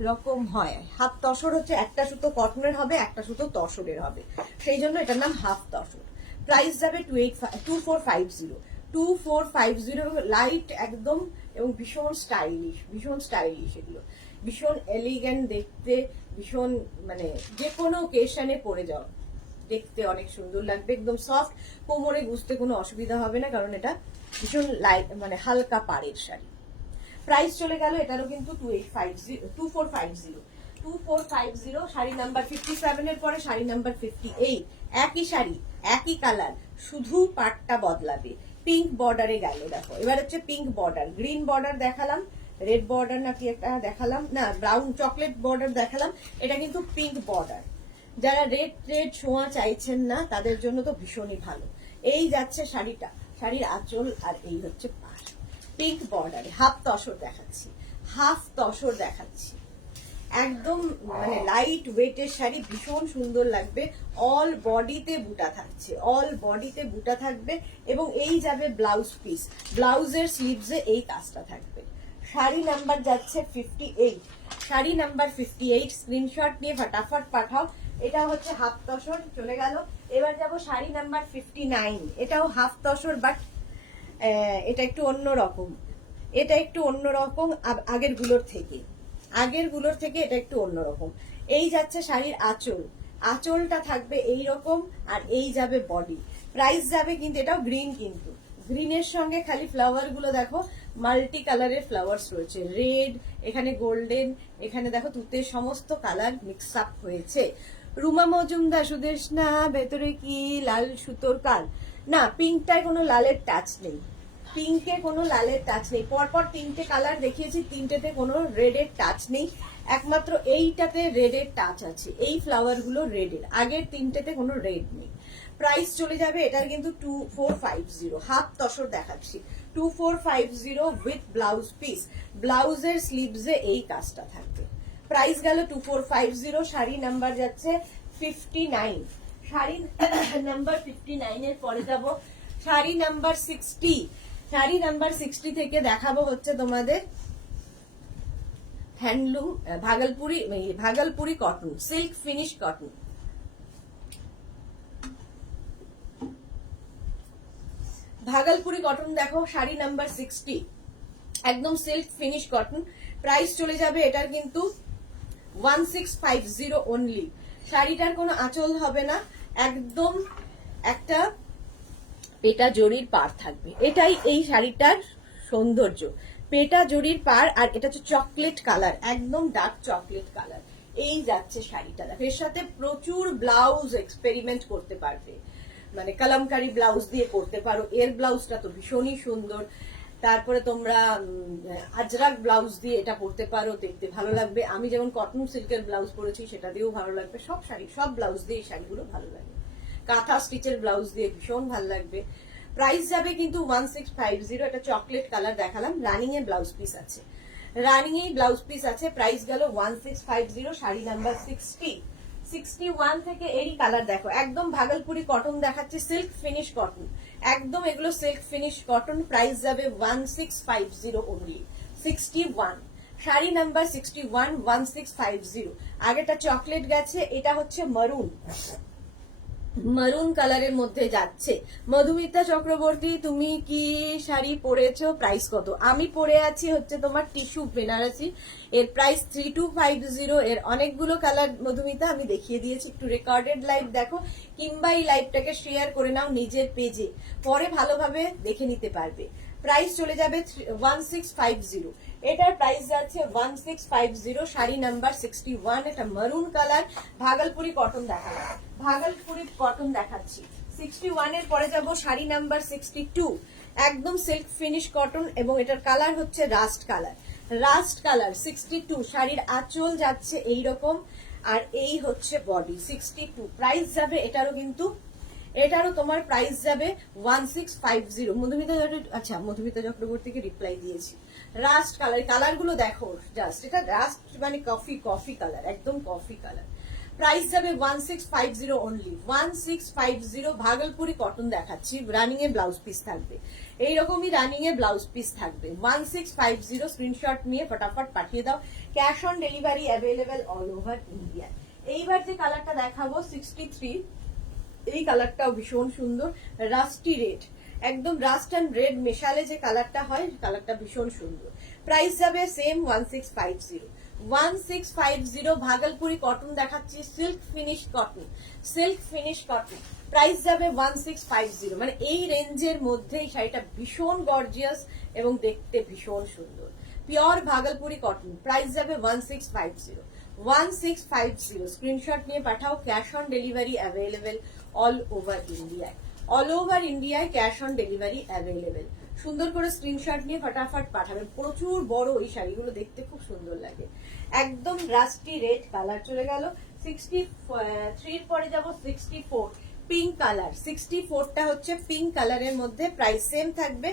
রকম হয়? হাফ তসর হচ্ছে একটা সুতো কটনের হবে, একটা সুতো তসরের হবে, সেই জন্য এটার নাম হাফ তসর। প্রাইস যাবে 2450। 2450, লাইট একদম এবং ভীষণ স্টাইলিশ, ভীষণ স্টাইলিশ। এগুলো ভীষণ এলিগেন্ট দেখতে, ভীষণ মানে যে কোনো ওকেশনে পরে যাও দেখতে অনেক সুন্দর লাগবে। একদম সফট, কোমরে গুজতে কোনো অসুবিধা হবে না, কারণ এটা ভীষণ লাইট মানে হালকা পাড়ের শাড়ি। প্রাইস চলে গেল এটারও কিন্তু 2450। 2450। শাড়ি নাম্বার 57 এর পরে শাড়ি নাম্বার 58, একই শাড়ি একই কালার, শুধু পাটটা বদলাবে। পিঙ্ক বর্ডারে গেল। দেখো এবার হচ্ছে পিঙ্ক বর্ডার, গ্রিন বর্ডার দেখালাম, রেড বর্ডার নাকি একটা দেখালাম, না ব্রাউন চকলেট বর্ডার দেখালাম, এটা কিন্তু পিঙ্ক বর্ডার। যারা রেড ছোঁয়া চাইছেন না তাদের জন্য তো ভীষণই ভালো। এই যাচ্ছে শাড়িটা, শাড়ির আঁচল, আর এই হচ্ছে পাড়। পিঙ্ক বর্ডারে হাফ তসর দেখাচ্ছি, হাফ তসর দেখাচ্ছি, একদম মানে লাইট ওয়েটের শাড়ি, ভীষণ সুন্দর লাগবে। অল বডিতে বুটা থাকছে, অল বডিতে বুটা থাকবে, এবং এই যাবে ব্লাউজ পিস, ব্লাউজের স্লিভসে এই কাজটা থাকবে। শাড়ি নাম্বার যাচ্ছে 58। শাড়ি নাম্বার 58, স্ক্রিনশট নিয়ে ফটাফট পাঠাও। এটা হচ্ছে হাফ তসর, চলে গেল। এবার যাব শাড়ি নাম্বার 59। এটাও হাফ তসর, বাট এটা একটু অন্যরকম, এটা একটু অন্যরকম আগের গুলোর থেকে, এটা একটু অন্যরকম। এই যাচ্ছে শাড়ির আঁচল, আঁচলটা থাকবে এই রকম, আর এই যাবে বডি। প্রাইস যাবে কিন্তু এটাও গ্রিন, কিন্তু গ্রিনের সঙ্গে খালি ফ্লাওয়ার গুলো দেখো মাল্টি কালারের ফ্লাওয়ার্স রয়েছে, রেড, এখানে গোল্ডেন, এখানে দেখো তুতের সমস্ত কালার মিক্স আপ হয়েছে। রুমা মজুমদার, সুদেশনা, ভেতরে কি লাল সুতোর কাল? না, পিঙ্কটায় কোনো লালের টাচ নেই, পিঙ্কে কোনো লালের টাচ নেই। পরপর তিনটে কালার দেখিয়েছি, তিনটেতে কোনো রেডের টাচ নেই, একমাত্র এইটাতে রেডের টাচ আছে। এই ফ্লাওয়ার গুলো রেডের, আগের তিনটেতে কোনো রেড নেই। প্রাইস চলে যাবে এটার কিন্তু 2450। হাফ তসর দেখাচ্ছি, 2450 উইথ ব্লাউজ পিস, ব্লাউজের স্লিভসে এই কাজটা থাকবে। প্রাইস গেল 2450। শাড়ি নাম্বার যাচ্ছে 59। শাড়ি নাম্বার 59 এর পরে যাব শাড়ি নাম্বার 60। শাড়ি নাম্বার 60 থেকে দেখাবো হচ্ছে তোমাদের handloom Bhagalpuri cotton, silk finish cotton. Bhagalpuri cotton দেখো, শাড়ি নাম্বার 60। একদম সিল্ক ফিনিশ কটন। প্রাইস চলে যাবে এটার কিন্তু 1650 অনলি। শাড়িটার কোনো আঁচল হবে না, একদম একটা পেটা জরির পার থাকবে, এটাই এই শাড়িটার সৌন্দর্য। পেটা জরির পার, আর এটা হচ্ছে চকলেট কালার, একদম ডার্ক চকলেট কালার। এই যাচ্ছে শাড়িটা, দেখো এর সাথে প্রচুর ব্লাউজ এক্সপেরিমেন্ট করতে পারবে, মানে কলমকারি ব্লাউজ দিয়ে করতে পারো। এর ব্লাউজটা তো ভীষণই সুন্দর। তারপরে তোমরা আজরাক ব্লাউজ দিয়ে এটা পরতে পারো, দেখতে ভালো লাগবে। আমি যেমন কটন সিল্কের ব্লাউজ পরেছি সেটা দিয়েও ভালো লাগবে। সব শাড়ি, সব ব্লাউজ দিয়ে এই শাড়িগুলো ভালো লাগবে। কাঁথা স্টিচের ব্লাউজ দিয়ে ভীষণ ভালো লাগবে। প্রাইস যাবে কিন্তু 1650। এটা চকলেট কালার দেখালাম, রানিং এ ব্লাউজ পিস আছে, রানিং এ ব্লাউজ পিস আছে। প্রাইস গেল 1650। শাড়ি নাম্বার 61 থেকে এরই কালার দেখো, একদম ভাগলপুরি কটন দেখাচ্ছে, সিল্ক ফিনিশ কটন, একদম এগুলো সিল্ক ফিনিশ কটন। প্রাইস যাবে 1650 অনলি। 61 শাড়ি নাম্বার 61, 1650। আগেটা চকলেট গেছে, এটা হচ্ছে মারুন, মারুন কালারের মধ্যে যাচ্ছে। মধুমিতা চক্রবর্তী, তুমি কি শাড়ি পরেছো? প্রাইস কত? আমি পরে আছি হচ্ছে তোমার টিস্যু বেনারসি, এর প্রাইস 3250। এর অনেকগুলো কালার মধুমিতা আমি দেখিয়ে দিয়েছি, একটু রেকর্ডেড লাইভ দেখো, কিংবা এই লাইভটাকে শেয়ার করে নাও নিজের পেজে, পরে ভালোভাবে দেখে নিতে পারবে। প্রাইস চলে যাবে 1650। এটার প্রাইস যাচ্ছে 1650। শাড়ি নাম্বার 61, এটা মারুন কালার, ভাগলপুরি কটন দেখালাম, ভাগলপুরি কটন দেখাচ্ছি। 61 এর পরে যাব শাড়ি নাম্বার 62, একদম সিল্ক ফিনিশ কটন, এবং এটার কালার হচ্ছে রাস্ট কালার, রাস্ট কালার। 62 শাড়ির আঁচল যাচ্ছে এইরকম, আর এই হচ্ছে বডি। 62 প্রাইস যাবে এটারও কিন্তু, এটারও তোমার প্রাইস যাবে 1650। মধুমিতা, আচ্ছা মধুমিতা চক্রবর্তীকে রিপ্লাই দিয়েছি। রাস্ট কালার, কালার গুলো দেখো জাস্ট, এটা রাস্ট মানে কফি, কফি কালার, একদম কফি কালার। প্রাইস যাবে 1650 অনলি। 1650 ভাগলপুরি কটন দেখাচ্ছি, রানিং এ ব্লাউজ পিস থাকবে, এইরকমই রানিং এ ব্লাউজ পিস থাকবে। 1650 স্ক্রিনশট নিয়ে ফটাফট পাঠিয়ে দাও। Cash on delivery available all over India. এইবার যে কালারটা দেখাবো 63, এই কালারটাও ভীষণ সুন্দর, রাস্টি রেড, একদম রাস্ট অ্যান্ড রেড মেশালে যে কালারটা হয়, কালারটা ভীষণ সুন্দর। প্রাইস যাবে সেম 1650। 1650 ভাগলপুরি কটন দেখাচ্ছি, silk finish cotton, silk finish cotton. Price যাবে 1650। মানে এই রেঞ্জের মধ্যে এই শাড়িটা ভীষণ গর্জিয়াস এবং দেখতে ভীষণ সুন্দর, পিওর ভাগলপুরি কটন। প্রাইস যাবে 1650। 1650 স্ক্রিনশট নিয়ে পাঠাও। Cash on delivery available all over ইন্ডিয়ায়, অল ওভার ইন্ডিয়ায় ক্যাশ অন ডেলিভারি অ্যাভেলেবেল। সুন্দর করে স্ক্রিনশট নিয়ে ফটাফট পাঠাবেন। প্রচুর বড় এই শাড়িগুলো, দেখতে খুব সুন্দর লাগে, একদম রাস্টি রেড কালার। চলে গেল 63 পরে যাব 64, পিঙ্ক কালার। 64টা হচ্ছে পিঙ্ক কালারের মধ্যে, প্রাইস সেম থাকবে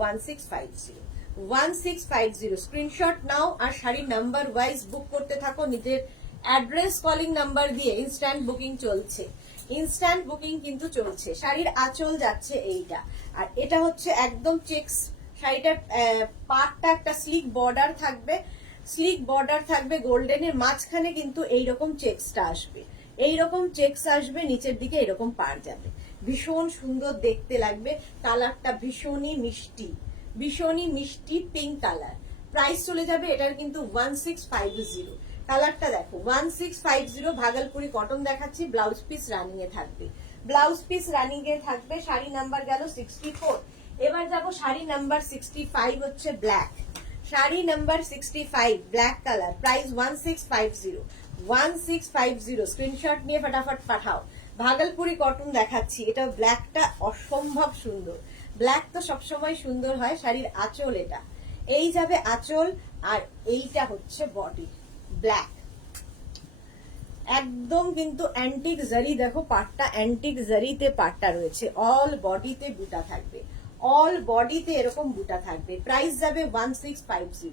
1650। 1650 স্ক্রিনশট নাও, আর শাড়ি নাম্বার ওয়াইজ বুক করতে থাকো নিজের অ্যাড্রেস কলিং নাম্বার দিয়ে। ইনস্ট্যান্ট বুকিং চলছে, ইনস্ট্যান্ট বুকিং কিন্তু চলছে। শাড়ির আঁচল যাচ্ছে এইটা, আর এটা হচ্ছে একদম চেক্স। শাড়িটার পাটটা একটা স্লিক বর্ডার থাকবে, স্লিক বর্ডার থাকবে গোল্ডেনের, মাঝখানে কিন্তু এইরকম চেক্সটা আসবে, এইরকম চেক্স আসবে, নিচের দিকে এরকম পার যাবে, ভীষণ সুন্দর দেখতে লাগবে। কালারটা ভীষণই মিষ্টি, ভীষণই মিষ্টি পিঙ্ক কালার। প্রাইস চলে যাবে এটার কিন্তু 1650। কালারটা দেখো 1650 ভাগলপুরি কটন দেখাচ্ছি, ব্লাউজ পিস রানিং এ থাকবে, ব্লাউজ পিস রানিং এ থাকবে। শাড়ি নাম্বার গেল 64। এবার যাব শাড়ি নাম্বার 65, হচ্ছে black, sari number 65 black colour. Price 1650। 1650 screenshot নিয়ে ফটাফট পাঠাও। ভাগলপুরি কটন দেখাচ্ছি, এটা ব্ল্যাকটা অসম্ভব সুন্দর, ব্ল্যাক তো সবসময় সুন্দর হয়। শাড়ির আঁচল এটা, এই যাবে আঁচল, আর এইটা হচ্ছে বডি, ব্ল্যাক একদম কিন্তু অ্যান্টিক জারি। দেখো পাটটা অ্যান্টিক জারিতে পাটটা রয়েছে, অল বডিতে বুটা থাকবে, অল বডিতে এরকম বুটা থাকবে। প্রাইস যাবে 1650।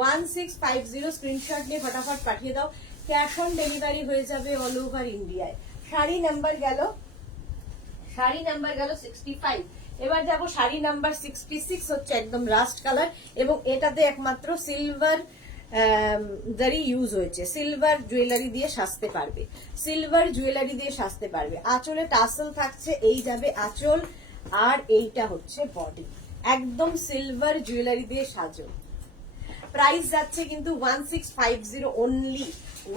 1650 স্ক্রিনশট নিয়ে ফটাফট পাঠিয়ে দাও। ক্যাশ অন ডেলিভারি হয়ে যাবে অল ওভার ইন্ডিয়ায়। শাড়ি নাম্বার গেল, শাড়ি নাম্বার গেল 65। এবার যাব শাড়ি নাম্বার 66, হচ্ছে একদম রাস্ট কালার, এবং এটাতে একমাত্র সিলভার জারি ইউজ হয়েছে। সিলভার জুয়েলারি দিয়ে সাজতে পারবে, সিলভার জুয়েলারি দিয়ে সাজতে পারবে। আঁচলে টাসেল থাকছে, এই যাবে আঁচল, আর এইটা হচ্ছে বডি, একদম সিলভার জুয়েলারি দিয়ে সাজো, প্রাইস যাচ্ছে কিন্তু 1650 অনলি,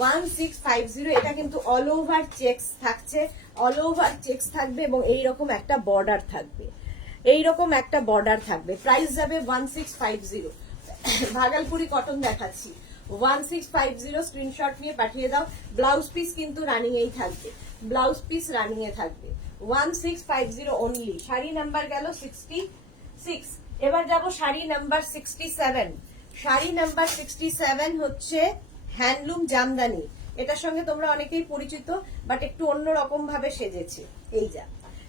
1650। এটা কিন্তু অল ওভার চেকস থাকছে, অল ওভার চেকস থাকবে এবং এইরকম একটা বর্ডার থাকবে, এইরকম একটা বর্ডার থাকবে। প্রাইস যাবে 1650। ভাগলপুরি কটন দেখাচ্ছি, 1650। স্ক্রিনশট নিয়ে পাঠিয়ে দাও। ব্লাউজ পিস কিন্তু রানিং এই থাকবে, ব্লাউজ পিস রানিং এ থাকবে। 1650 অনলি। শাড়ি নাম্বার গেল 66। এবার যাব শাড়ি নাম্বার 67। শাড়ি নাম্বার 67 হচ্ছে হ্যান্ডলুম জামদানি। এটার সঙ্গে তোমরা অনেকেই পরিচিত, বাট একটু অন্যরকম ভাবে সেজেছে। এই যা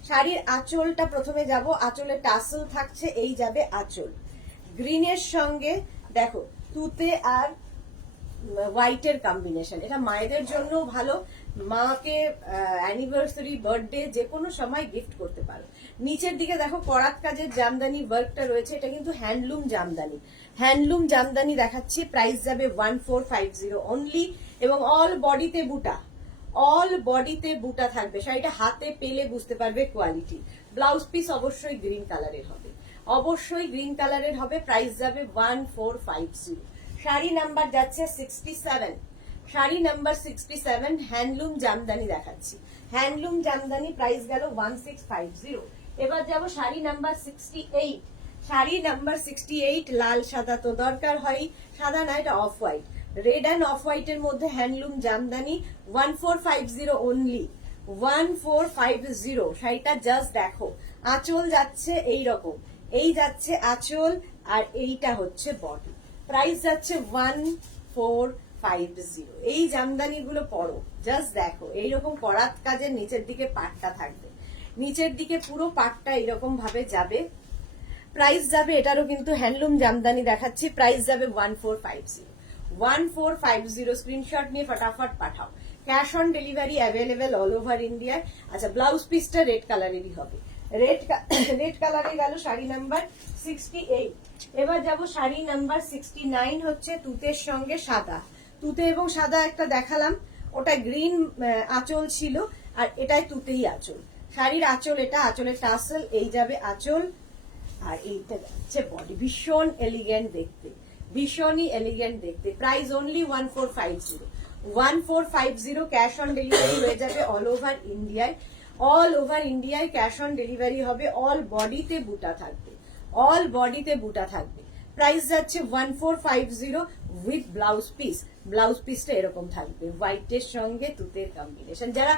শাড়ির আঁচলটা প্রথমে যাব, আঁচলে টাসেল থাকছে, এই যাবে আঁচল। গ্রিনের সঙ্গে দেখো তুতে আর হোয়াইটের কম্বিনেশন। এটা মায়েদের জন্য ভালো, মাকে অ্যানিভার্সারি, বার্থডে যে কোনো সময় গিফট করতে পারো। নিচের দিকে দেখো করাত কাজের জামদানি ওয়ার্কটা রয়েছে, এটা কিন্তু হ্যান্ডলুম জামদানি। হ্যান্ডলুম জামদানি দেখাচ্ছি, প্রাইস যাবে 1450 অনলি। এবং অল বডিতে বুটা, অল বডিতে বুটা থাকবে। শাড়িটা হাতে পেলে বুঝতে পারবে কোয়ালিটি। ব্লাউজ পিস অবশ্যই গ্রিন কালারের হবে, অবশ্যই গ্রিন কালারের হবে। প্রাইস যাবে 1450। শাড়ি নাম্বার যাচ্ছে 67। শাড়ি নাম্বার 67 হ্যান্ডলুম জামদানি দেখাচ্ছি, হ্যান্ডলুম জামদানি। প্রাইস গেল 1650। এবার যাব শাড়ি নাম্বার 68। শাড়ি নাম্বার 68 লাল সাদা তো দরকার হয়, সাদা না এটা off white, red and of হোয়াইটের মধ্যে হ্যান্ডলুম জামদানি। 1450 অনলি, 1450। শাড়িটা জাস্ট দেখো, আঁচল যাচ্ছে এই রকম, এই যাচ্ছে আঁচল আর এইটা হচ্ছে বডি। প্রাইস যাচ্ছে 1450। এই জামদানি গুলো পরো, জাস্ট দেখো এইরকম করাত কাজের নিচের দিকে পাটটা থাকবে, নিচের দিকে পুরো পাটটা এরকম ভাবে যাবে। প্রাইস যাবে, এটারও কিন্তু হ্যান্ডলুম জামদানি দেখাচ্ছি, প্রাইস যাবে 1450। 1450। স্ক্রিনশট নিয়ে ফটাফট পাঠাও। Cash on delivery available all over ইন্ডিয়ায়। আচ্ছা, ব্লাউজ পিসটা রেড কালারেরই হবে, রেড কালারে গেল শাড়ি নাম্বার 68। এবার যাব শাড়ি নাম্বার 69 হচ্ছে তুতের সঙ্গে সাদা। তুতে এবং সাদা একটা দেখালাম, ওটা গ্রিন আঁচল ছিল আর এটাই তুতেই আঁচল। শাড়ির আঁচল এটা, আঁচলের টাসেল, এই যাবে আঁচল আর এইটা যাচ্ছে বডি। ভীষণ এলিগেন্ট দেখতে, ভীষণই এলিগেন্ট দেখতে। Price only 1450। 1450 cash on delivery হয়ে যাবে অল ওভার ইন্ডিয়ায়, অল ওভার ইন্ডিয়ায় ক্যাশ অন ডেলিভারি হবে। অল বডিতে বুটা থাকবে, অল বডিতে বুটা থাকবে। প্রাইস যাচ্ছে 1450 উইথ ব্লাউজ পিস। ব্লাউজ পিসটা এরকম থাকবে, হোয়াইটের সঙ্গে তুতের কম্বিনেশন। যারা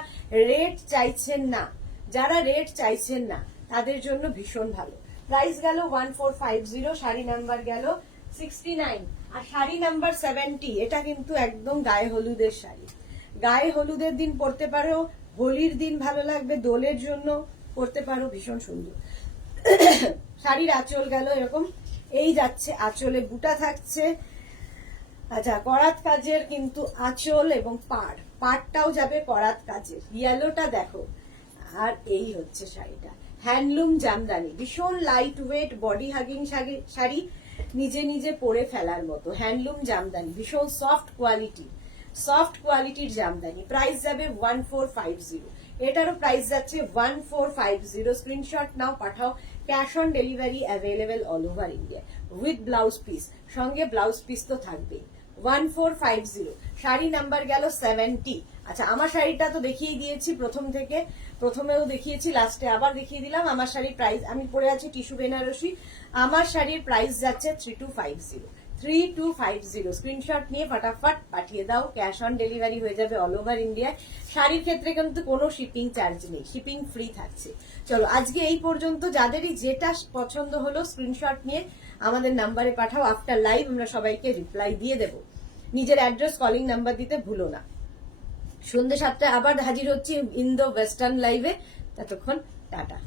রেড চাইছেন না, যারা রেড চাইছেন না তাদের জন্য ভীষণ ভালো। প্রাইস গেল 1450। শাড়ি নাম্বার গেল 69। আর শাড়ি নাম্বার 70, এটা কিন্তু একদম গায়ে হলুদের শাড়ি। গায়ে হলুদের দিন পরতে পারো, হোলির দিন ভালো লাগবে, দোলের জন্য পরতে পারো, ভীষণ সুন্দর। শাড়ির আঁচল গেল এরকম, এই যাচ্ছে আঁচলে বুটা থাকছে। আচ্ছা, করাত কাজের কিন্তু আঁচল এবং পাড়টাও যাবে করাত কাজের। ইয়েলোটা দেখো, আর এই হচ্ছে শাড়িটা হ্যান্ডলুম জামদানি। ভীষণ light weight body hugging sari, নিজে নিজে পরে ফেলার মতো। হ্যান্ডলুম জামদানি, ভীষণ সফট কোয়ালিটি, সফট কোয়ালিটির জামদানি। প্রাইস যাবে 1450। এটারও প্রাইস যাচ্ছে 1450। স্ক্রিনশট নাও, পাঠাও। Cash on delivery available all over India with blouse piece. সঙ্গে ব্লাউজ পিস তো থাকবেই। 1450। শাড়ি নাম্বার গেল 70। আচ্ছা, আমার শাড়িটা তো দেখিয়ে দিয়েছি প্রথম থেকে, প্রথমেও দেখিয়েছি, লাস্টে আবার দেখিয়ে দিলাম। আমার শাড়ির প্রাইস, আমি পরে আছি টিস্যু বেনারসি, আমার শাড়ির প্রাইস যাচ্ছে 3250। 3250। স্ক্রিনশট নিয়ে ফটাফট পাঠিয়ে দাও। ক্যাশ অন ডেলিভারি হয়ে যাবে অল ওভার ইন্ডিয়ায়। শাড়ির ক্ষেত্রে কিন্তু কোনো শিপিং চার্জ নেই, শিপিং ফ্রি থাকছে। চলো আজকে এই পর্যন্ত। যাদেরই যেটা পছন্দ হলো স্ক্রিনশট নিয়ে আমাদের নাম্বারে পাঠাও। আফটার লাইভ আমরা সবাইকে রিপ্লাই দিয়ে দেব। নিজের অ্যাড্রেস, কলিং নাম্বার দিতে ভুলো না। সন্ধ্যে 7টায় আবার হাজির হচ্ছি ইন দ্য ওয়েস্টার্ন লাইভে। ততক্ষণ টাটা।